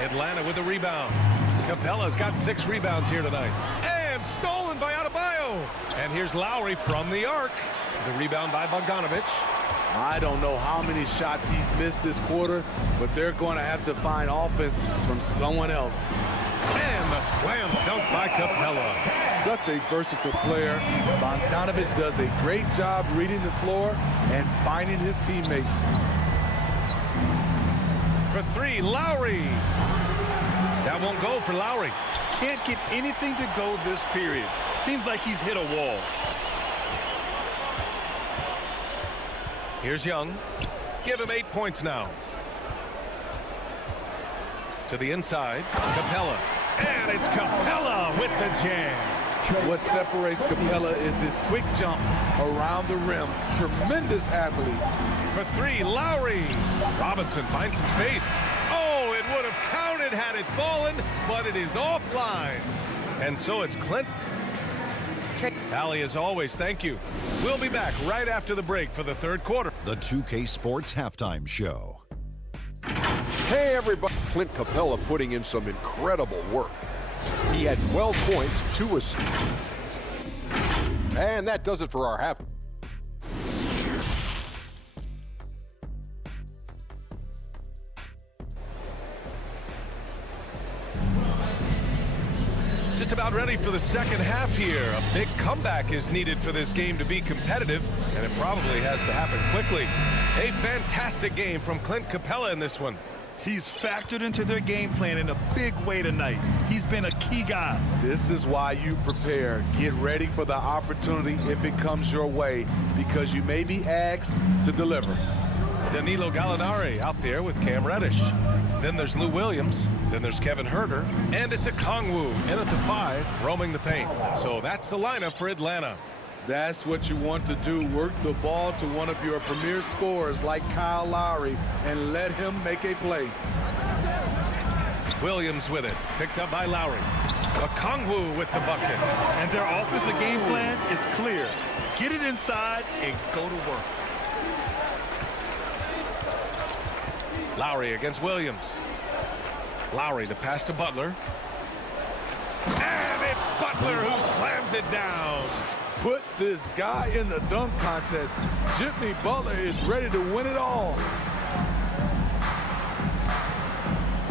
Atlanta with a rebound. Capella's got 6 rebounds here tonight. And stolen by Adebayo. And here's Lowry from the arc. The rebound by Bogdanovic. I don't know how many shots he's missed this quarter, but they're going to have to find offense from someone else. And the slam dunk by Capella. Such a versatile player. Bogdanovic does a great job reading the floor and finding his teammates. For 3, Lowry. That won't go for Lowry. Can't get anything to go this period. Seems like he's hit a wall. Here's Young. Give him 8 points now. To the inside. Capella. And it's Capella with the jam. What separates Capella is his quick jumps around the rim. Tremendous athlete. For 3, Lowry. Robinson finds some space. Oh, it would have counted had it fallen, but it is offline. And so it's Clint. Allie, as always, thank you. We'll be back right after the break for the 3rd quarter. The 2K Sports Halftime Show. Hey, everybody. Clint Capella putting in some incredible work. He had 12 points, 2 assists. And that does it for our half. Just about ready for the second half here. A big comeback is needed for this game to be competitive, and it probably has to happen quickly. A fantastic game from Clint Capella in this one. He's factored into their game plan in a big way tonight. He's been a key guy. This is why you prepare. Get ready for the opportunity if it comes your way, because you may be asked to deliver. Danilo Gallinari out there with Cam Reddish. Then there's Lou Williams. Then there's Kevin Huerter. And it's a Kongwu in at the 5, roaming the paint. So that's the lineup for Atlanta. That's what you want to do. Work the ball to one of your premier scorers like Kyle Lowry and let him make a play. Williams with it. Picked up by Lowry. Kongwu with the bucket. And their offensive game plan is clear. Get it inside and go to work. Lowry against Williams. Lowry, the pass to Butler. And it's Butler who slams it down. Put this guy in the dunk contest. Jimmy Butler is ready to win it all.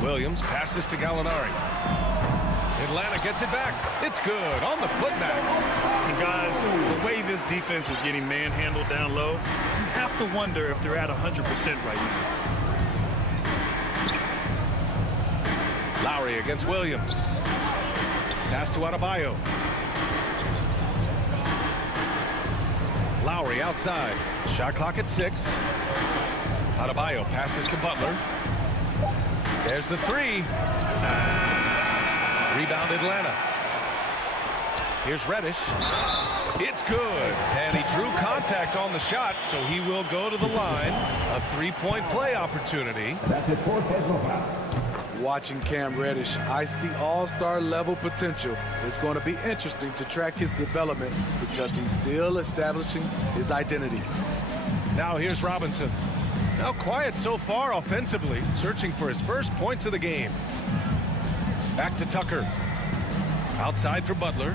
Williams passes to Gallinari. Atlanta gets it back. It's good on the putback. And guys, the way this defense is getting manhandled down low, you have to wonder if they're at 100% right now. Lowry against Williams. Pass to Adebayo. Lowry outside. Shot clock at 6. Adebayo passes to Butler. There's the 3. Rebound Atlanta. Here's Reddish. It's good. And he drew contact on the shot, so he will go to the line. A 3-point play opportunity. That's his 4th personal foul. Watching Cam Reddish, I see all-star level potential. It's going to be interesting to track his development because he's still establishing his identity. Now here's Robinson. Now quiet so far offensively, searching for his first points of the game. Back to Tucker. Outside for Butler.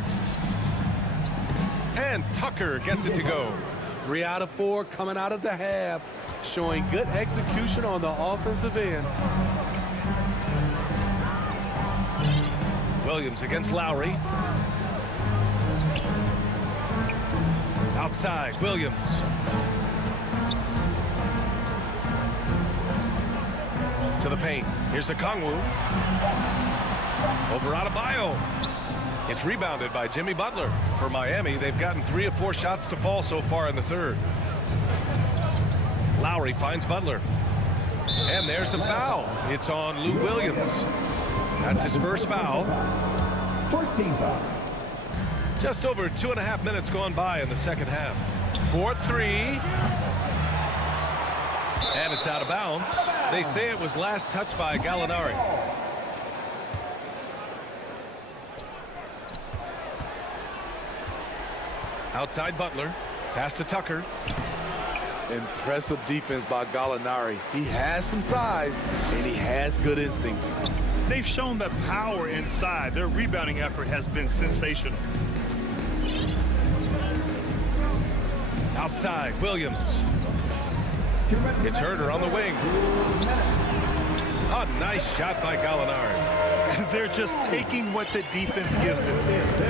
And Tucker gets it to go. 3 out of 4 coming out of the half, showing good execution on the offensive end. Williams against Lowry. Outside, Williams. To the paint. Here's Okongwu. Over Adebayo. It's rebounded by Jimmy Butler. For Miami, they've gotten 3 of 4 shots to fall so far in the third. Lowry finds Butler. And there's the foul. It's on Lou Williams. That's his first foul. First team foul. Just over 2.5 minutes gone by in the second half. 4-3. And it's out of bounds. They say it was last touched by Gallinari. Outside Butler. Pass to Tucker. Impressive defense by Gallinari. He has some size, and he has good instincts. They've shown that power inside. Their rebounding effort has been sensational. Outside, Williams. It's Herter on the wing. A nice shot by Gallinari. They're just taking what the defense gives them.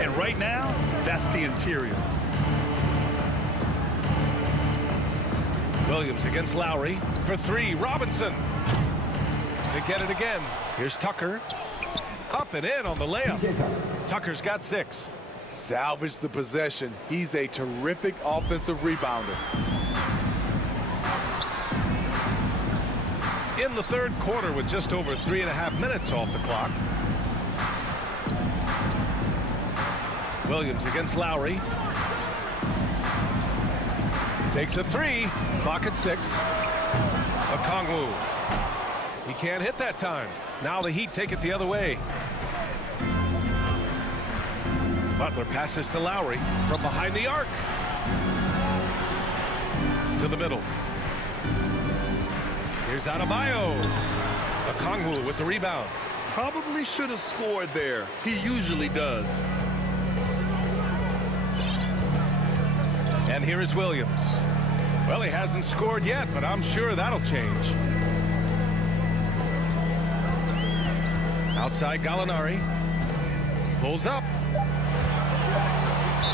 And right now, that's the interior. Williams against Lowry for 3. Robinson. They get it again. Here's Tucker. Up and in on the layup. Tucker's got 6. Salvage the possession. He's a terrific offensive rebounder. In the third quarter with just over 3.5 minutes off the clock. Williams against Lowry. Takes a 3. Clock at 6. Okongwu. He can't hit that time. Now the Heat take it the other way. Butler passes to Lowry from behind the arc. To the middle. Here's Adebayo. Okongwu with the rebound. Probably should have scored there. He usually does. And here is Williams. Well, he hasn't scored yet, but I'm sure that'll change. Outside Gallinari. Pulls up.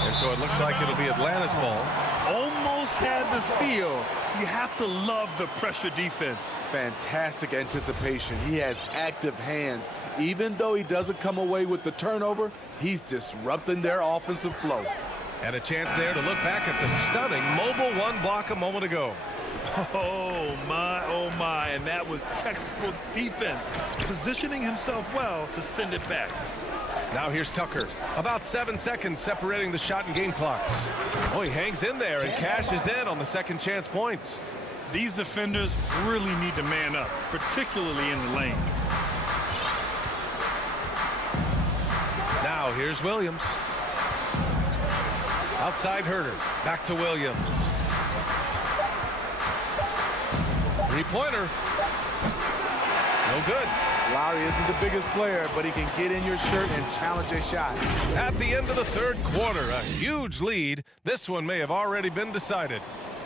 And so it looks like it'll be Atlanta's ball. Almost had the steal. You have to love the pressure defense. Fantastic anticipation. He has active hands. Even though he doesn't come away with the turnover, he's disrupting their offensive flow. And a chance there to look back at the stunning mobile 1 block a moment ago. Oh my, and that was textbook defense. Positioning himself well to send it back. Now here's Tucker. About 7 seconds separating the shot and game clocks. Oh, he hangs in there and cashes in on the second chance points. These defenders really need to man up, particularly in the lane. Now here's Williams. Outside Herter. Back to Williams. 3-pointer. No good. Lowry isn't the biggest player, but he can get in your shirt and challenge a shot. At the end of the third quarter, a huge lead. This one may have already been decided.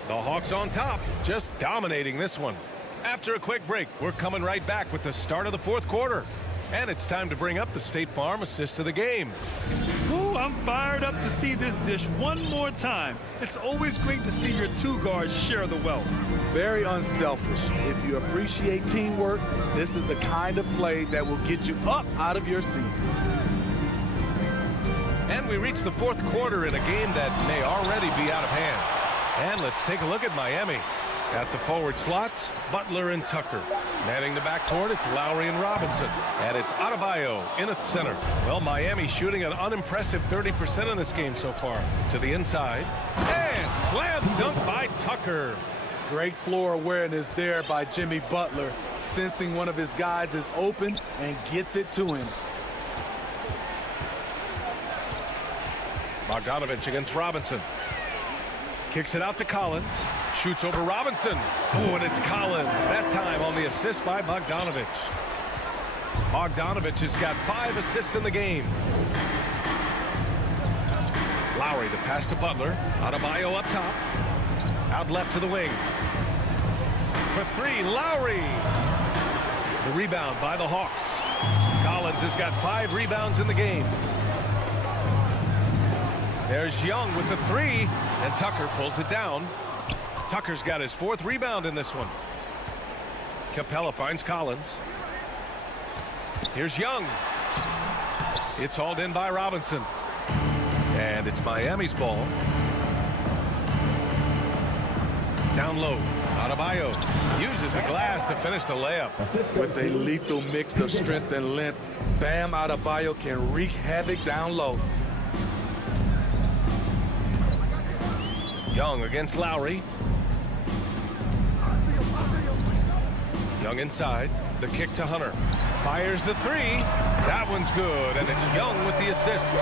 The Hawks on top, just dominating this one. After a quick break, we're coming right back with the start of the fourth quarter. And it's time to bring up the State Farm assist of the game. Ooh, I'm fired up to see this dish one more time. It's always great to see your 2 guards share the wealth. Very unselfish. If you appreciate teamwork, this is the kind of play that will get you up out of your seat. And we reach the fourth quarter in a game that may already be out of hand. And let's take a look at Miami. At the forward slots, Butler and Tucker. Manning the backcourt, it's Lowry and Robinson. And it's Adebayo in at center. Well, Miami shooting an unimpressive 30% in this game so far. To the inside. And slam dunk by Tucker. Great floor awareness there by Jimmy Butler. Sensing one of his guys is open and gets it to him. Bogdanovich against Robinson. Kicks it out to Collins. Shoots over Robinson. Oh, and it's Collins. That time on the assist by Bogdanovich. Bogdanovich has got 5 assists in the game. Lowry, the pass to Butler. Adebayo up top. Out left to the wing. For 3, Lowry. The rebound by the Hawks. Collins has got 5 rebounds in the game. There's Young with the 3, and Tucker pulls it down. Tucker's got his 4th rebound in this one. Capella finds Collins. Here's Young. It's hauled in by Robinson. And it's Miami's ball. Down low. Adebayo uses the glass to finish the layup. With a lethal mix of strength and length, Bam Adebayo can wreak havoc down low. Young against Lowry. Young inside. The kick to Hunter. Fires the 3. That one's good, and it's Young with the assist.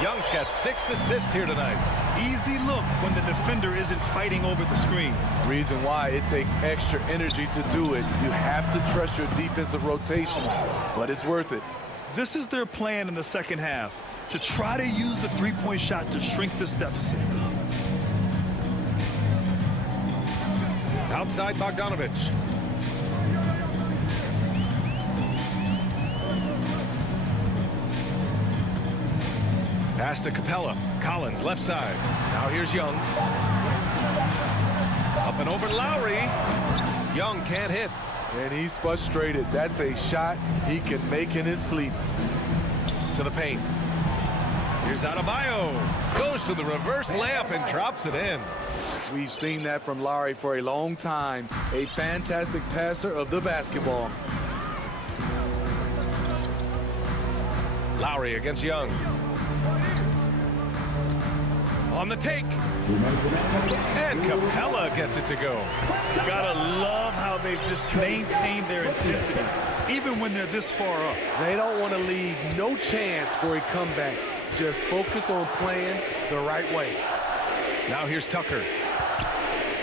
Young's got 6 assists here tonight. Easy look when the defender isn't fighting over the screen. Reason why it takes extra energy to do it. You have to trust your defensive rotations, but it's worth it. This is their plan in the second half, to try to use the three-point shot to shrink this deficit. Outside Bogdanovich. Pass to Capella. Collins left side. Now here's Young. Up and over Lowry. Young can't hit. And he's frustrated. That's a shot he can make in his sleep. To the paint. Here's Adebayo. Goes to the reverse layup and drops it in. We've seen that from Lowry for a long time. A fantastic passer of the basketball. Lowry against Young. On the take. And Capella gets it to go. Gotta love how they've just maintained their intensity, even when they're this far up. They don't want to leave no chance for a comeback. Just focus on playing the right way. Now here's Tucker.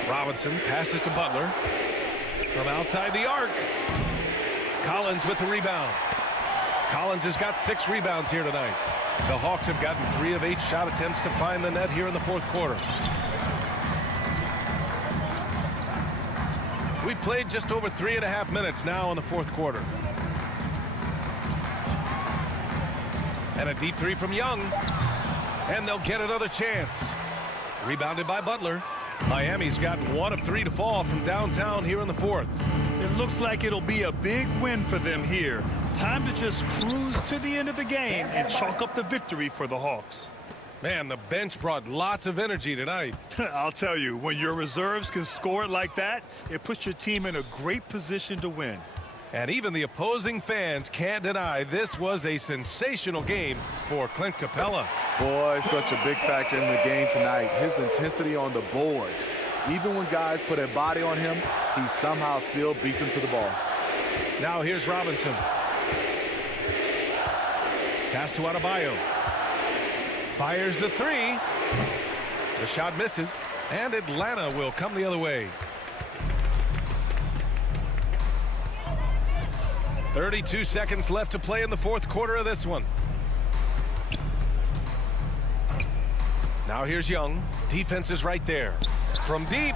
Robinson passes to Butler. From outside the arc. Collins with the rebound. Collins has got 6 rebounds here tonight. The Hawks have gotten 3 of 8 shot attempts to find the net here in the 4th quarter. We've played just over 3.5 minutes now in the 4th quarter. And a deep 3 from Young. And they'll get another chance. Rebounded by Butler. Miami's gotten 1 of 3 to fall from downtown here in the 4th. It looks like it'll be a big win for them here. Time to just cruise to the end of the game and chalk up the victory for the Hawks. Man, the bench brought lots of energy tonight. I'll tell you, when your reserves can score it like that, it puts your team in a great position to win. And even the opposing fans can't deny this was a sensational game for Clint Capella. Boy, such a big factor in the game tonight. His intensity on the boards. Even when guys put a body on him, he somehow still beats them to the ball. Now here's Robinson. Pass to Adebayo. Fires the 3. The shot misses, and Atlanta will come the other way. 32 seconds left to play in the 4th quarter of this one. Now here's Young. Defense is right there. From deep.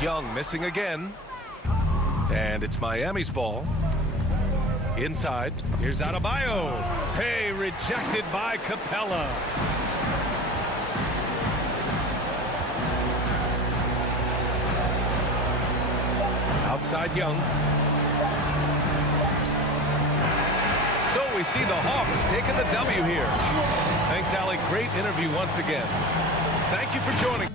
Young missing again. And it's Miami's ball. Inside. Here's Adebayo. Hey, rejected by Capella. Outside Young. So we see the Hawks taking the W here. Thanks, Allie. Great interview once again. Thank you for joining.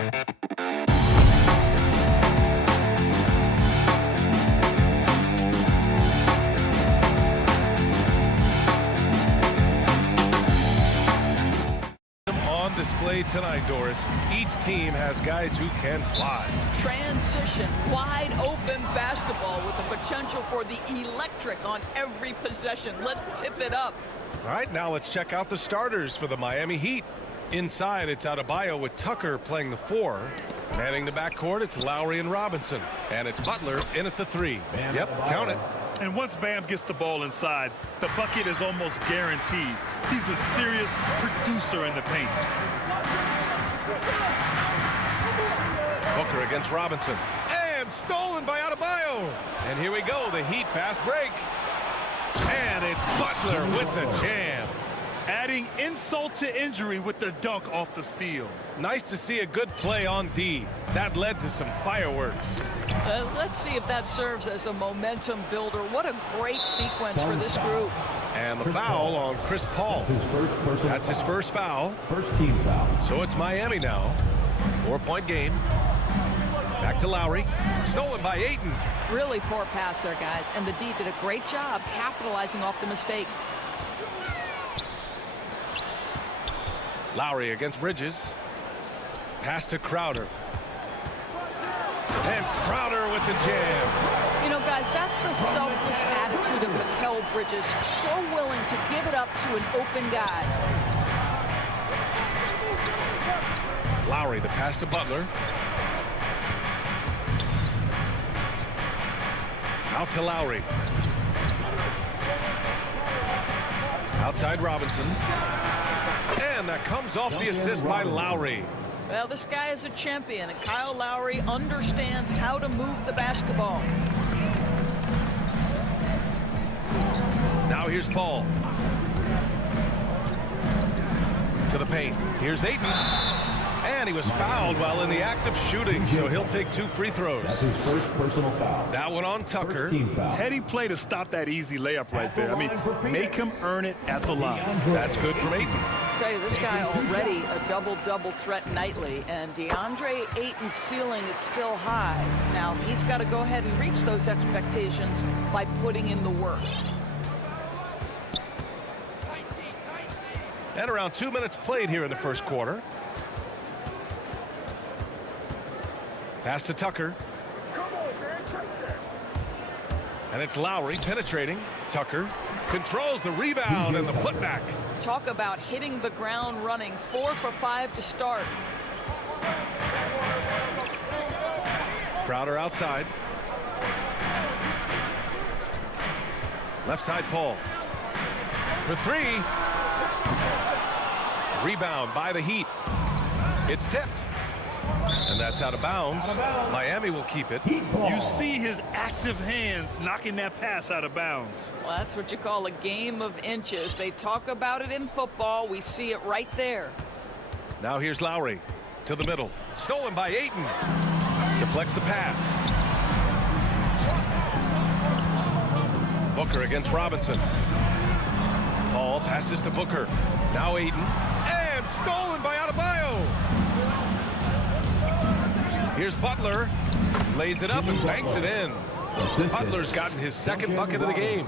On display tonight, Doris. Each team has guys who can fly. Transition, wide open basketball with the potential for the electric on every possession. Let's tip it up. All right, now let's check out the starters for the Miami Heat. Inside, it's Adebayo with Tucker playing the 4. Manning the backcourt, it's Lowry and Robinson. And it's Butler in at the 3. Yep, count it. And once Bam gets the ball inside, the bucket is almost guaranteed. He's a serious producer in the paint. Booker against Robinson. And stolen by Adebayo. And here we go, the Heat fast break. And it's Butler with the jam. Adding insult to injury with the dunk off the steal. Nice to see a good play on D. That led to some fireworks. Let's see if that serves as a momentum builder. What a great sequence for this group. And the foul on Chris Paul. That's his first foul. First team foul. So it's Miami now. 4-point game. Back to Lowry. Stolen by Ayton. Really poor pass there, guys. And the D did a great job capitalizing off the mistake. Lowry against Bridges. Pass to Crowder. And Crowder with the jam. You know, guys, that's the selfless attitude of Mikal Bridges. So willing to give it up to an open guy. Lowry, the pass to Butler. Out to Lowry. Outside Robinson. And that comes off the assist by Lowry. Well, this guy is a champion, and Kyle Lowry understands how to move the basketball. Now here's Paul. To the paint. Here's Ayton. And he was fouled while in the act of shooting, so he'll take 2 free throws. That's his first personal foul. That one on Tucker. Heady play to stop that easy layup right there. I mean, make him earn it at the line. That's good from Ayton. I tell you, this guy already a double-double threat nightly, and DeAndre Ayton's ceiling is still high. Now, he's got to go ahead and reach those expectations by putting in the work. And around 2 minutes played here in the first quarter. Pass to Tucker. And it's Lowry penetrating. Tucker controls the rebound and the putback. Talk about hitting the ground running. 4 for 5 to start. Crowder outside. Left side Paul. For 3. Rebound by the Heat. It's tipped. And that's out of bounds. Miami will keep it. You see his active hands knocking that pass out of bounds. Well, that's what you call a game of inches. They talk about it in football. We see it right there. Now here's Lowry to the middle. Stolen by Ayton. Deflects the pass. Booker against Robinson. Paul passes to Booker. Now Ayton. And stolen by Adebayo. Here's Butler. Lays it up and banks it in. Butler's gotten his second bucket of the game.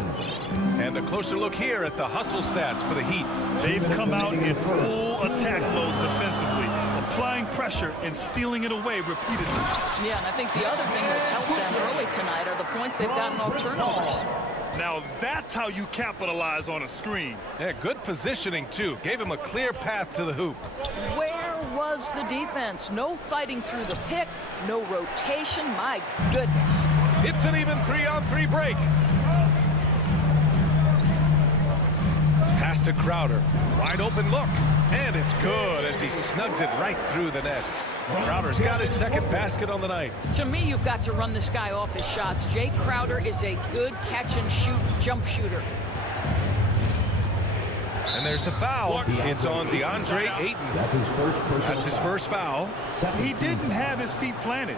And a closer look here at the hustle stats for the Heat. They've come out in full attack mode defensively, applying pressure and stealing it away repeatedly. Yeah, and I think the other thing that's helped them early tonight are the points they've gotten off turnovers. Now that's how you capitalize on a screen. Yeah, good positioning, too. Gave him a clear path to the hoop. Where was the defense? No fighting through the pick, no rotation. My goodness. It's an even 3-on-3 break. Pass to Crowder. Wide open look. And it's good as he snugs it right through the net. Crowder's got his second basket on the night. To me, you've got to run this guy off his shots. Jay Crowder is a good catch-and-shoot jump shooter. And there's the foul. It's on DeAndre Ayton. That's his first personal That's his first foul. He didn't have his feet planted.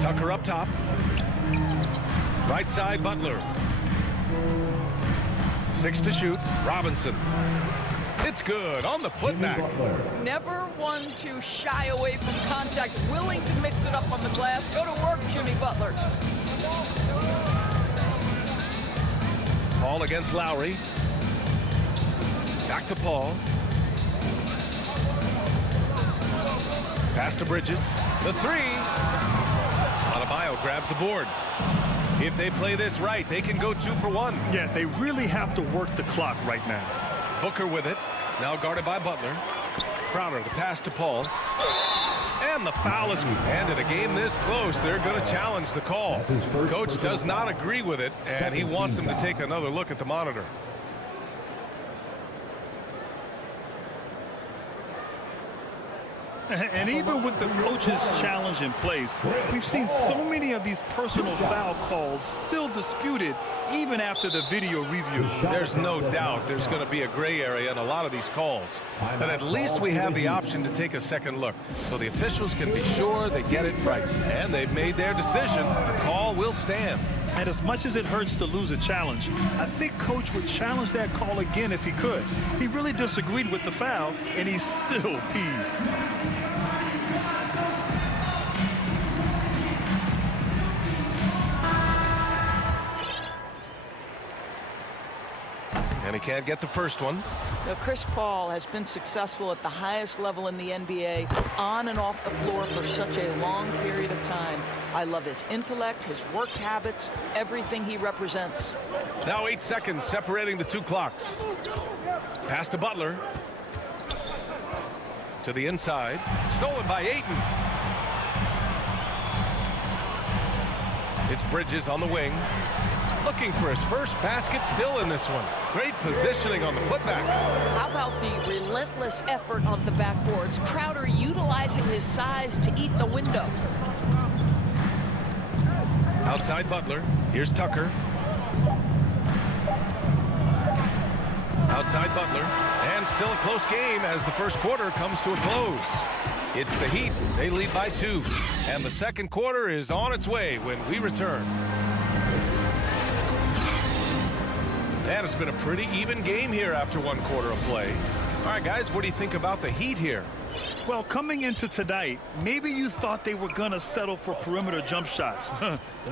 Tucker up top. Right side, Butler. 6 to shoot. Robinson. It's good on the putback. Never one to shy away from contact, willing to mix it up on the glass. Go to work, Jimmy Butler. Paul against Lowry. Back to Paul. Pass to Bridges. The 3. Adebayo grabs the board. If they play this right, they can go 2 for 1. Yeah, they really have to work the clock right now. Booker with it. Now guarded by Butler. Crowder, the pass to Paul. And the foul is, and in a game this close, they're going to challenge the call. Coach does not agree with it, and he wants them to take another look at the monitor. And even with the coach's challenge in place, we've seen so many of these personal foul calls still disputed even after the video review. There's no doubt there's going to be a gray area in a lot of these calls. But at least we have the option to take a second look, so the officials can be sure they get it right. And they've made their decision. The call will stand. And as much as it hurts to lose a challenge, I think Coach would challenge that call again if he could. He really disagreed with the foul, and he's still peeved. And he can't get the first one. Now, Chris Paul has been successful at the highest level in the NBA, on and off the floor for such a long period of time. I love his intellect, his work habits, everything he represents. Now 8 seconds separating the 2 clocks. Pass to Butler. To the inside. Stolen by Ayton. It's Bridges on the wing. Looking for his first basket, still in this one. Great positioning on the putback. How about the relentless effort on the backboards? Crowder utilizing his size to eat the window. Outside Butler. Here's Tucker. Outside Butler. And still a close game as the first quarter comes to a close. It's the Heat. They lead by 2. And the second quarter is on its way when we return. And it's been a pretty even game here after 1 quarter of play. All right, guys, what do you think about the Heat here? Well, coming into tonight, maybe you thought they were going to settle for perimeter jump shots.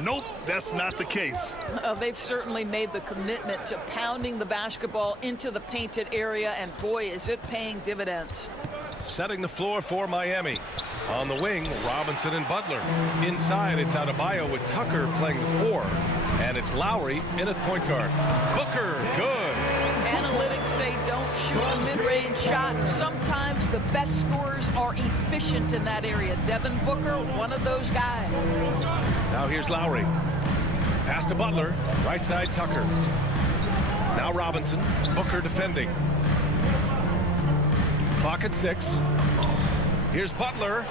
Nope, that's not the case. They've certainly made the commitment to pounding the basketball into the painted area, and boy, is it paying dividends. Setting the floor for Miami. On the wing, Robinson and Butler. Inside, it's Adebayo with Tucker playing the 4. And it's Lowry in at point guard. Booker, good. Analytics say don't shoot a mid-range shot. Sometimes the best scorers are efficient in that area. Devin Booker, one of those guys. Now here's Lowry. Pass to Butler. Right side, Tucker. Now Robinson. Booker defending. Clock at 6. Here's Butler.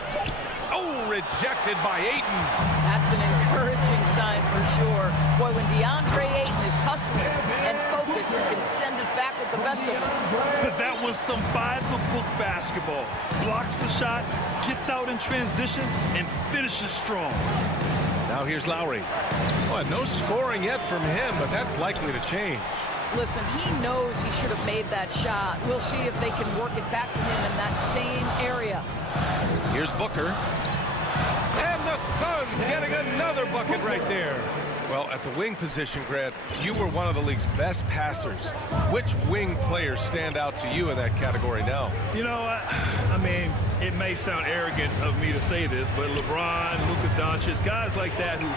Oh, rejected by Ayton. That's an encouraging sign for sure. Boy, when DeAndre Ayton is hustling and focused, he can send it back with the best of them. But that was some by-the-book basketball. Blocks the shot, gets out in transition, and finishes strong. Now here's Lowry. Well, no scoring yet from him, but that's likely to change. Listen, he knows he should have made that shot. We'll see if they can work it back to him in that same area. Here's Booker. And the Suns getting another bucket right there. Well, at the wing position, Grant, you were one of the league's best passers. Which wing players stand out to you in that category now? You know, I mean, it may sound arrogant of me to say this, but LeBron, Luka Doncic, guys like that who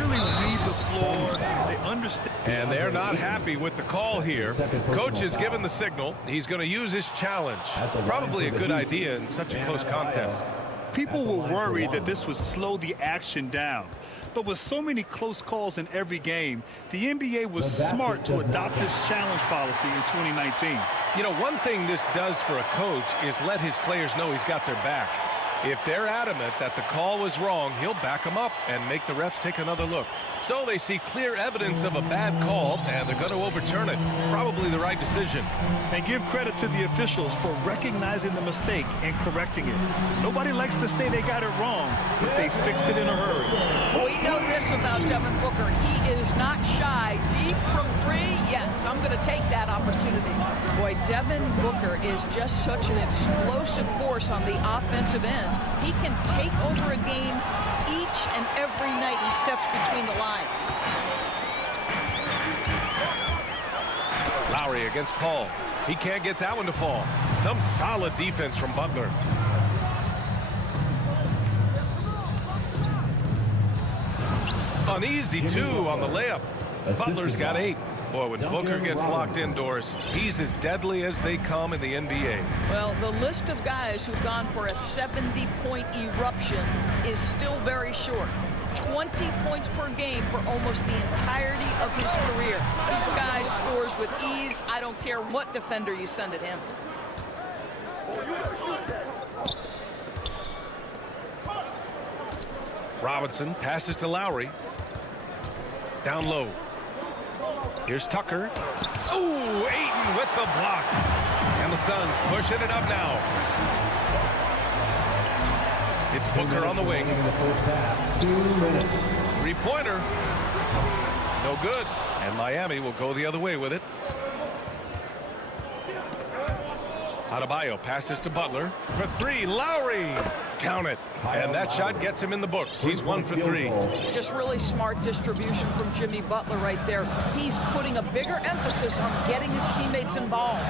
really read the floor, they understand. And they're not happy with the call here. Coach has given the signal. He's going to use his challenge. Probably a good idea in such a close contest. People were worried that this would slow the action down. But with so many close calls in every game, the NBA was smart to adopt this challenge policy in 2019. You know, one thing this does for a coach is let his players know he's got their back. If they're adamant that the call was wrong, he'll back them up and make the refs take another look. So they see clear evidence of a bad call, and they're going to overturn it. Probably the right decision. And give credit to the officials for recognizing the mistake and correcting it. Nobody likes to say they got it wrong, but they fixed it in a hurry. We know this about Devin Booker. He is not shy. Deep from 3, yes. I'm going to take that opportunity. Boy, Devin Booker is just such an explosive force on the offensive end. He can take over a game each and every night he steps between the lines. Lowry against Paul. He can't get that one to fall. Some solid defense from Butler. An easy 2 on the layup. Butler's got 8. Boy, when Booker gets locked indoors, he's as deadly as they come in the NBA. Well, the list of guys who've gone for a 70-point eruption is still very short. 20 points per game for almost the entirety of his career. This guy scores with ease. I don't care what defender you send at him. Robinson passes to Lowry. Down low. Here's Tucker. Ooh, Ayton with the block. And the Suns pushing it up now. It's Booker on the wing. 3-pointer. No good. And Miami will go the other way with it. Adebayo passes to Butler. For 3, Lowry. Count it. And that shot gets him in the books. He's 1 for 3. Just really smart distribution from Jimmy Butler right there. He's putting a bigger emphasis on getting his teammates involved.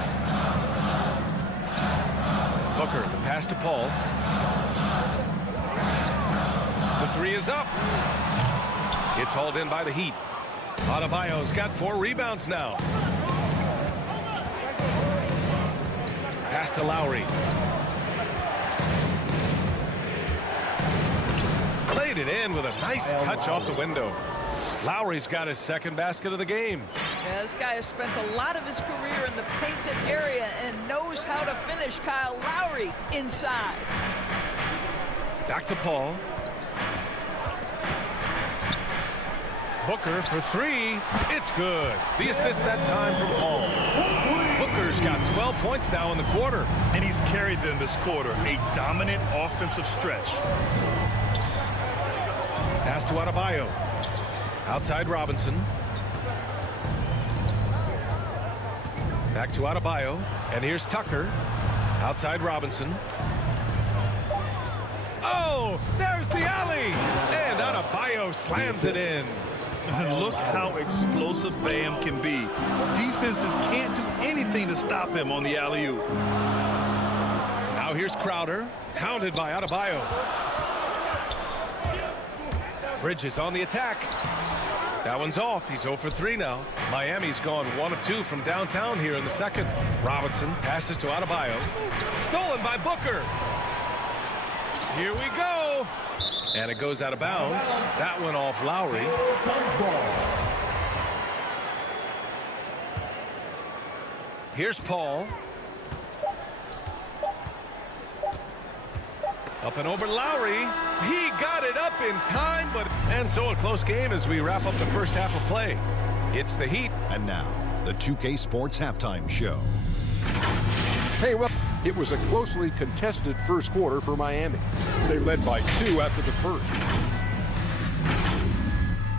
Booker, the pass to Paul. The 3 is up. It's hauled in by the Heat. Adebayo's got 4 rebounds now. Pass to Lowry. Played it in with a nice touch off the window. Lowry's got his second basket of the game. Yeah, this guy has spent a lot of his career in the painted area and knows how to finish. Kyle Lowry inside. Back to Paul. Booker for 3. It's good. The assist that time from Paul. Booker's got 12 points now in the quarter. And he's carried them this quarter. A dominant offensive stretch. Pass to Adebayo. Outside Robinson. Back to Adebayo. And here's Tucker. Outside Robinson. Oh, there's the alley. And Adebayo slams it in. Look how explosive Bam can be. Defenses can't do anything to stop him on the alley-oop. Now here's Crowder, pounded by Adebayo. Bridges on the attack. That one's off. He's 0 for 3 now. Miami's gone 1 of 2 from downtown here in the second. Robinson passes to Adebayo. Stolen by Booker. Here we go. And it goes out of bounds. That went off Lowry. Here's Paul. Up and over Lowry. He got it up in time, and so a close game as we wrap up the first half of play. It's the Heat. And now, the 2K Sports Halftime Show. Hey, well, it was a closely contested first quarter for Miami. They led by 2 after the first.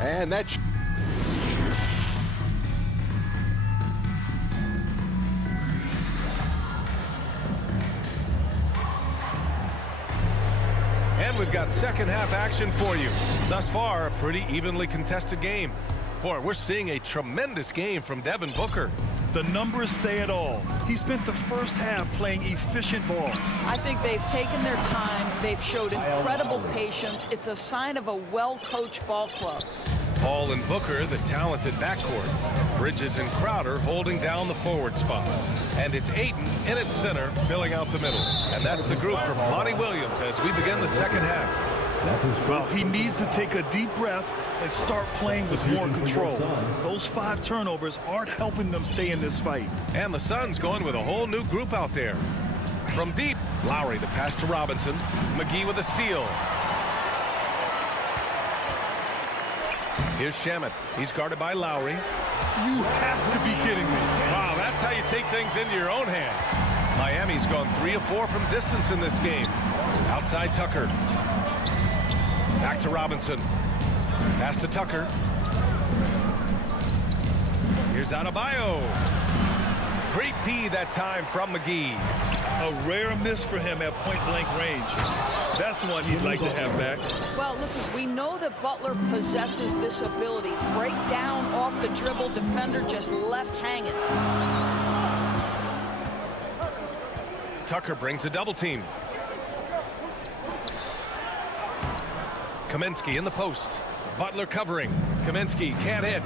And that's... And we've got second half action for you. Thus far, a pretty evenly contested game. Boy, we're seeing a tremendous game from Devin Booker. The numbers say it all. He spent the first half playing efficient ball. I think they've taken their time. They've showed incredible patience. It's a sign of a well-coached ball club. Paul and Booker, the talented backcourt. Bridges and Crowder holding down the forward spots. And it's Ayton in its center, filling out the middle. And that's the group from Monty Williams as we begin the second half. Well, he needs to take a deep breath and start playing with more control. Those 5 turnovers aren't helping them stay in this fight. And the Suns going with a whole new group out there. From deep, Lowry the pass to Robinson. McGee with a steal. Here's Shamet. He's guarded by Lowry. You have to be kidding me. Wow, that's how you take things into your own hands. Miami's gone 3 of 4 from distance in this game. Outside Tucker. Back to Robinson. Pass to Tucker. Here's Adebayo. Great D that time from McGee. A rare miss for him at point-blank range. That's one he'd like to have back. Well, listen, we know that Butler possesses this ability. Break down off the dribble, defender just left hanging. Tucker brings a double team. Kaminsky in the post. Butler covering. Kaminsky can't hit.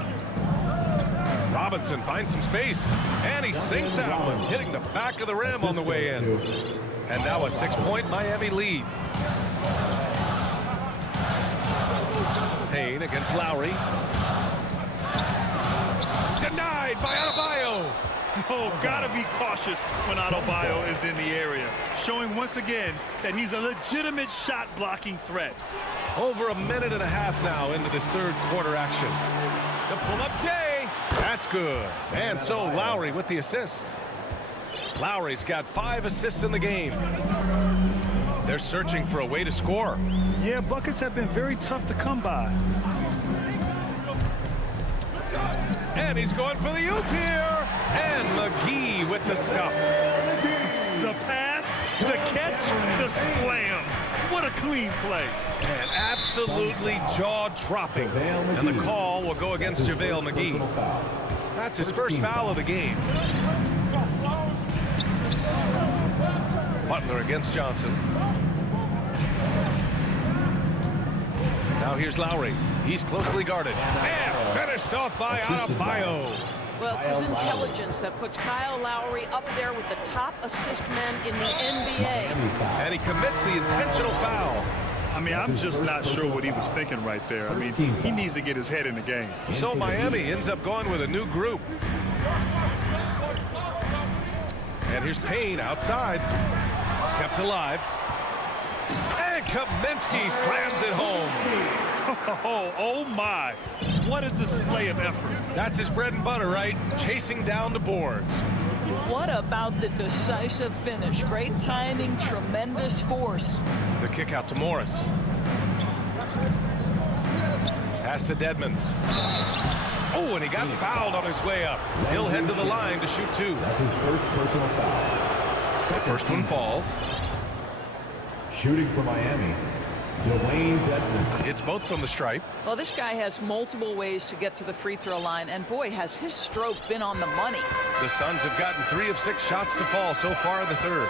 Robinson finds some space, and he sinks that one, hitting the back of the rim on the way in. And now a 6-point Miami lead. Payne against Lowry. Denied by Adebayo. Oh, gotta be cautious when Adebayo is in the area, showing once again that he's a legitimate shot-blocking threat. Over a minute and a half now into this third quarter action. The pull-up J. That's good. And so Lowry with the assist. Lowry's got 5 assists in the game. They're searching for a way to score. Yeah, buckets have been very tough to come by. And he's going for the oop here. And McGee with the stuff. The pass, the catch, the slam. What a clean play. And absolutely jaw-dropping. And the call will go against JaVale McGee. That's his first foul of the game. Butler against Johnson. Now here's Lowry. He's closely guarded. And finished off by Adebayo. Well, it's his intelligence that puts Kyle Lowry up there with the top assist men in the NBA. And he commits the intentional foul. I mean, I'm just not sure what he was thinking right there. I mean, he needs to get his head in the game. So Miami ends up going with a new group. And here's Payne outside. Kept alive. And Kaminsky slams it home. Oh my. What a display of effort. That's his bread and butter, right? Chasing down the boards. What about the decisive finish? Great timing, tremendous force. The kick out to Morris. Pass to Dedmon. Oh, and he got fouled on his way up. He'll head to the line to shoot 2. That's his first personal foul. First one falls. Shooting for Miami, Dwayne Dedmon. It's both from the stripe. Well, this guy has multiple ways to get to the free throw line, and boy, has his stroke been on the money. The Suns have gotten 3 of 6 shots to fall so far in the third.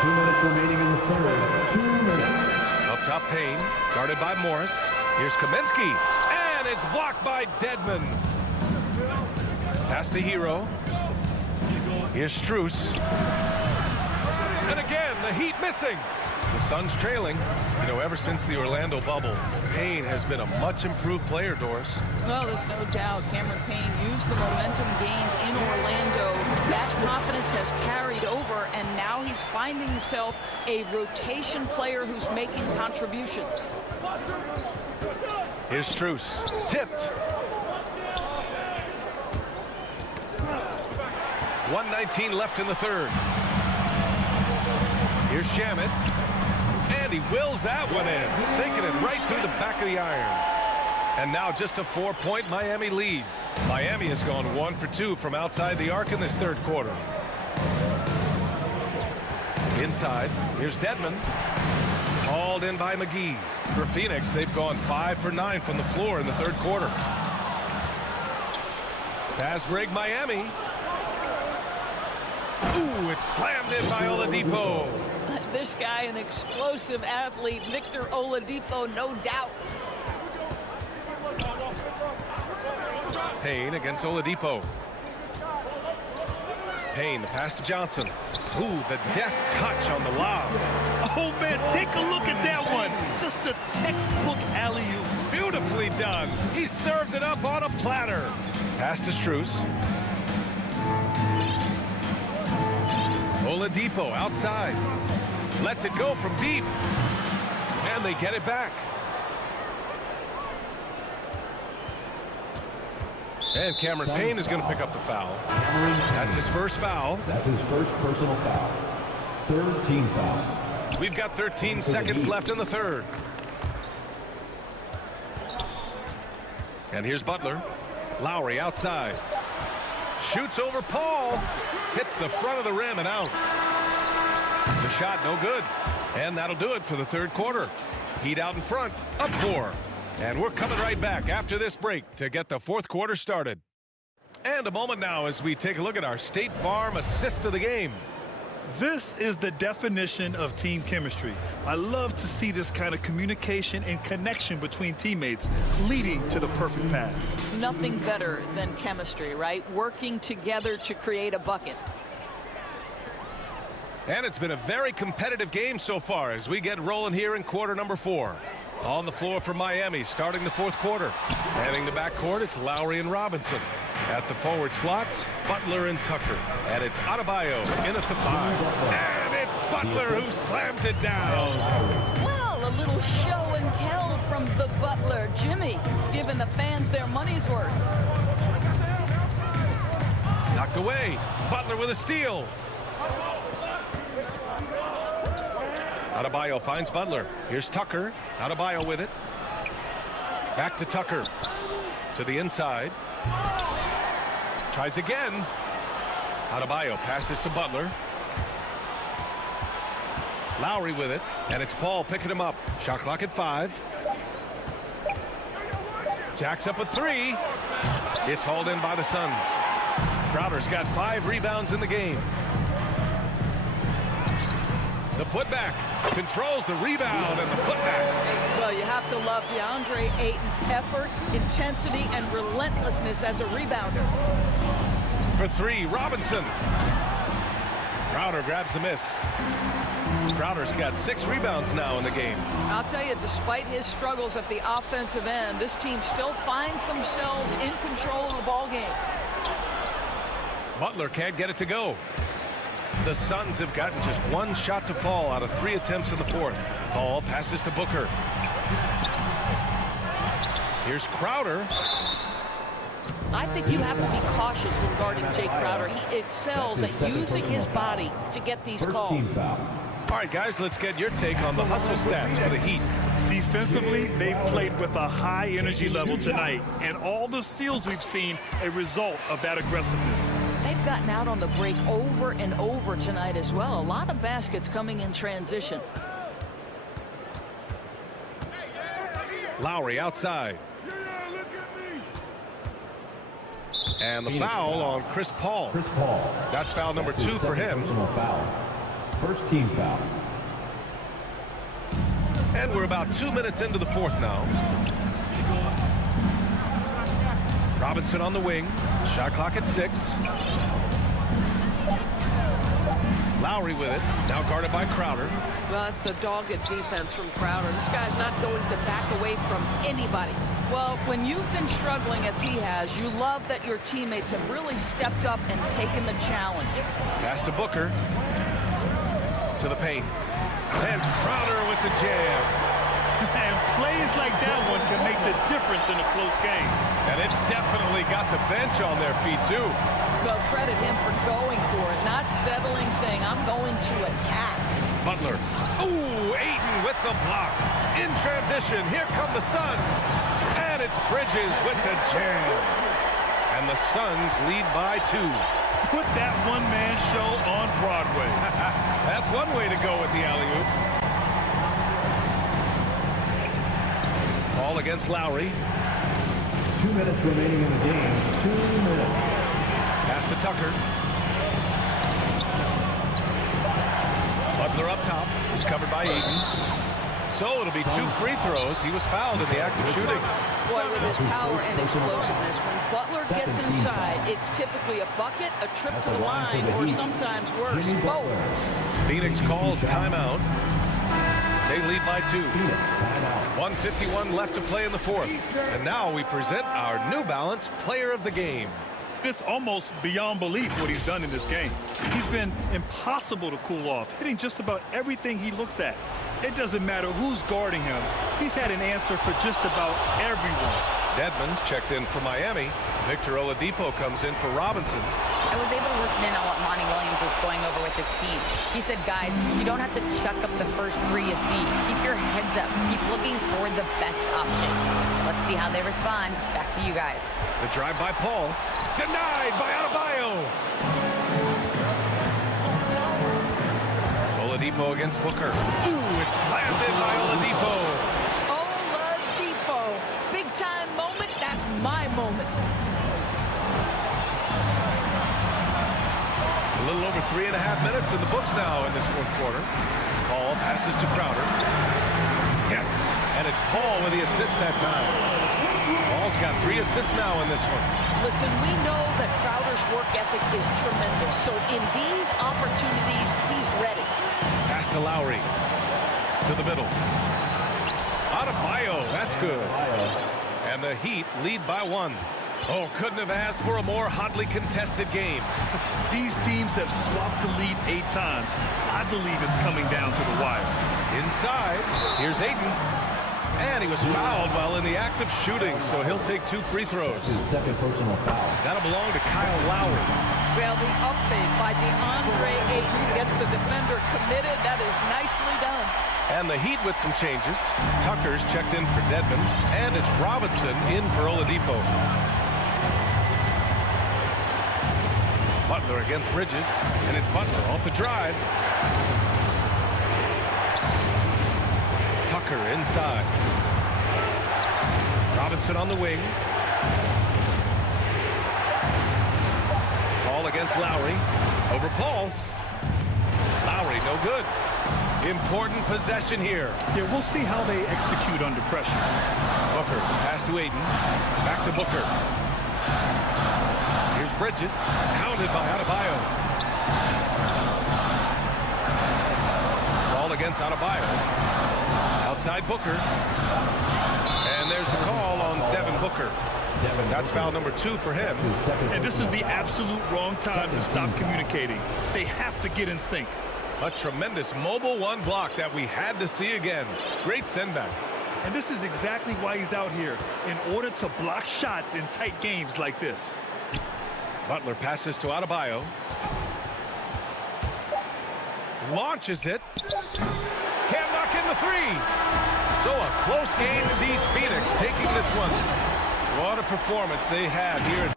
2 minutes remaining in the third. 2 minutes. Up top, Payne, guarded by Morris. Here's Kaminsky, and it's blocked by Dedmon. Pass to Hero. Here's Strus. And again, the Heat missing. The Suns trailing. You know, ever since the Orlando bubble, Payne has been a much improved player, Doris. Well, there's no doubt Cameron Payne used the momentum gained in Orlando. That confidence has carried over, and now he's finding himself a rotation player who's making contributions. Here's Strus. Tipped. 1:19 left in the third. Here's Shamet. And he wills that one in, sinking it right through the back of the iron. And now just a 4-point Miami lead. Miami has gone 1 for 2 from outside the arc in this third quarter. Inside, here's Dedmon. Hauled in by McGee. For Phoenix, they've gone 5 for 9 from the floor in the third quarter. Fast break Miami. Ooh, it's slammed in by Oladipo. This guy, an explosive athlete, Victor Oladipo, no doubt. Payne against Oladipo. Payne, the pass to Johnson. Ooh, the deft touch on the lob. Oh, man, take a look at that one. Just a textbook alley-oop. Beautifully done. He served it up on a platter. Pass to Strus. Oladipo outside. Lets it go from deep. And they get it back. And Cameron Payne is going to pick up the foul. That's his first foul. That's his first personal foul. Third team foul. We've got 13 seconds left in the third. And here's Butler. Lowry outside. Shoots over Paul. Hits the front of the rim and out. The shot no good. And that'll do it for the third quarter. Heat out in front, up 4. And we're coming right back after this break to get the fourth quarter started. And a moment now as we take a look at our State Farm assist of the game. This is the definition of team chemistry. I love to see this kind of communication and connection between teammates leading to the perfect pass. Nothing better than chemistry, right? Working together to create a bucket. And it's been a very competitive game so far as we get rolling here in quarter number 4. On the floor for Miami starting the fourth quarter. Heading the backcourt, it's Lowry and Robinson. At the forward slots, Butler and Tucker. And it's Adebayo in at the 5. And it's Butler who slams it down. Well, a little show and tell from the Butler. Jimmy giving the fans their money's worth. Knocked away. Butler with a steal. Adebayo finds Butler. Here's Tucker. Adebayo with it. Back to Tucker. To the inside. Tries again. Adebayo passes to Butler. Lowry with it. And it's Paul picking him up. Shot clock at 5. Jacks up a 3. It's hauled in by the Suns. Crowder's got 5 rebounds in the game. The putback controls the rebound and the putback. Well, you have to love DeAndre Ayton's effort, intensity, and relentlessness as a rebounder. For 3, Robinson. Crowder grabs the miss. Crowder's got 6 rebounds now in the game. I'll tell you, despite his struggles at the offensive end, this team still finds themselves in control of the ball game. Butler can't get it to go. The Suns have gotten just 1 shot to fall out of 3 attempts in the fourth. Paul passes to Booker. Here's Crowder. I think you have to be cautious regarding Jay Crowder. He excels at using his body to get these calls. All right, guys, let's get your take on the hustle stats for the Heat. Defensively, they've played with a high energy level tonight, and all the steals we've seen a result of that aggressiveness. They've gotten out on the break over and over tonight as well. A lot of baskets coming in transition. Lowry outside. And the foul on Chris Paul. That's foul number 2 for him. First team foul. And we're about 2 minutes into the fourth now. Robinson on the wing. Shot clock at 6. Lowry with it. Now guarded by Crowder. Well, that's the dogged defense from Crowder. This guy's not going to back away from anybody. Well, when you've been struggling as he has, you love that your teammates have really stepped up and taken the challenge. Pass to Booker. To the paint. And Crowder with the jam. And plays like that one can make the difference in a close game. And it definitely got the bench on their feet, too. Well, credit him for going for it, not settling, saying, I'm going to attack. Butler. Ooh, Ayton with the block. In transition, here come the Suns. And it's Bridges with the jam. And the Suns lead by 2. Put that one-man show on Broadway. That's one way to go with the alley-oop. Ball against Lowry. 2 minutes remaining in the game. 2 minutes. Pass to Tucker. Butler up top. He's covered by Ayton. So it'll be 2 free throws. He was fouled in the act of shooting. Boy, with his power and explosiveness, when Butler gets inside, it's typically a bucket, a trip to the line, or sometimes worse, both. Phoenix calls timeout. They lead by 2. 1:51 left to play in the fourth. And now we present our New Balance Player of the Game. It's almost beyond belief what he's done in this game. He's been impossible to cool off, hitting just about everything he looks at. It doesn't matter who's guarding him. He's had an answer for just about everyone. Dedmon's checked in for Miami. Victor Oladipo comes in for Robinson. I was able to listen in on what Monty Williams was going over with his team. He said, guys, you don't have to chuck up the first three you see. Keep your heads up. Keep looking for the best option. Let's see how they respond. Back to you guys. The drive by Paul. Denied by Adebayo. Oladipo against Booker. Ooh, it's slammed in by Oladipo. Oladipo. Big time moment. That's my moment. A little over 3.5 minutes in the books now in this fourth quarter. Paul passes to Crowder. Yes, and it's Paul with the assist that time. Paul's got 3 assists now in this one. Listen, we know that Crowder's work ethic is tremendous. So in these opportunities, he's ready. Pass to Lowry. To the middle. Adebayo, that's good. And the Heat lead by 1. Oh, couldn't have asked for a more hotly contested game. These teams have swapped the lead 8 times. I believe it's coming down to the wire. Inside, here's Ayton. And he was fouled while in the act of shooting, so he'll take 2 free throws. His second personal foul. That'll belong to Kyle Lowry. Well, the up fade by DeAndre Ayton gets the defender committed. That is nicely done. And the Heat with some changes. Tucker's checked in for Dedmon, and it's Robinson in for Oladipo. Butler against Bridges, and it's Butler off the drive. Tucker inside. Robinson on the wing. Paul against Lowry. Over Paul. Lowry, no good. Important possession here. Yeah, we'll see how they execute under pressure. Booker, pass to Ayton. Back to Booker. Here's Bridges, counted by Adebayo. Ball against Adebayo. Outside Booker. And there's the call on Devin Booker. That's foul number 2 for him. And this is the absolute wrong time to stop communicating. They have to get in sync. A tremendous mobile 1 block that we had to see again. Great sendback. And this is exactly why he's out here, in order to block shots in tight games like this. Butler passes to Adebayo. Launches it. Can't knock in the 3. So a close game sees Phoenix taking this one. What a performance they had here.